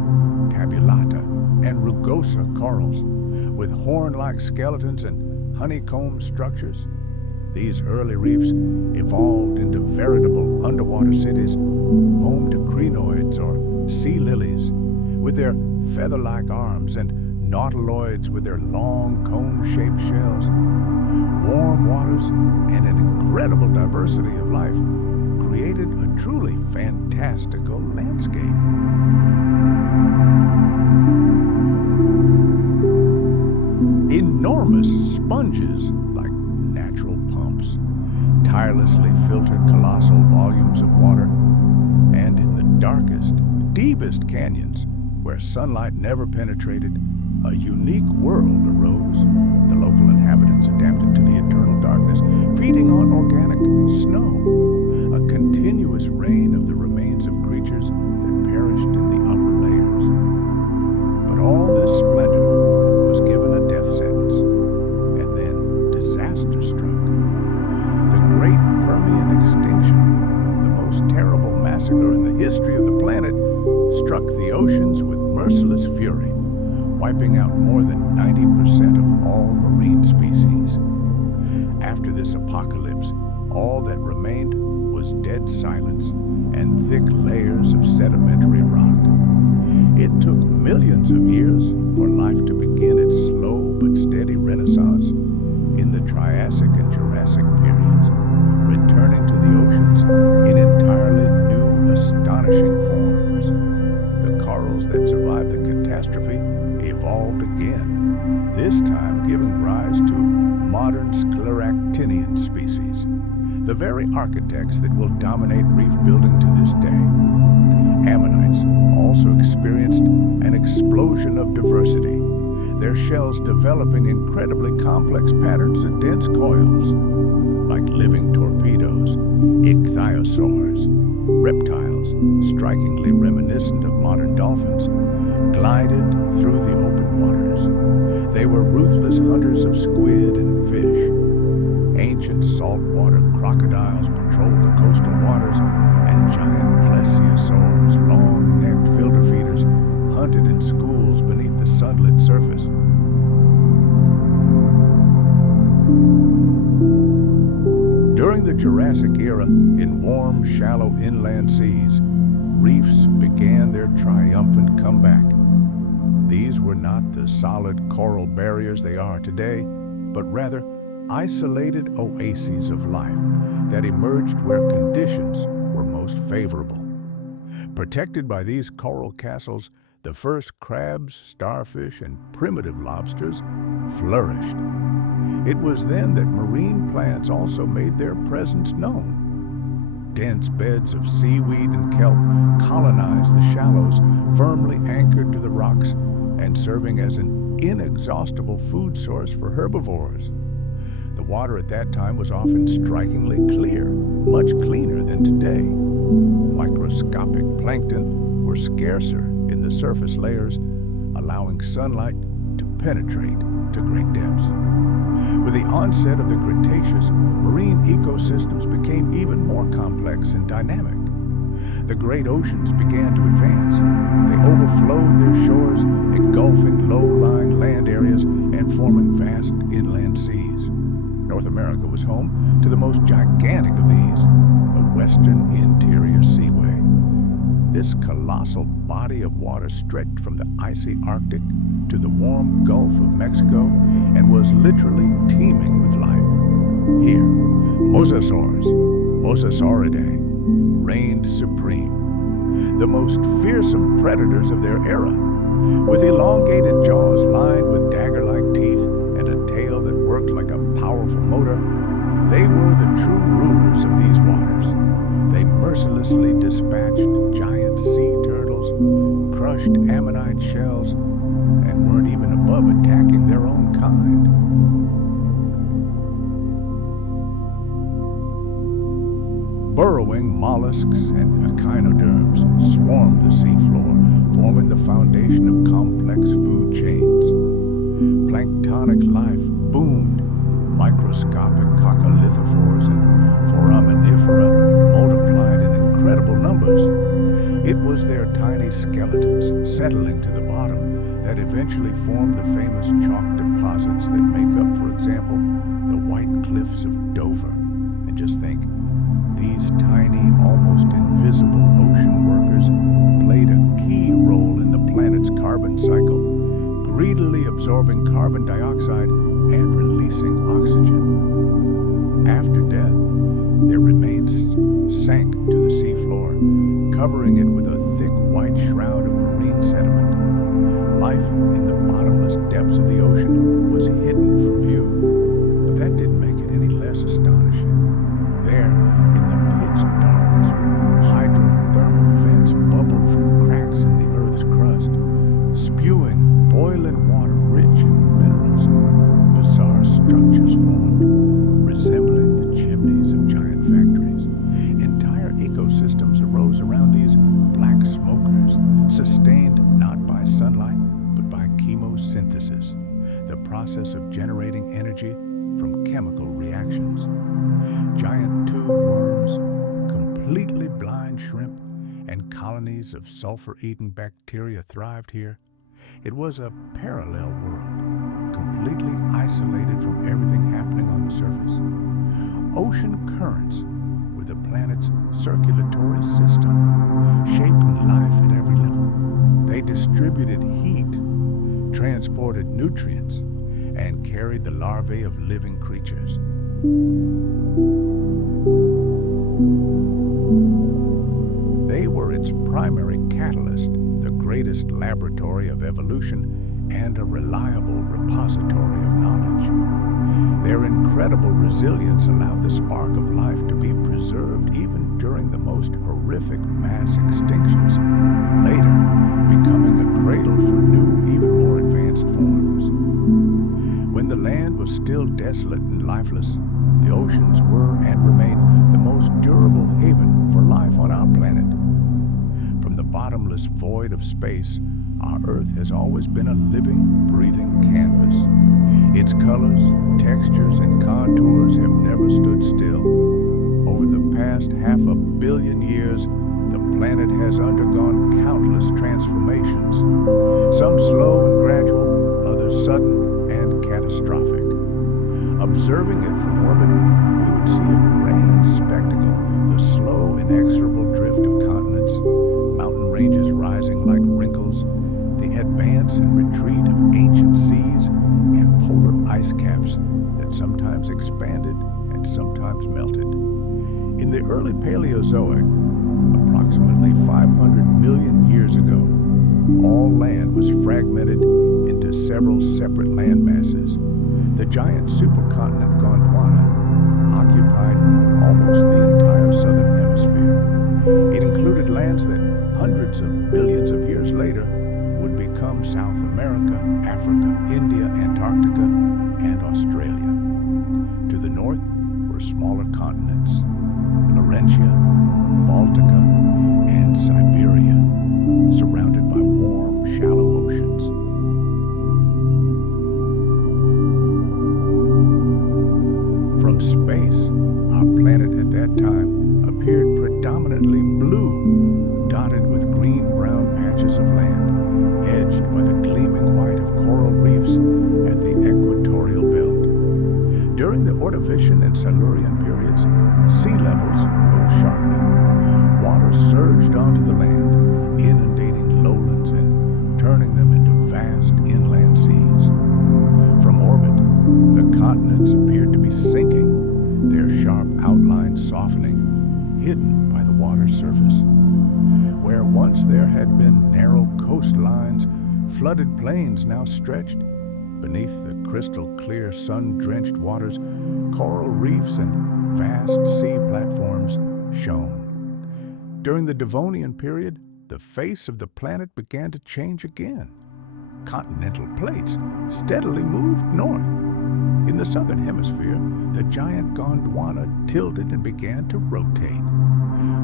tabulata and rugosa corals, with horn-like skeletons and honeycomb structures. These early reefs evolved into veritable underwater cities, home to crinoids or sea lilies, with their feather-like arms, and nautiloids with their long cone-shaped shells. Warm waters and an incredible diversity of life created a truly fantastical landscape. Enormous sponges, like natural pumps, tirelessly filtered colossal volumes of water, and in the darkest, deepest canyons, where sunlight never penetrated, a unique world arose. The local inhabitants adapted to the eternal darkness, feeding on organic snow, a continuous rain of the remains of creatures that perished in the upper layers. But all this splendor was given a death sentence, and then disaster struck. The Great Permian Extinction, the most terrible massacre in the history of the planet, struck the oceans with merciless fury, wiping out more than 90% of all marine species. After this apocalypse, all that remained was dead silence and thick layers of sedimentary rock. It took millions of years for life to begin its slow but steady renaissance in the Triassic and Jurassic periods, returning to the oceans in entirely new, astonishing forms. The corals that survived the catastrophe evolved again, this time giving rise to modern scleractinian species, the very architects that will dominate reef building to this day. Ammonites also experienced an explosion of diversity, their shells developing incredibly complex patterns and dense coils, like living torpedoes, ichthyosaurs, reptiles strikingly reminiscent of modern dolphins, glided through the open waters. They were ruthless hunters of squid and fish. Ancient saltwater crocodiles patrolled the coastal waters, and giant plesiosaurs, long-necked filter feeders, hunted in schools beneath the sunlit surface. During the Jurassic era, in warm, shallow inland seas, reefs began their triumphant comeback. These were not the solid coral barriers they are today, but rather isolated oases of life that emerged where conditions were most favorable. Protected by these coral castles, the first crabs, starfish, and primitive lobsters flourished. It was then that marine plants also made their presence known. Dense beds of seaweed and kelp colonized the shallows, firmly anchored to the rocks and serving as an inexhaustible food source for herbivores. The water at that time was often strikingly clear, much cleaner than today. Microscopic plankton were scarcer in the surface layers, allowing sunlight to penetrate to great depths. With the onset of the Cretaceous, marine ecosystems became even more complex and dynamic. The great oceans began to advance. They overflowed their shores, engulfing low-lying land areas and forming vast inland seas. North America was home to the most gigantic of these, the Western Interior Seaway. This colossal body of water stretched from the icy Arctic to the warm Gulf of Mexico and was literally teeming with life. Here, Mosasauridae, reigned supreme, the most fearsome predators of their era. With elongated jaws lined with dagger-like teeth and a tail that worked like a powerful motor, they were the true rulers of these waters. They mercilessly dispatched giant sea turtles, crushed ammonite shells, and weren't even above attacking their own kind. mollusks and echinoderms swarmed the seafloor, forming the foundation of complex food chains. Planktonic life boomed. Microscopic coccolithophores and foraminifera multiplied in incredible numbers. It was their tiny skeletons settling to the bottom that eventually formed the famous chalk deposits that make up, for example, the White Cliffs of Dover. And just think, these tiny, almost invisible ocean workers played a key role in the planet's carbon cycle, greedily absorbing carbon dioxide and releasing oxygen. After death, their remains sank to the seafloor, covering it with a thick white shroud of marine sediment. Life in the bottomless depths of the ocean was hidden from view, but that didn't make it any less astonishing. There, in the pitch darkness where hydrothermal vents bubbled from cracks in the Earth's crust, spewing boiling water rich in minerals, bizarre structures formed, resembling the chimneys of giant factories. Entire ecosystems arose around these black smokers, sustained not by sunlight, but by chemosynthesis, the process of generating energy from chemical reactions. Giant tube worms, completely blind shrimp, and colonies of sulfur-eating bacteria thrived here. It was a parallel world, completely isolated from everything happening on the surface. Ocean currents were the planet's circulatory system, shaping life at every level. They distributed heat, transported nutrients, and carried the larvae of living creatures. They were its primary catalyst, the greatest laboratory of evolution, and a reliable repository of knowledge. Their incredible resilience allowed the spark of life to be preserved even during the most horrific mass extinctions, later becoming a cradle for new, even more advanced forms. When the land was still desolate and lifeless, the oceans were and remain the most durable haven for life on our planet. From the bottomless void of space, our Earth has always been a living, breathing canvas. Its colors, textures, and contours have never stood still. Over the past 500 million years, the planet has undergone countless transformations, some slow and gradual, others sudden and catastrophic. Observing it from orbit, we would see a grand spectacle, the slow, inexorable drift of continents, mountain ranges rising like wrinkles, the advance and retreat of ancient seas, and polar ice caps that sometimes expanded and sometimes melted. In the early Paleozoic, approximately 500 million years ago, all land was fragmented into several separate land masses. The giant supercontinent Gondwana occupied almost the entire southern hemisphere. It included lands that hundreds of millions of years later would become South America, Africa, India, Antarctica, and Australia. To the north were smaller continents, Laurentia, Baltica, and Siberia, surrounded by warm, shallow oceans. From space, our planet at that time appeared predominantly blue, dotted with green-brown patches of land, edged by the gleaming white of coral reefs at the equatorial belt. During the Ordovician and Silurian periods, sea levels rose sharply. Water surged onto the land, inundating lowlands and turning them into vast inland seas. From orbit, the continents appeared to be sinking, their sharp outlines softening, hidden by the water's surface. Where once there had been narrow coastlines, flooded plains now stretched. Beneath the crystal-clear, sun-drenched waters, coral reefs and vast sea platforms shone. During the Devonian period, the face of the planet began to change again. Continental plates steadily moved north. In the southern hemisphere, the giant Gondwana tilted and began to rotate.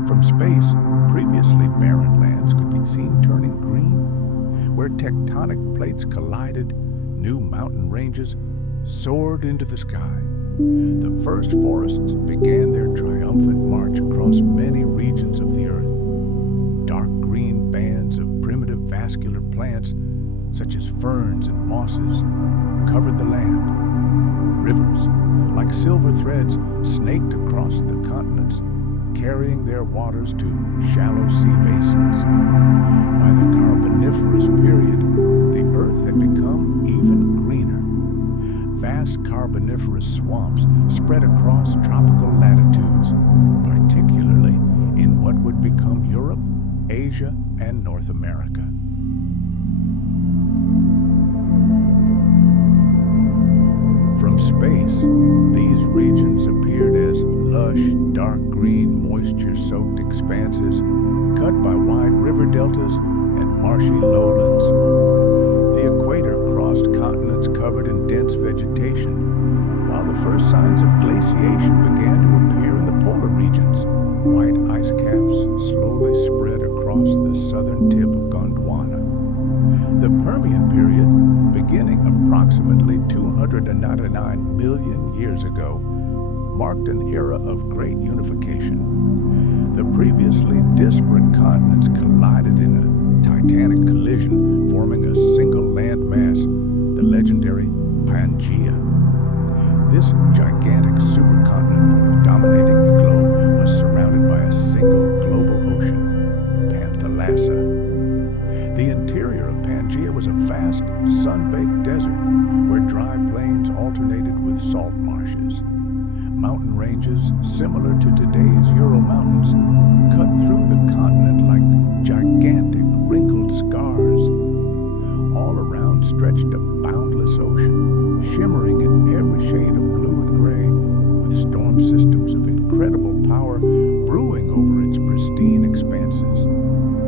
From space, previously barren lands could be seen turning green. Where tectonic plates collided, new mountain ranges soared into the sky. The first forests began their triumphant march across many regions of the earth. Dark green bands of primitive vascular plants, such as ferns and mosses, covered the land. Rivers, like silver threads, snaked across the continents, carrying their waters to shallow sea basins. By the Carboniferous period, the earth had become even greener. Vast Carboniferous swamps spread across tropical latitudes, particularly in what would become Europe, Asia, and North America. From space, these regions appeared as lush, dark green, moisture-soaked expanses cut by wide river deltas and marshy lowlands. The equator crossed continents covered in dense vegetation, while the first signs of glaciation began to appear in the polar regions. White ice caps slowly spread across the southern tip of Gondwana. The Permian period, beginning approximately 299 million years ago, marked an era of great unification. The previously disparate continents collided in a titanic collision, forming a single landmass, the legendary Pangaea. This gigantic supercontinent dominating the globe was surrounded by a single global ocean, Panthalassa. The interior of Pangaea was a vast, sun-baked desert where dry plains alternated with salt marshes. Mountain ranges similar to today's Ural Mountains cut through the continent like gigantic, wrinkled scars. All around stretched a boundless ocean, shimmering in every shade of blue and gray, with storm systems of incredible power brewing over its pristine expanses.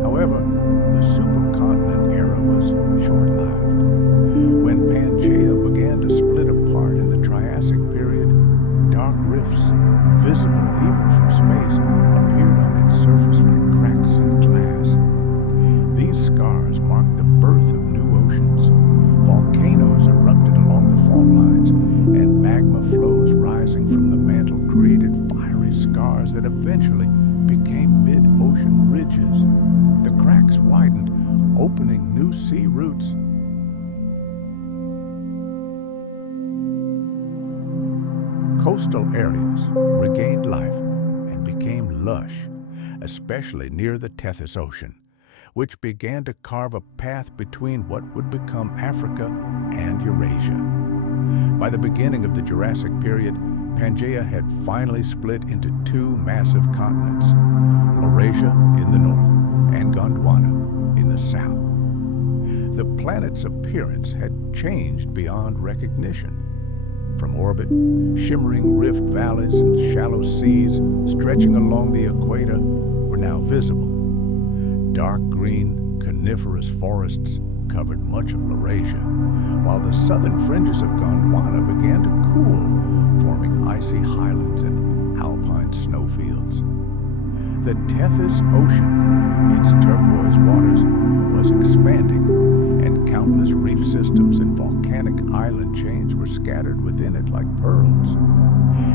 However, the supercontinent era was short-lived. When Pangaea began to split apart in the Triassic period, dark rifts, visible even from space, appeared on its surface like cracks in glass. These scars marked the birth of new oceans. Volcanoes erupted along the fault lines, and magma flows rising from the mantle created fiery scars that eventually became mid-ocean ridges. The cracks widened, opening new sea routes. Coastal areas regained life and became lush, especially near the Tethys Ocean, which began to carve a path between what would become Africa and Eurasia. By the beginning of the Jurassic period, Pangaea had finally split into two massive continents, Laurasia in the north and Gondwana in the south. The planet's appearance had changed beyond recognition. From orbit, shimmering rift valleys and shallow seas stretching along the equator were now visible. Dark green, coniferous forests covered much of Laurasia, while the southern fringes of Gondwana began to cool, forming icy highlands and alpine snowfields. The Tethys Ocean, its turquoise waters, was expanding, and countless reef systems and volcanic island chains were scattered within it like pearls.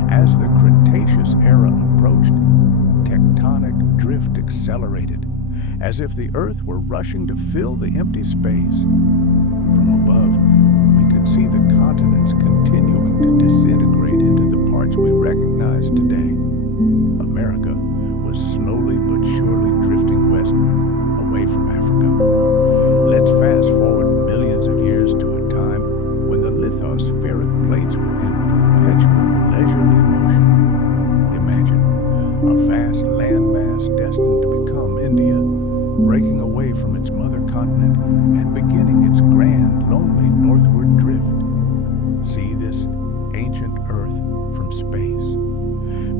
As the Cretaceous era approached, tectonic drift accelerated, as if the Earth were rushing to fill the empty space. From above, we could see the continents continuing to disintegrate into the parts we recognize today. America was slowly but surely drifting westward, away from Africa. Let's fast forward millions of years to a time when the lithospheric plates were in perpetual leisurely motion. Imagine a vast landmass destined to become India, breaking away from its mother continent and beginning its grand, lonely northward drift. See this ancient Earth from space.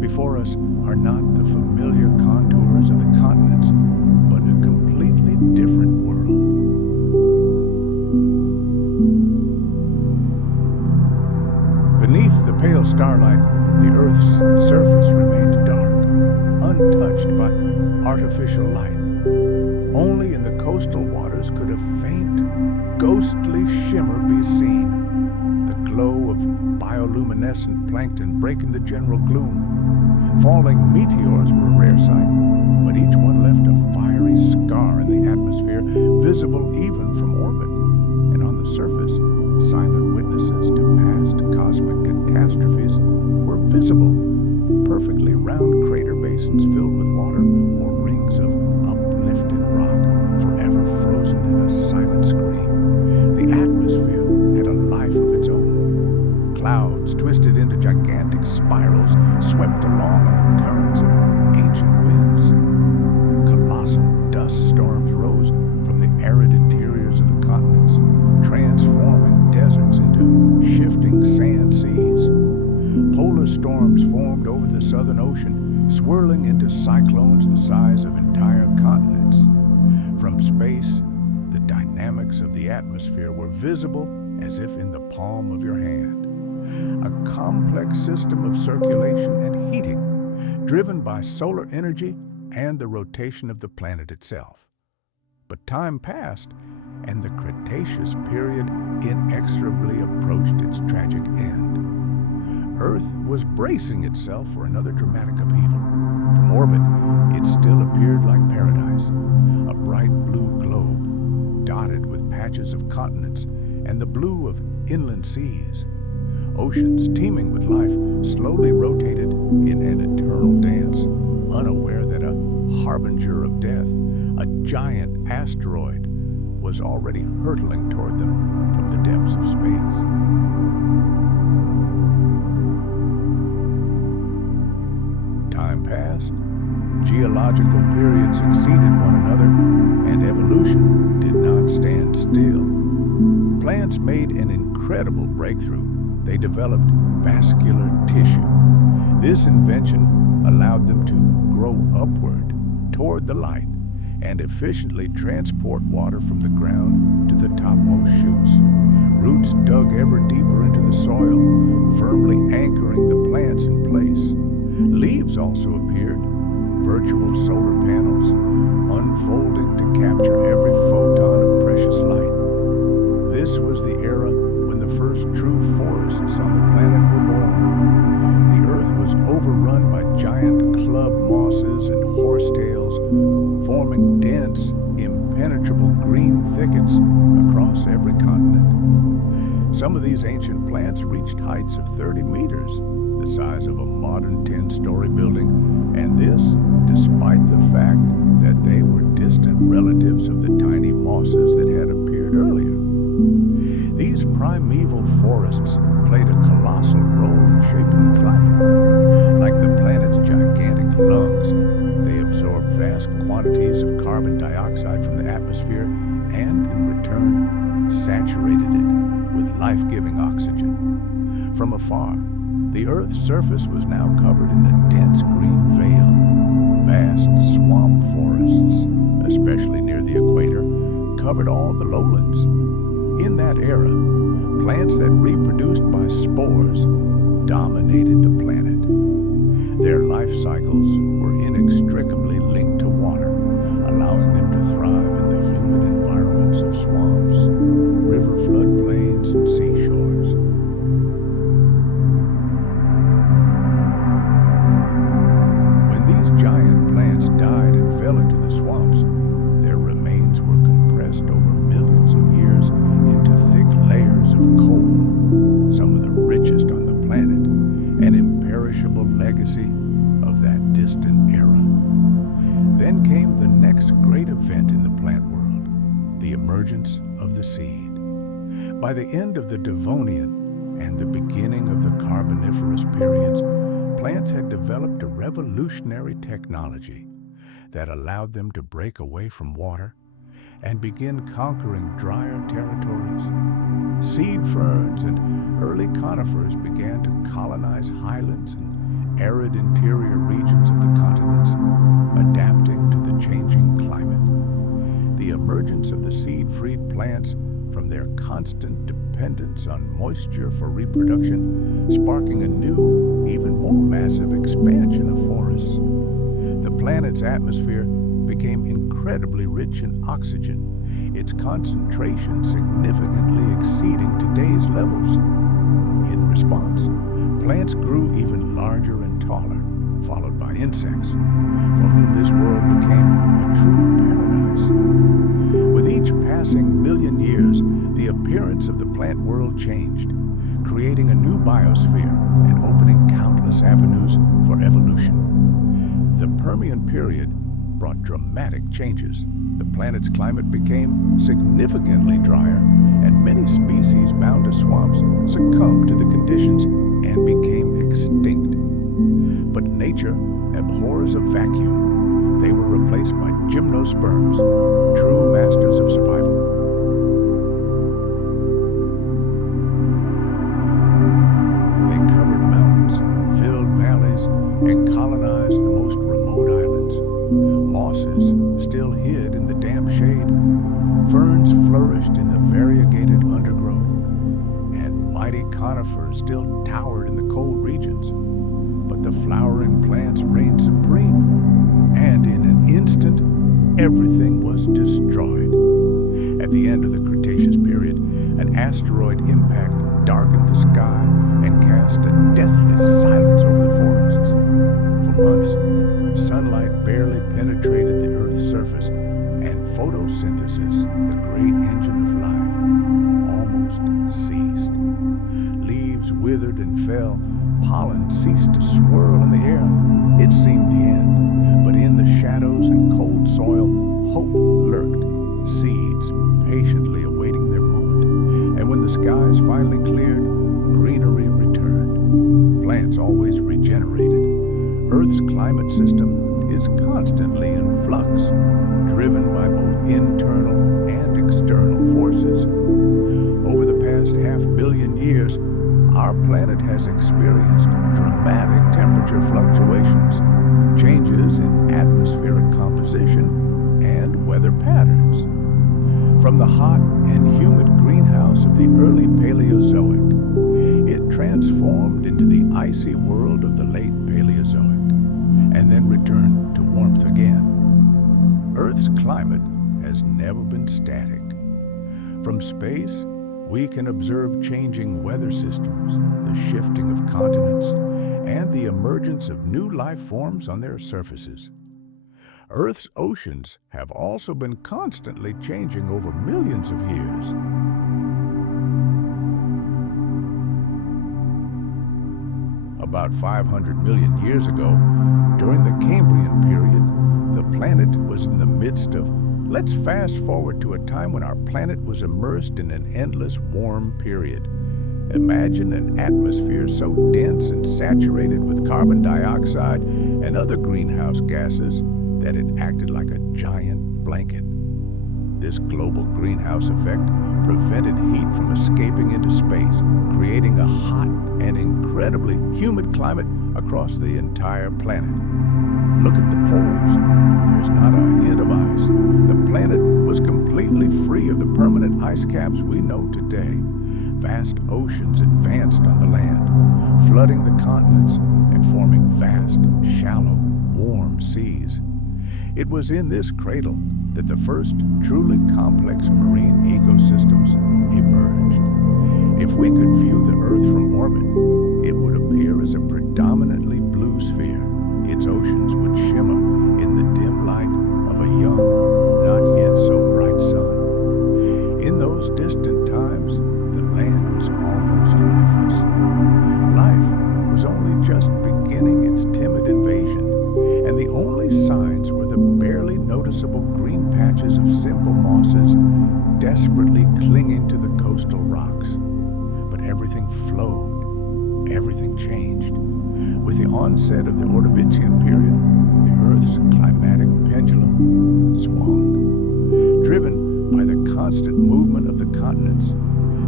Before us are not the familiar contours of the continents, but a completely different world. Beneath the pale starlight, the Earth's surface remained dark. untouched by artificial light. Only in the coastal waters could a faint, ghostly shimmer be seen, the glow of bioluminescent plankton breaking the general gloom. Falling meteors were a rare sight, but each one left a fiery scar in the atmosphere, visible even from orbit, and on the surface, silent witnesses to past cosmic catastrophes were visible, perfectly round crater basins filled with water or rings of uplifted rock, forever frozen in a silent scream. The atmosphere had a life of its own. Clouds twisted into gigantic spirals swept along on the currents of ancient winds. Colossal dust storms rose from the arid interiors of the continents, transforming deserts into shifting sand seas. Polar storms formed over the Southern Ocean, swirling into cyclones the size of entire continents. From space, the dynamics of the atmosphere were visible as if in the palm of your hand. A complex system of circulation and heating, driven by solar energy and the rotation of the planet itself. But time passed, and the Cretaceous period inexorably approached its tragic end. Earth was bracing itself for another dramatic upheaval. From orbit, it still appeared like paradise, a bright blue globe, dotted with patches of continents and the blue of inland seas. Oceans teeming with life slowly rotated in an eternal dance, unaware that a harbinger of death, a giant asteroid, was already hurtling toward them from the depths of space. Time passed, geological periods succeeded one another, and evolution did not stand still. Plants made an incredible breakthrough. They developed vascular tissue. This invention allowed them to grow upward toward the light and efficiently transport water from the ground to the topmost shoots. Roots dug ever deeper into the soil, firmly anchoring the plants in place. Leaves also appeared, virtual solar panels, unfolding to capture every photon of precious light. This was the era when the first true forests on the planet were born. The earth was overrun by giant club mosses and horsetails, forming dense, impenetrable green thickets across every continent. Some of these ancient plants reached heights of 30 meters, the size of a modern 10-story building, and this despite the fact that they were distant relatives of the tiny mosses that had appeared earlier. These primeval forests played a colossal role in shaping the climate. Like the planet's gigantic lungs, they absorbed vast quantities of carbon dioxide from the atmosphere and, in return, saturated it with life-giving oxygen. From afar, the Earth's surface was now covered in a dense green veil. Vast swamp forests, especially near the equator, covered all the lowlands. In that era, plants that reproduced by spores dominated the planet. Their life cycles were inextricably linked to water, allowing them to thrive in the humid environments of swamps, river floodplains, and seashores. When these giant plants died and fell into the swamps, their remains were compressed over millions of years into thick layers of coal, some of the richest on the planet, an imperishable legacy of that distant era. Then came the next great event in the plant world, the emergence of the seed. By the end of the Devonian and the beginning of the Carboniferous periods, plants had developed a revolutionary technology that allowed them to break away from water and begin conquering drier territories. Seed ferns and early conifers began to colonize highlands and arid interior regions of the continents, adapting to the changing climate. The emergence of the seed-freed plants from their constant dependence on moisture for reproduction, sparking a new, even more massive expansion of forests. planet's atmosphere became incredibly rich in oxygen, its concentration significantly exceeding today's levels. In response, plants grew even larger and taller, followed by insects, for whom this world became a true paradise. With each passing million years, the appearance of the plant world changed, creating a new biosphere and opening countless avenues for evolution. The Permian period brought dramatic changes. The planet's climate became significantly drier, and many species bound to swamps succumbed to the conditions and became extinct. But nature abhors a vacuum. They were replaced by gymnosperms, true masters of survival. They covered mountains, filled valleys, and colonized the most remote islands. Mosses still hid in the damp shade. Ferns flourished in the variegated undergrowth, and mighty conifers still towered in the cold regions. But the flowering plants reigned supreme, and in an instant, everything was destroyed. At the end of the Cretaceous period, an asteroid impact darkened the sky and cast a deathless silence over the forests. For months, sunlight barely penetrated the Earth's surface, and photosynthesis, the great engine of life, almost ceased. Leaves withered and fell, pollen ceased to swirl in the air. It seemed the end, but in the shadows and cold soil, hope lurked, seeds patiently awaiting their moment. And when the skies finally cleared, greenery returned. Plants always regenerated. Earth's climate system is constantly in flux, driven by both internal and external forces. Over the past 500 million years, our planet has experienced dramatic temperature fluctuations, changes in atmospheric composition, and weather patterns. From the hot and humid greenhouse of the early Paleozoic, it transformed into the icy world of the late Paleozoic, and then returned to warmth again. Earth's climate has never been static. From space, we can observe changing weather systems, the shifting of continents, and the emergence of new life forms on their surfaces. Earth's oceans have also been constantly changing over millions of years. About 500 million years ago, during the Cambrian period, the planet was in the midst of. Let's fast forward to a time when our planet was immersed in an endless warm period. Imagine an atmosphere so dense and saturated with carbon dioxide and other greenhouse gases that it acted like a giant blanket. This global greenhouse effect prevented heat from escaping into space, creating a hot and incredibly humid climate across the entire planet. Look at the poles. There's not a hint of ice. The planet was completely free of the permanent ice caps we know today. Vast oceans advanced on the land, flooding the continents and forming vast, shallow, warm seas. It was in this cradle that the first truly complex marine ecosystems emerged. If we could view the Earth from orbit, it would appear as a predominantly blue sphere. Its oceans would shimmer in the dim light of a young, not yet so bright sun. In those distant times, the land was almost lifeless. Life was only just beginning its timid invasion, and the only signs were the barely noticeable green patches of simple mosses desperately clinging to the coastal rocks. But everything flowed, everything changed. With the onset of the Ordovician period, the Earth's climatic pendulum swung. Driven by the constant movement of the continents,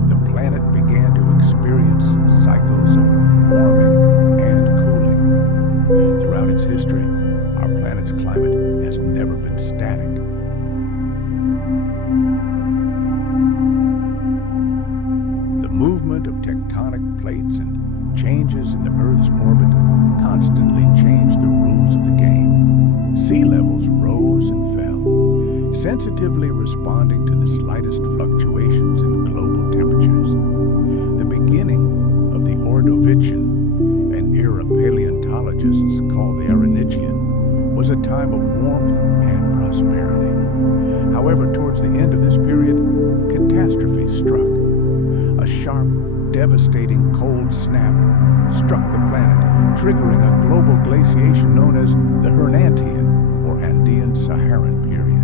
the planet began to experience cycles of warming and cooling. Throughout its history, our planet's climate has never been static. The movement of tectonic plates and changes in the Earth's orbit constantly changed the rules of the game. Sea levels rose and fell, sensitively responding to the slightest fluctuations in global temperatures. The beginning of the Ordovician, an era paleontologists call the Aeronician, was a time of warmth and prosperity. However, towards the end of this period, catastrophe struck. A sharp, devastating cold snap struck the planet, triggering a global glaciation known as the Hernantian or Andean-Saharan period.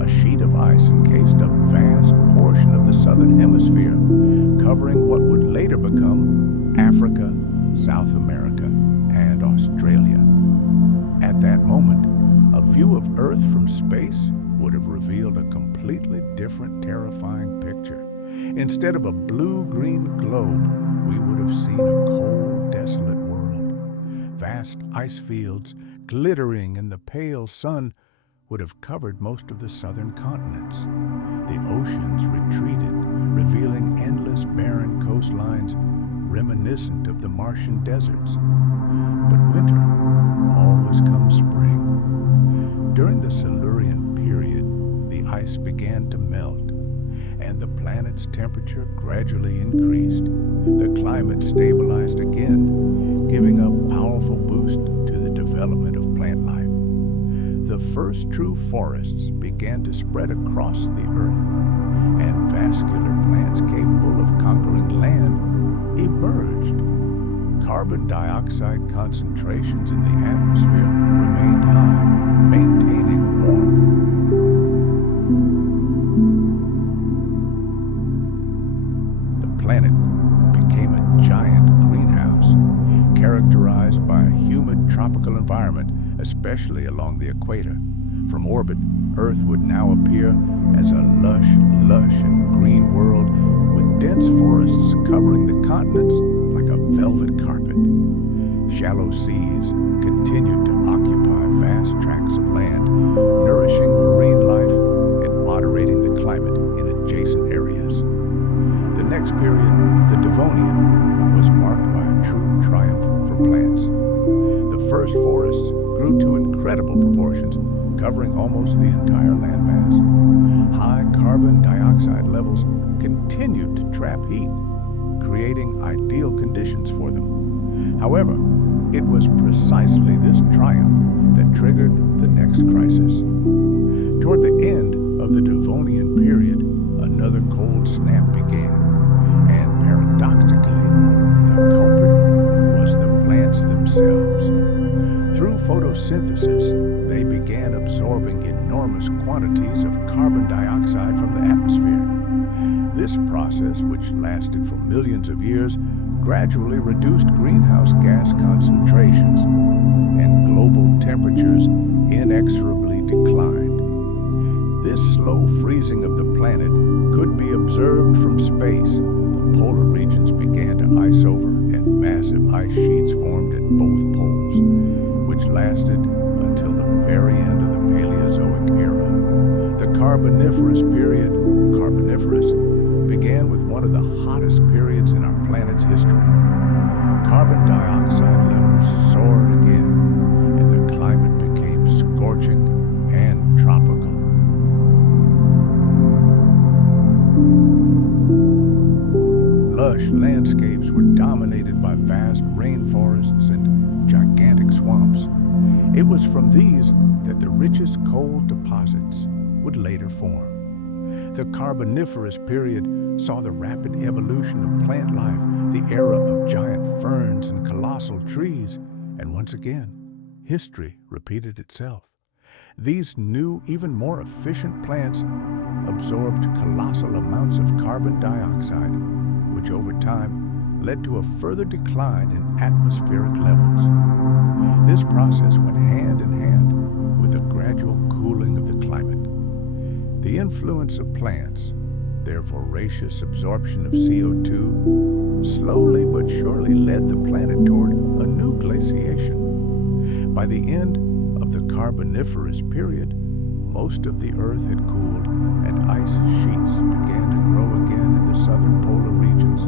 A sheet of ice encased a vast portion of the southern hemisphere, covering what would later become Africa, South America, and Australia. At that moment, a view of Earth from space would have revealed a completely different, terrifying picture. Instead of a blue-green globe, we would have seen a cold, desolate world. Vast ice fields, glittering in the pale sun, would have covered most of the southern continents. The oceans retreated, revealing endless barren coastlines reminiscent of the Martian deserts. But winter always comes spring. During the Silurian period, the ice began to melt, and the planet's temperature gradually increased. The climate stabilized again, giving a powerful boost to the development of plant life. The first true forests began to spread across the earth, and vascular plants capable of conquering land emerged. Carbon dioxide concentrations in the atmosphere remained high, maintaining warmth. The planet became a giant greenhouse, characterized by a humid tropical environment, especially along the equator. From orbit, Earth would now appear as a lush and green world with dense forests covering the continents like a velvet carpet. Shallow seas continued to occupy vast tracts of land, nourishing marine life and moderating the climate in adjacent areas. The next period, the Devonian, was marked by a true triumph for plants. The first forests grew to incredible proportions, covering almost the entire landmass. High carbon dioxide levels continued to trap heat, creating ideal conditions for them. However, it was precisely this triumph that triggered the next crisis. Toward the end of the Devonian period, another cold snap began, and paradoxically, the culprit was the plants themselves. Through photosynthesis, they began absorbing enormous quantities of carbon dioxide from the atmosphere. This process, which lasted for millions of years, gradually reduced greenhouse gas concentrations, and global temperatures inexorably declined. This slow freezing of the planet could be observed from space. The polar regions began to ice over, and massive ice sheets formed at both poles, which lasted until the very end of the Paleozoic era. The Carboniferous period, or Carboniferous, began with one of the hottest periods in our planet's history. Carbon dioxide levels soared again, and the climate became scorching and tropical. Lush landscapes were dominated by vast rainforests and gigantic swamps. It was from these that the richest coal deposits would later form. The Carboniferous period saw the rapid evolution of plant life, the era of giant ferns and colossal trees, and once again, history repeated itself. These new, even more efficient plants absorbed colossal amounts of carbon dioxide, which over time led to a further decline in atmospheric levels. This process went hand in hand with a gradual cooling of the climate. The influence of plants, their voracious absorption of CO2, slowly but surely led the planet toward a new glaciation. By the end of the Carboniferous period, most of the Earth had cooled, and ice sheets began to grow again in the southern polar regions.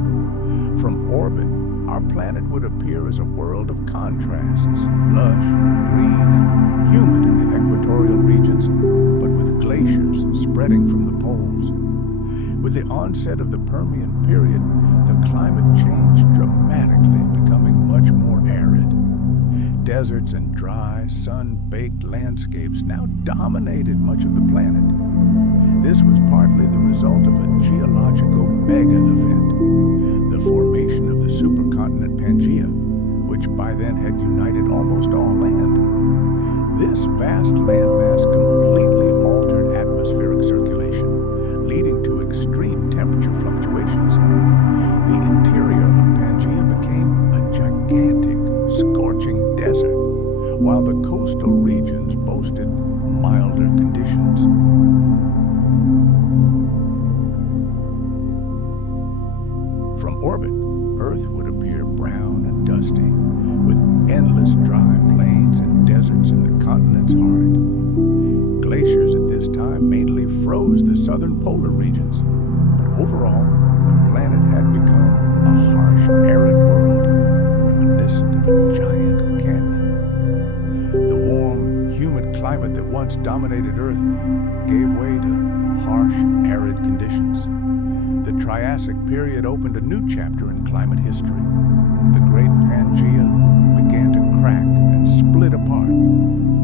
From orbit, our planet would appear as a world of contrasts, lush, green, and humid in the equatorial regions, but with glaciers spreading from the poles. With the onset of the Permian period, the climate changed dramatically, becoming much more arid. Deserts and dry, sun-baked landscapes now dominated much of the planet. This was partly the result of a geological mega-event, the formation of the supercontinent Pangaea, which by then had united almost all land. This vast landmass completely altered atmospheric circulation, leading to extreme temperature fluctuations. The interior of Pangaea became a gigantic, scorching desert, while the coastal regions boasted milder conditions. From orbit, Earth would appear brown and dusty, with endless dry plains and deserts in the continent's heart. Glaciers at this time mainly froze the southern polar regions, but overall, the planet had become a harsh, arid world, reminiscent of a giant canyon. The warm, humid climate that once dominated Earth gave way to harsh, arid conditions. The Triassic period opened a new chapter in climate history. The great Pangaea began to crack and split apart,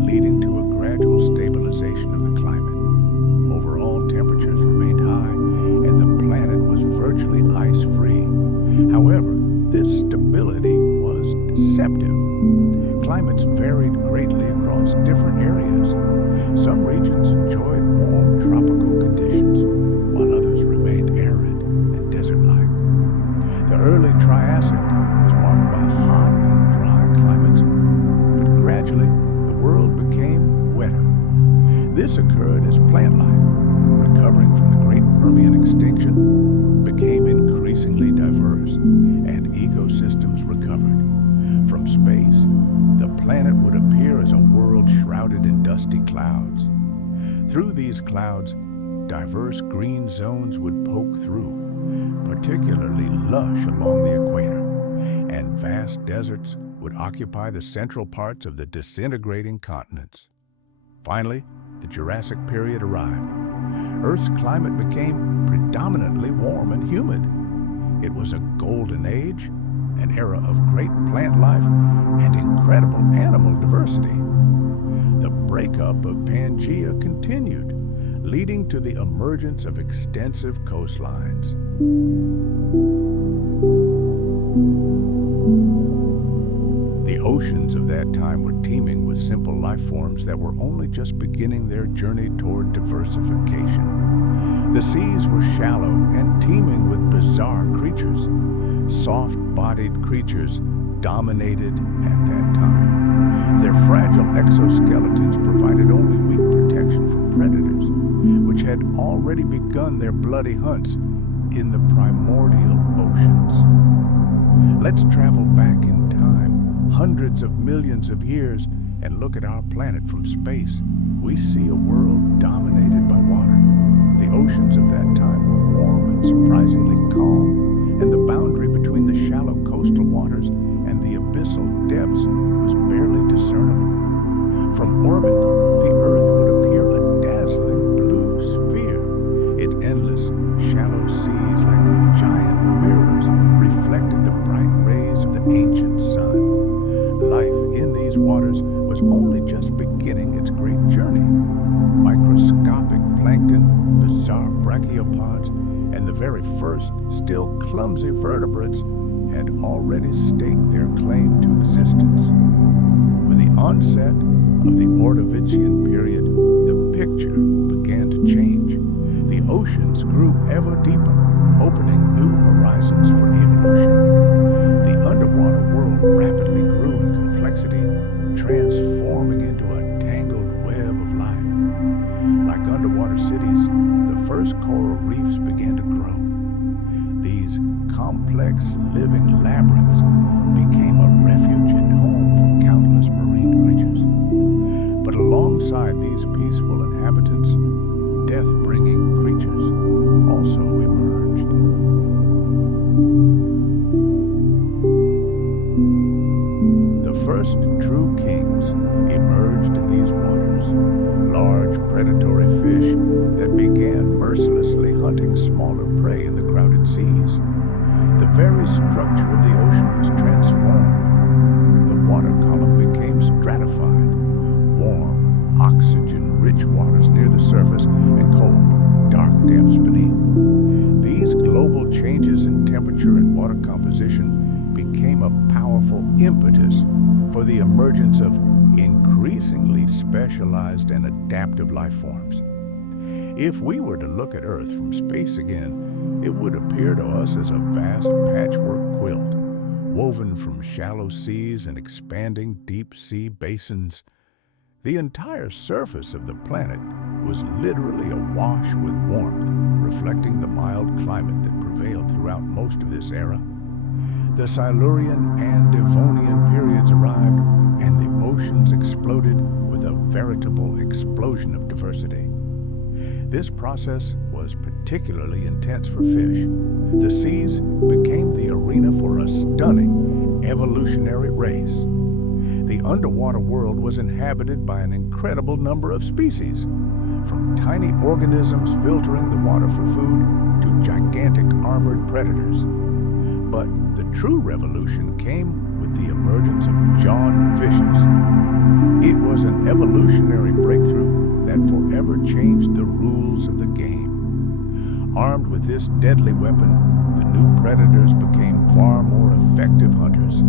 leading to a gradual stabilization of the climate. Overall, temperatures remained high, and the planet was virtually ice-free. However, this stability was deceptive. Climates varied greatly across different areas. Some regions enjoyed warm tropical conditions, while others remained arid and desert-like. The early Triassic was marked by hot and dry climates, but gradually the world became wetter. This occurred as plant life, recovering from the Great Permian extinction, became increasingly diverse, and ecosystems recovered. From space, the planet would appear as a world shrouded in dusty clouds. Through these clouds, diverse green zones would poke through, particularly lush along the equator, and vast deserts would occupy the central parts of the disintegrating continents. Finally, the Jurassic period arrived. Earth's climate became predominantly warm and humid. It was a golden age, an era of great plant life and incredible animal diversity. The breakup of Pangaea continued, leading to the emergence of extensive coastlines. The oceans of that time were teeming with simple life forms that were only just beginning their journey toward diversification. The seas were shallow and teeming with bizarre creatures. Soft-bodied creatures dominated at that time. Their fragile exoskeletons provided only weak protection from predators, which had already begun their bloody hunts in the primordial oceans. Let's travel back in time, hundreds of millions of years, and look at our planet from space. We see a world dominated by water. The oceans of that time were warm and surprisingly calm, and the boundary between the shallow coastal waters and the abyssal depths was barely discernible. From orbit, the Earth would appear a dazzling blue sphere, its endless, shallow seas like giant mirrors reflected the bright rays of the ancient sun. Life in these waters was only just beginning its great journey. Microscopic plankton, bizarre brachiopods, and the very first, still clumsy vertebrates had already staked their claim to existence. With the onset of the Ordovician period, the picture began to change. The oceans grew ever deeper, opening new horizons for evolution. The underwater world rapidly grew in complexity, transforming into a tangled web of life. Like underwater cities, the first coral reefs began to grow. These complex living labyrinths became a refuge and home for countless marine creatures. But alongside these peaceful inhabitants, death-bringing creatures also emerged. first true kings emerged in these waters, large predatory fish that began mercilessly hunting smaller prey in the crowded seas. The very structure of the ocean was transformed. The water column became stratified, warm, oxygen-rich waters near the surface and cold, dark depths beneath. These global changes in temperature and water composition became a powerful impetus for the emergence of increasingly specialized and adaptive life forms. If we were to look at Earth from space again, it would appear to us as a vast patchwork quilt, woven from shallow seas and expanding deep-sea basins. The entire surface of the planet was literally awash with warmth, reflecting the mild climate that prevailed throughout most of this era. The Silurian and Devonian periods arrived, and the oceans exploded with a veritable explosion of diversity. This process was particularly intense for fish. The seas became the arena for a stunning evolutionary race. The underwater world was inhabited by an incredible number of species, from tiny organisms filtering the water for food to gigantic armored predators. But the true revolution came with the emergence of jawed fishes. It was an evolutionary breakthrough that forever changed the rules of the game. Armed with this deadly weapon, the new predators became far more effective hunters.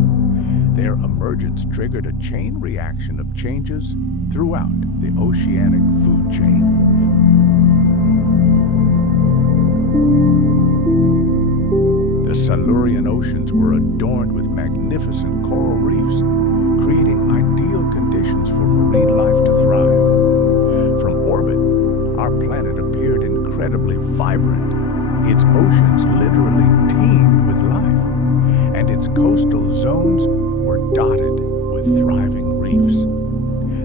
Their emergence triggered a chain reaction of changes throughout the oceanic food chain. The Silurian oceans were adorned with magnificent coral reefs, creating ideal conditions for marine life to thrive. From orbit, our planet appeared incredibly vibrant. Its oceans literally teemed with life, and its coastal zones were dotted with thriving reefs.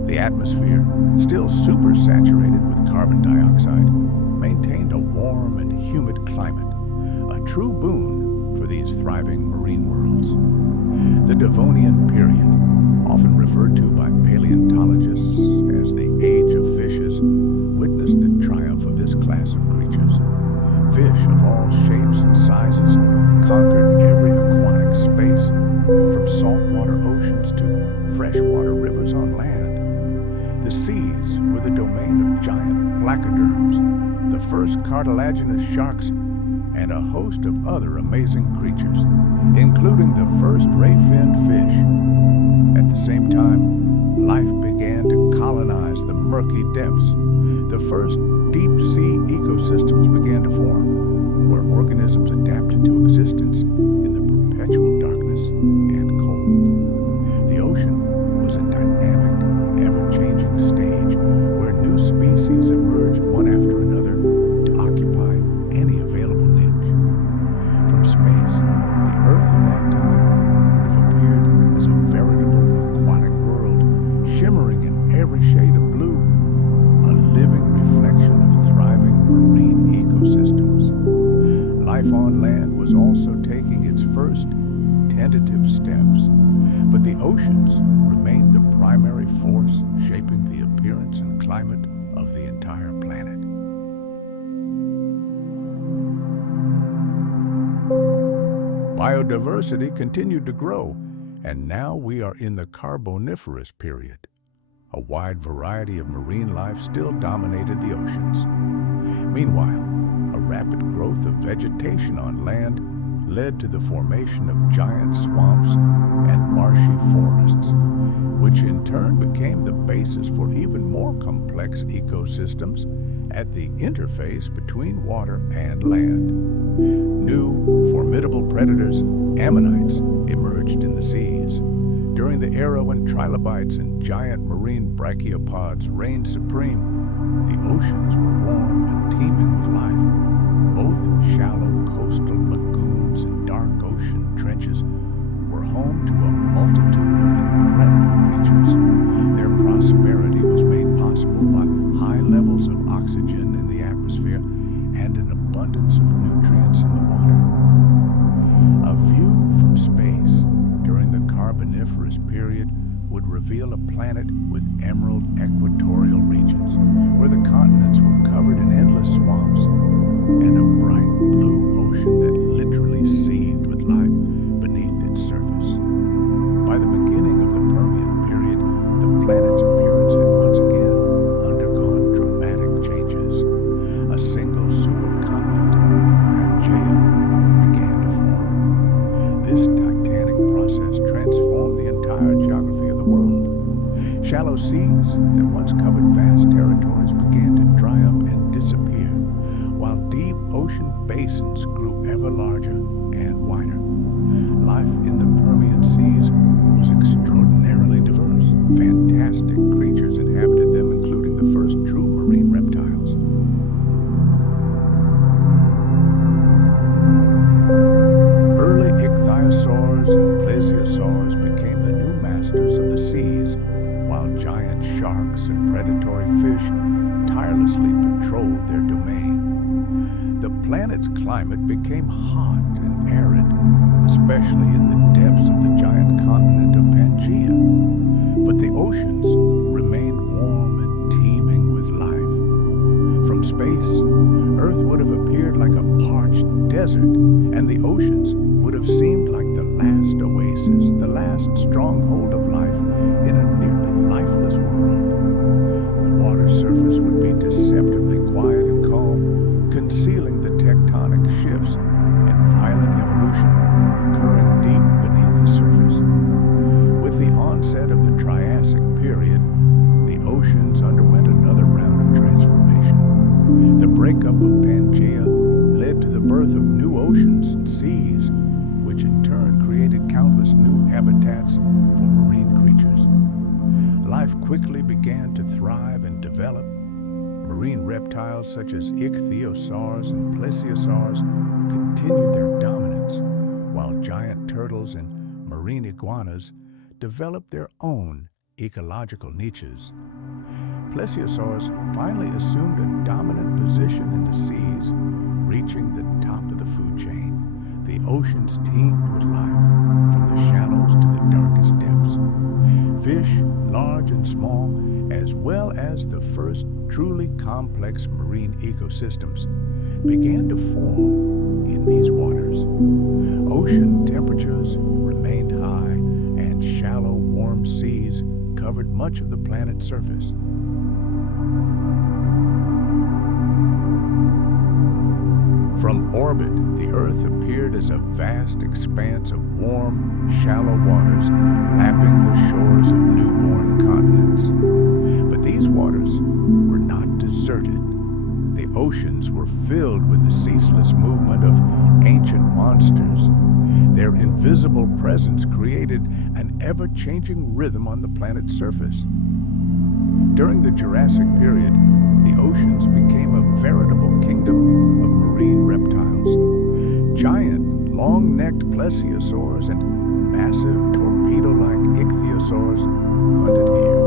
The atmosphere, still supersaturated with carbon dioxide, maintained a warm and humid climate, a true boon for these thriving marine worlds. The Devonian period, often referred to by paleontologists as the Age of Fishes, witnessed the triumph of this class of creatures. Fish of all shapes and sizes conquered every aquatic space, from saltwater oceans to freshwater rivers on land. The seas were the domain of giant placoderms, the first cartilaginous sharks, and a host of other amazing creatures, including the first ray-finned fish. At the same time, life began to colonize the murky depths. The first deep-sea ecosystems began to form, where organisms adapted to existence in the perpetual darkness and cold. The ocean was a dynamic, ever-changing stage where new species emerged one after another to occupy any available niche. From space, the Earth of that time would have appeared as a veritable aquatic world, shimmering in every shade of blue, a living reflection of thriving marine ecosystems. Life on land was also taking its first tentative steps, but the oceans remained the primary force shaping the appearance and climate of the entire planet. Biodiversity continued to grow, and now we are in the Carboniferous period. A wide variety of marine life still dominated the oceans. Meanwhile, a rapid growth of vegetation on land led to the formation of giant swamps and marshy forests, which in turn became the basis for even more complex ecosystems at the interface between water and land. New, formidable predators, ammonites, emerged in the seas. During the era when trilobites and giant marine brachiopods reigned supreme, the oceans were warm and teeming with life. Both shallow coastal lagoons and dark ocean trenches were home to a multitude of incredible creatures. Their prosperity was made possible by high levels of oxygen in the atmosphere and an abundance of nutrients in the water. A view from space during the Carboniferous period would reveal a planet with emerald equatorial regions, where the continents were covered in endless swamps, and a bright blue ocean that literally seethed with life beneath its surface. By the beginning of the Permian period, the planet's appearance had once again undergone dramatic changes. A single supercontinent, Pangaea, began to form. This titanic process transformed the entire geography of the world. Shallow seas that once covered vast territories began to dry up and disappear, while deep ocean basins grew ever larger and wider. Life in the Permian seas was extraordinarily diverse. Fantastic creatures inhabited them, including the first true marine reptiles. Early ichthyosaurs and plesiosaurs became the new masters of the seas, while giant sharks and predatory fish tirelessly patrolled their domain. The planet's climate became hot and arid, especially in the depths of the giant continent of Pangaea. But the oceans remained warm and teeming with life. From space, Earth would have appeared like a parched desert, and the oceans would have seemed like the last oasis, the last stronghold of life in a nearly lifeless world. The water surface would be deceptively quiet and calm, concealing the tectonic shifts and violent evolution occurring deep beneath the surface. With the onset of the Triassic period, the oceans underwent another round of transformation. The breakup of Pangaea led to the birth of new oceans and seas, which in turn created countless new habitats for marine creatures. Life quickly began to thrive and develop. Marine reptiles such as ichthyosaurs and plesiosaurs continued their dominance, while giant turtles and marine iguanas developed their own ecological niches. Plesiosaurs finally assumed a dominant position in the seas, reaching the top of the food chain. The oceans teemed with life, from the shallows to the darkest depths. Fish, large and small, as well as the first truly complex marine ecosystems, began to form in these waters. Ocean temperatures remained high, and shallow, warm seas covered much of the planet's surface. From orbit, the Earth appeared as a vast expanse of warm, shallow waters lapping the shores of newborn continents. But these waters were not deserted. The oceans were filled with the ceaseless movement of ancient monsters. Their invisible presence created an ever-changing rhythm on the planet's surface. During the Jurassic period, the oceans became a veritable kingdom of marine reptiles. Giant, long-necked plesiosaurs and massive torpedo-like ichthyosaurs hunted here.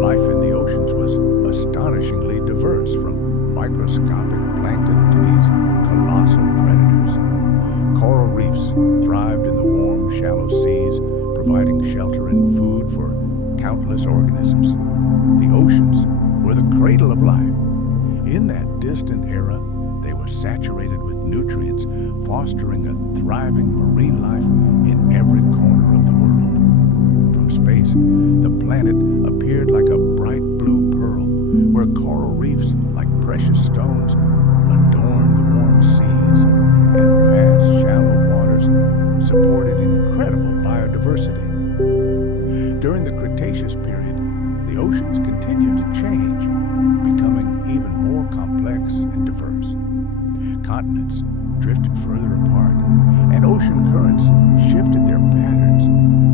Life in the oceans was astonishingly diverse, from microscopic plankton to these colossal predators. Coral reefs thrived in the warm, shallow seas, providing shelter and food for countless organisms. The oceans were the cradle of life. In that distant era, they were saturated with nutrients, fostering a thriving marine life in every corner of the world. From space, the planet appeared like a bright blue pearl, where coral reefs, like precious stones, adorned the warm seas, and vast, shallow waters supported incredible biodiversity. During the Cretaceous period, the oceans continued to change, becoming even more complex and diverse. Continents drifted further apart, and ocean currents shifted their patterns,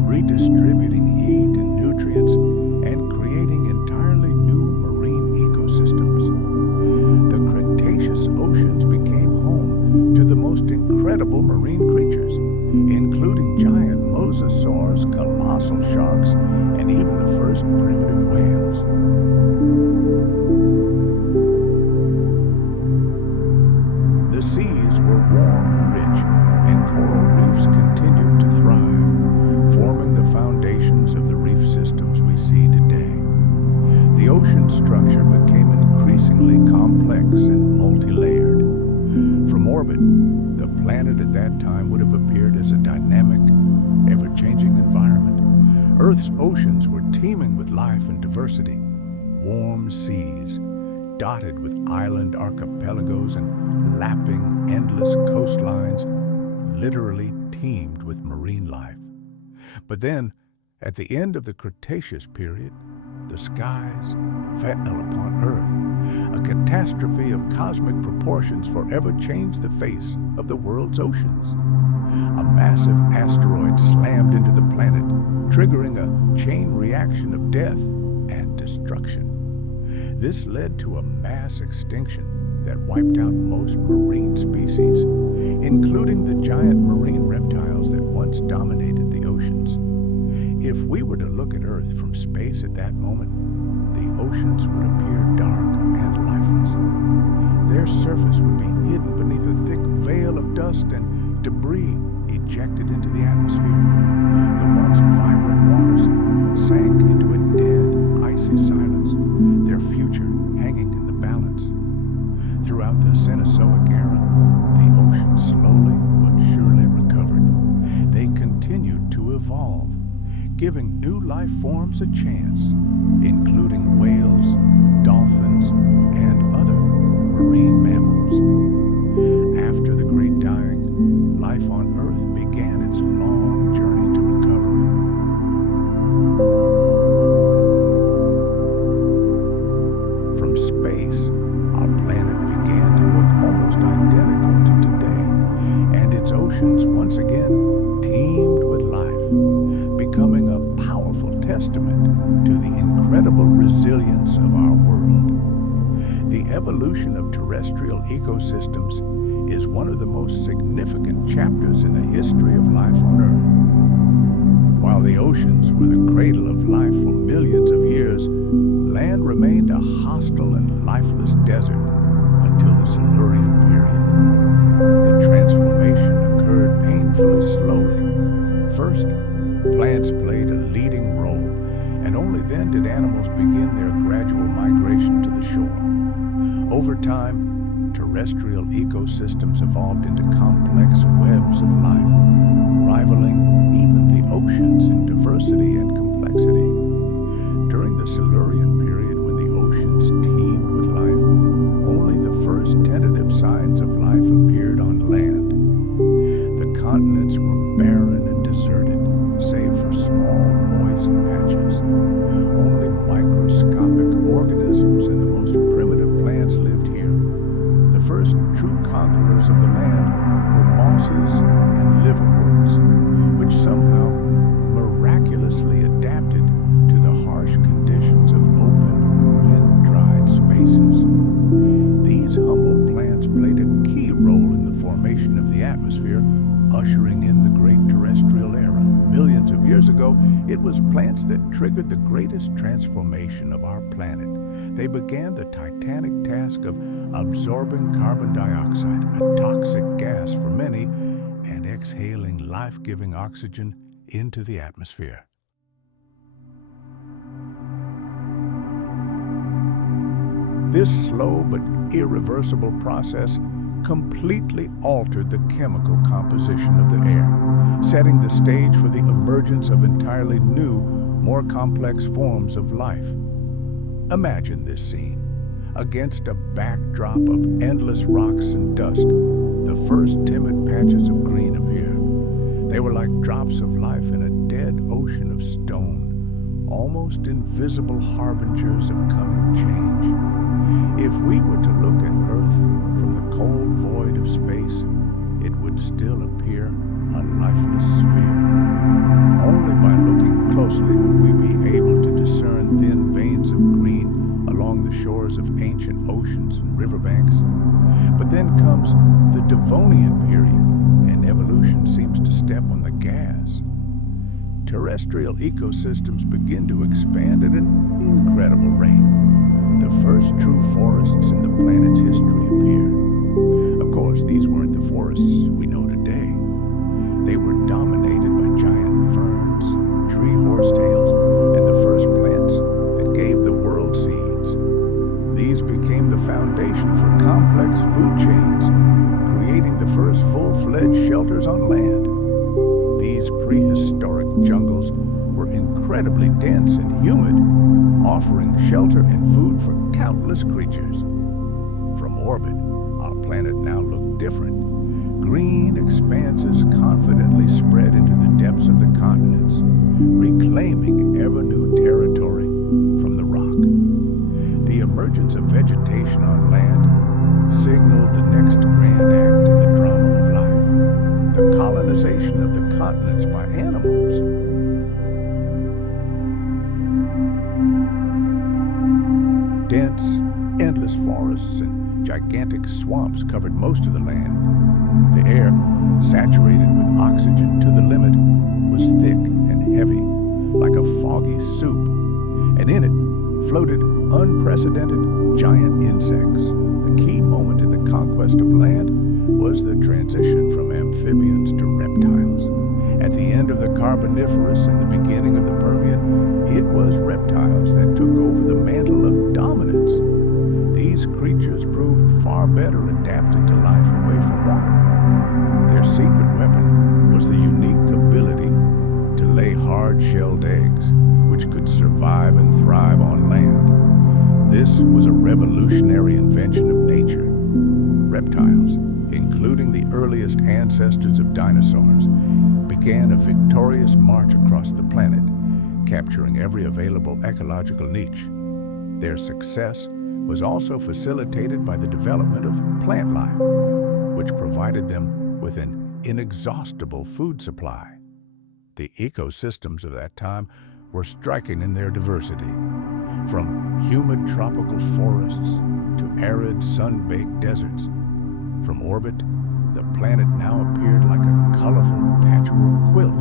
redistributing heat and nutrients and creating entirely new marine ecosystems. The Cretaceous oceans became home to the most incredible marine creatures, including giant mosasaurs, colossal sharks, and even the first primitive whales. The seas were warm and rich, and coral reefs continued to that time would have appeared as a dynamic, ever-changing environment. Earth's oceans were teeming with life and diversity. Warm seas, dotted with island archipelagos and lapping, endless coastlines, literally teemed with marine life. But then, at the end of the Cretaceous period, the skies fell upon Earth. A catastrophe of cosmic proportions forever changed the face of the world's oceans. A massive asteroid slammed into the planet, triggering a chain reaction of death and destruction. This led to a mass extinction that wiped out most marine species, including the giant marine reptiles that once dominated the oceans. If we were to look at Earth from space at that moment, the oceans would appear dark and lifeless. Their surface would be hidden beneath a thick veil of dust and debris ejected into the atmosphere. The once vibrant waters sank into a dead, icy silence, their future hanging in the balance. Throughout the Cenozoic era, the oceans slowly but surely recovered. They continued to evolve, giving new life forms a chance, including whales, dolphins, and other marine mammals. After the Great Dying, life on Earth began its long journey to recovery. From space, our planet began to look almost identical to today, and its oceans once again teemed with life, becoming a powerful testament to the incredible resilience of our world. The evolution of terrestrial ecosystems is one of the most significant chapters in the history of life on Earth. While the oceans were the cradle of life for millions of years, land remained a hostile and lifeless desert until the Silurian period. The transformation occurred painfully slowly. First, plants played a leading role, and only then did animals begin their gradual migration to the shore. Over time, terrestrial ecosystems evolved into complex webs of life, rivaling even the oceans in diversity and complexity. During the Silurian period, when the oceans teemed with life, only the first tentative signs of life appeared on land. The continents were barren and deserted, save for small, moist patches. Only microscopic organisms and the most primitive plants lived here. The first true conquerors of the land were mosses and liverworts, which somehow miraculously adapted to the harsh conditions of open, wind-dried spaces. These humble plants played a key role in the formation of the atmosphere, ushering in the great terrestrial era. Millions of years ago, it was plants that triggered the greatest transformation of our planet. They began the titanic task of absorbing carbon dioxide, a toxic gas for many, and exhaling life-giving oxygen into the atmosphere. This slow but irreversible process completely altered the chemical composition of the air, setting the stage for the emergence of entirely new, more complex forms of life. Imagine this scene. Against a backdrop of endless rocks and dust, the first timid patches of green appear. They were like drops of life in a dead ocean of stone, almost invisible harbingers of coming change. If we were to look at Earth from the cold void of space, it would still appear a lifeless sphere. Only by looking closely would we be able to discern thin veins of green along the shores of ancient oceans and riverbanks. But then comes the Devonian period, and evolution seems to step on the gas. Terrestrial ecosystems begin to expand at an incredible rate. The first true forests in the planet's history appear. Of course, these weren't the forests we know today. They were dominated by giant ferns, tree horsetails, and the first plants that gave the world seeds. These became the foundation for complex food chains, creating the first full-fledged shelter incredibly dense and humid, offering shelter and food for countless creatures. From orbit, our planet now looked different. Green expanses confidently spread into the depths of the continents, reclaiming ever-new territory from the rock. The emergence of vegetation on land signaled the next grand act in the drama of life, the colonization of the continents by animals. Dense, endless forests and gigantic swamps covered most of the land. The air, saturated with oxygen to the limit, was thick and heavy, like a foggy soup, and in it floated unprecedented giant insects. The key moment in the conquest of land was the transition from amphibians to reptiles. At the end of the Carboniferous and the beginning of the Permian, it was reptiles that took over the mantle of dominance. These creatures proved far better adapted to life away from water. Their secret weapon was the unique ability to lay hard-shelled eggs, which could survive and thrive on land. This was a revolutionary invention of nature. Reptiles, including the earliest ancestors of dinosaurs, began a victorious march across the planet, capturing every available ecological niche. Their success was also facilitated by the development of plant life, which provided them with an inexhaustible food supply. The ecosystems of that time were striking in their diversity. From humid tropical forests to arid, sun-baked deserts. From orbit, the planet now appeared like a colorful patchwork quilt,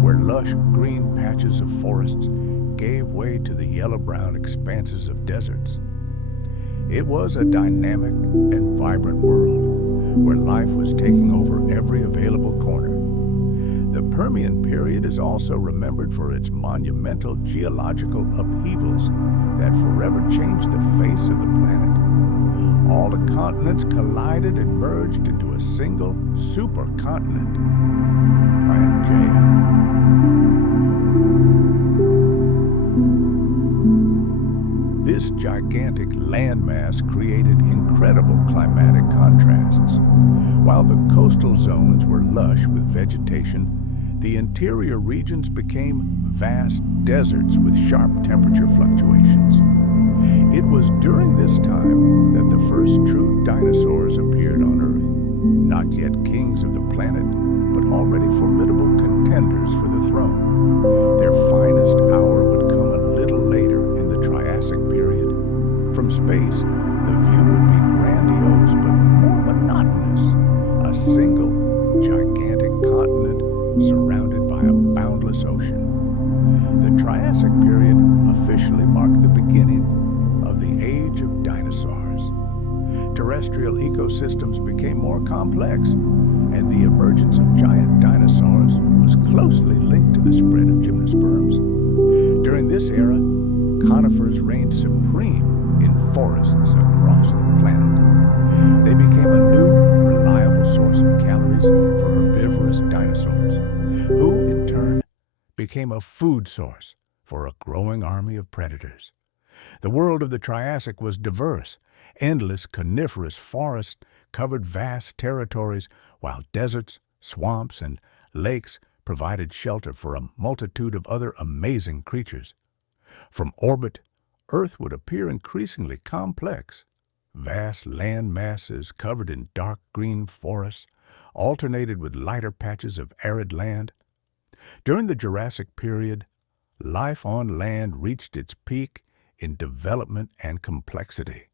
where lush green patches of forests gave way to the yellow-brown expanses of deserts. It was a dynamic and vibrant world, where life was taking over every available corner. The Permian period is also remembered for its monumental geological upheavals that forever changed the face of the planet. All the continents collided and merged into a single supercontinent, Pangea. This gigantic landmass created incredible climatic contrasts. While the coastal zones were lush with vegetation, the interior regions became vast deserts with sharp temperature fluctuations. It was during this time that the first true dinosaurs appeared on Earth, not yet kings of the planet, but already formidable contenders for the throne. Their finest hour would come a little later in the Triassic period. From space, the view would be grandiose but more monotonous. A single, gigantic continent surrounded by a boundless ocean. The Triassic period officially marked the beginning of the age of dinosaurs. Terrestrial ecosystems became more complex, and the emergence of giant dinosaurs was closely linked to the spread of gymnosperms. During this era, conifers reigned supreme in forests across the planet. They became a new, reliable source of calories for herbivorous dinosaurs, who, in turn, became a food source for a growing army of predators. The world of the Triassic was diverse. Endless coniferous forests covered vast territories, while deserts, swamps, and lakes provided shelter for a multitude of other amazing creatures. From orbit, Earth would appear increasingly complex. Vast land masses covered in dark green forests alternated with lighter patches of arid land. During the Jurassic period, life on land reached its peak in development and complexity.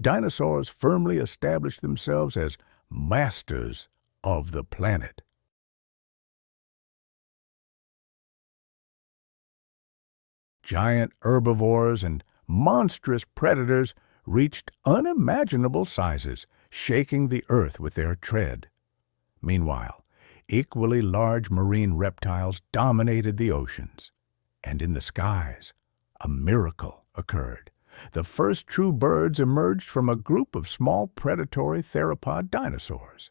Dinosaurs firmly established themselves as masters of the planet. Giant herbivores and monstrous predators reached unimaginable sizes, shaking the earth with their tread. Meanwhile, equally large marine reptiles dominated the oceans. And in the skies, a miracle occurred. The first true birds emerged from a group of small predatory theropod dinosaurs.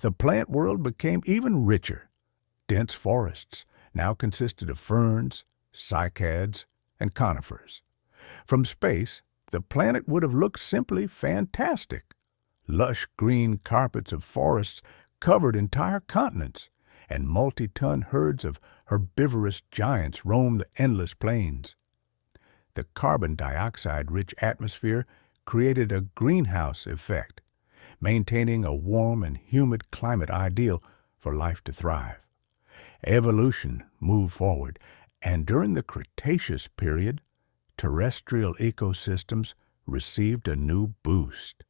The plant world became even richer. Dense forests now consisted of ferns, cycads, and conifers. From space, the planet would have looked simply fantastic. Lush green carpets of forests covered entire continents, and multi-ton herds of herbivorous giants roamed the endless plains. The carbon dioxide-rich atmosphere created a greenhouse effect, maintaining a warm and humid climate ideal for life to thrive. Evolution moved forward, and during the Cretaceous period, terrestrial ecosystems received a new boost.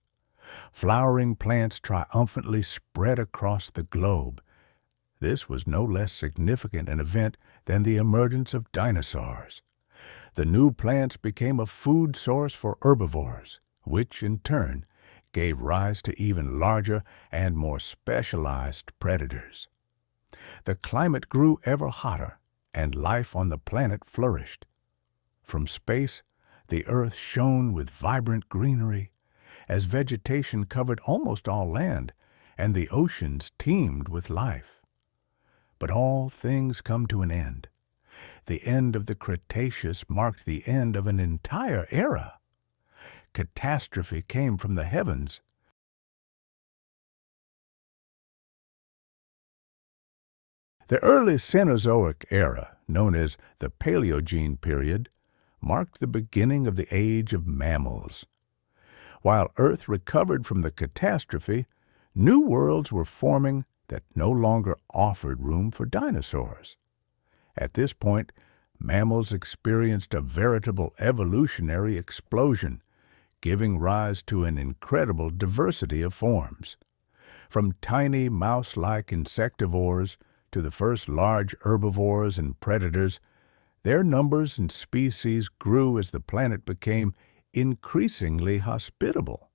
Flowering plants triumphantly spread across the globe. This was no less significant an event than the emergence of dinosaurs. The new plants became a food source for herbivores, which, in turn, gave rise to even larger and more specialized predators. The climate grew ever hotter, and life on the planet flourished. From space, the Earth shone with vibrant greenery, as vegetation covered almost all land, and the oceans teemed with life. But all things come to an end. The end of the Cretaceous marked the end of an entire era. Catastrophe came from the heavens. The early Cenozoic era, known as the Paleogene period, marked the beginning of the age of mammals. While Earth recovered from the catastrophe, new worlds were forming that no longer offered room for dinosaurs. At this point, mammals experienced a veritable evolutionary explosion, giving rise to an incredible diversity of forms. From tiny mouse-like insectivores to the first large herbivores and predators, their numbers and species grew as the planet became increasingly hospitable.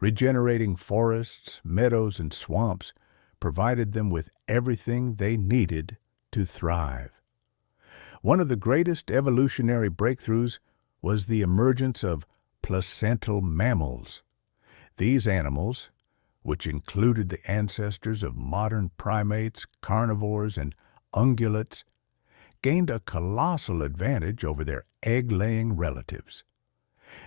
Regenerating forests, meadows, and swamps provided them with everything they needed to thrive. One of the greatest evolutionary breakthroughs was the emergence of placental mammals. These animals, which included the ancestors of modern primates, carnivores, and ungulates, gained a colossal advantage over their egg-laying relatives.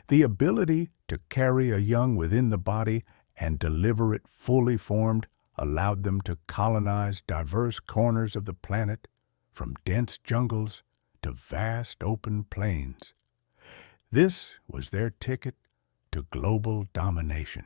The ability to carry a young within the body and deliver it fully formed allowed them to colonize diverse corners of the planet, from dense jungles to vast open plains. This was their ticket to global domination.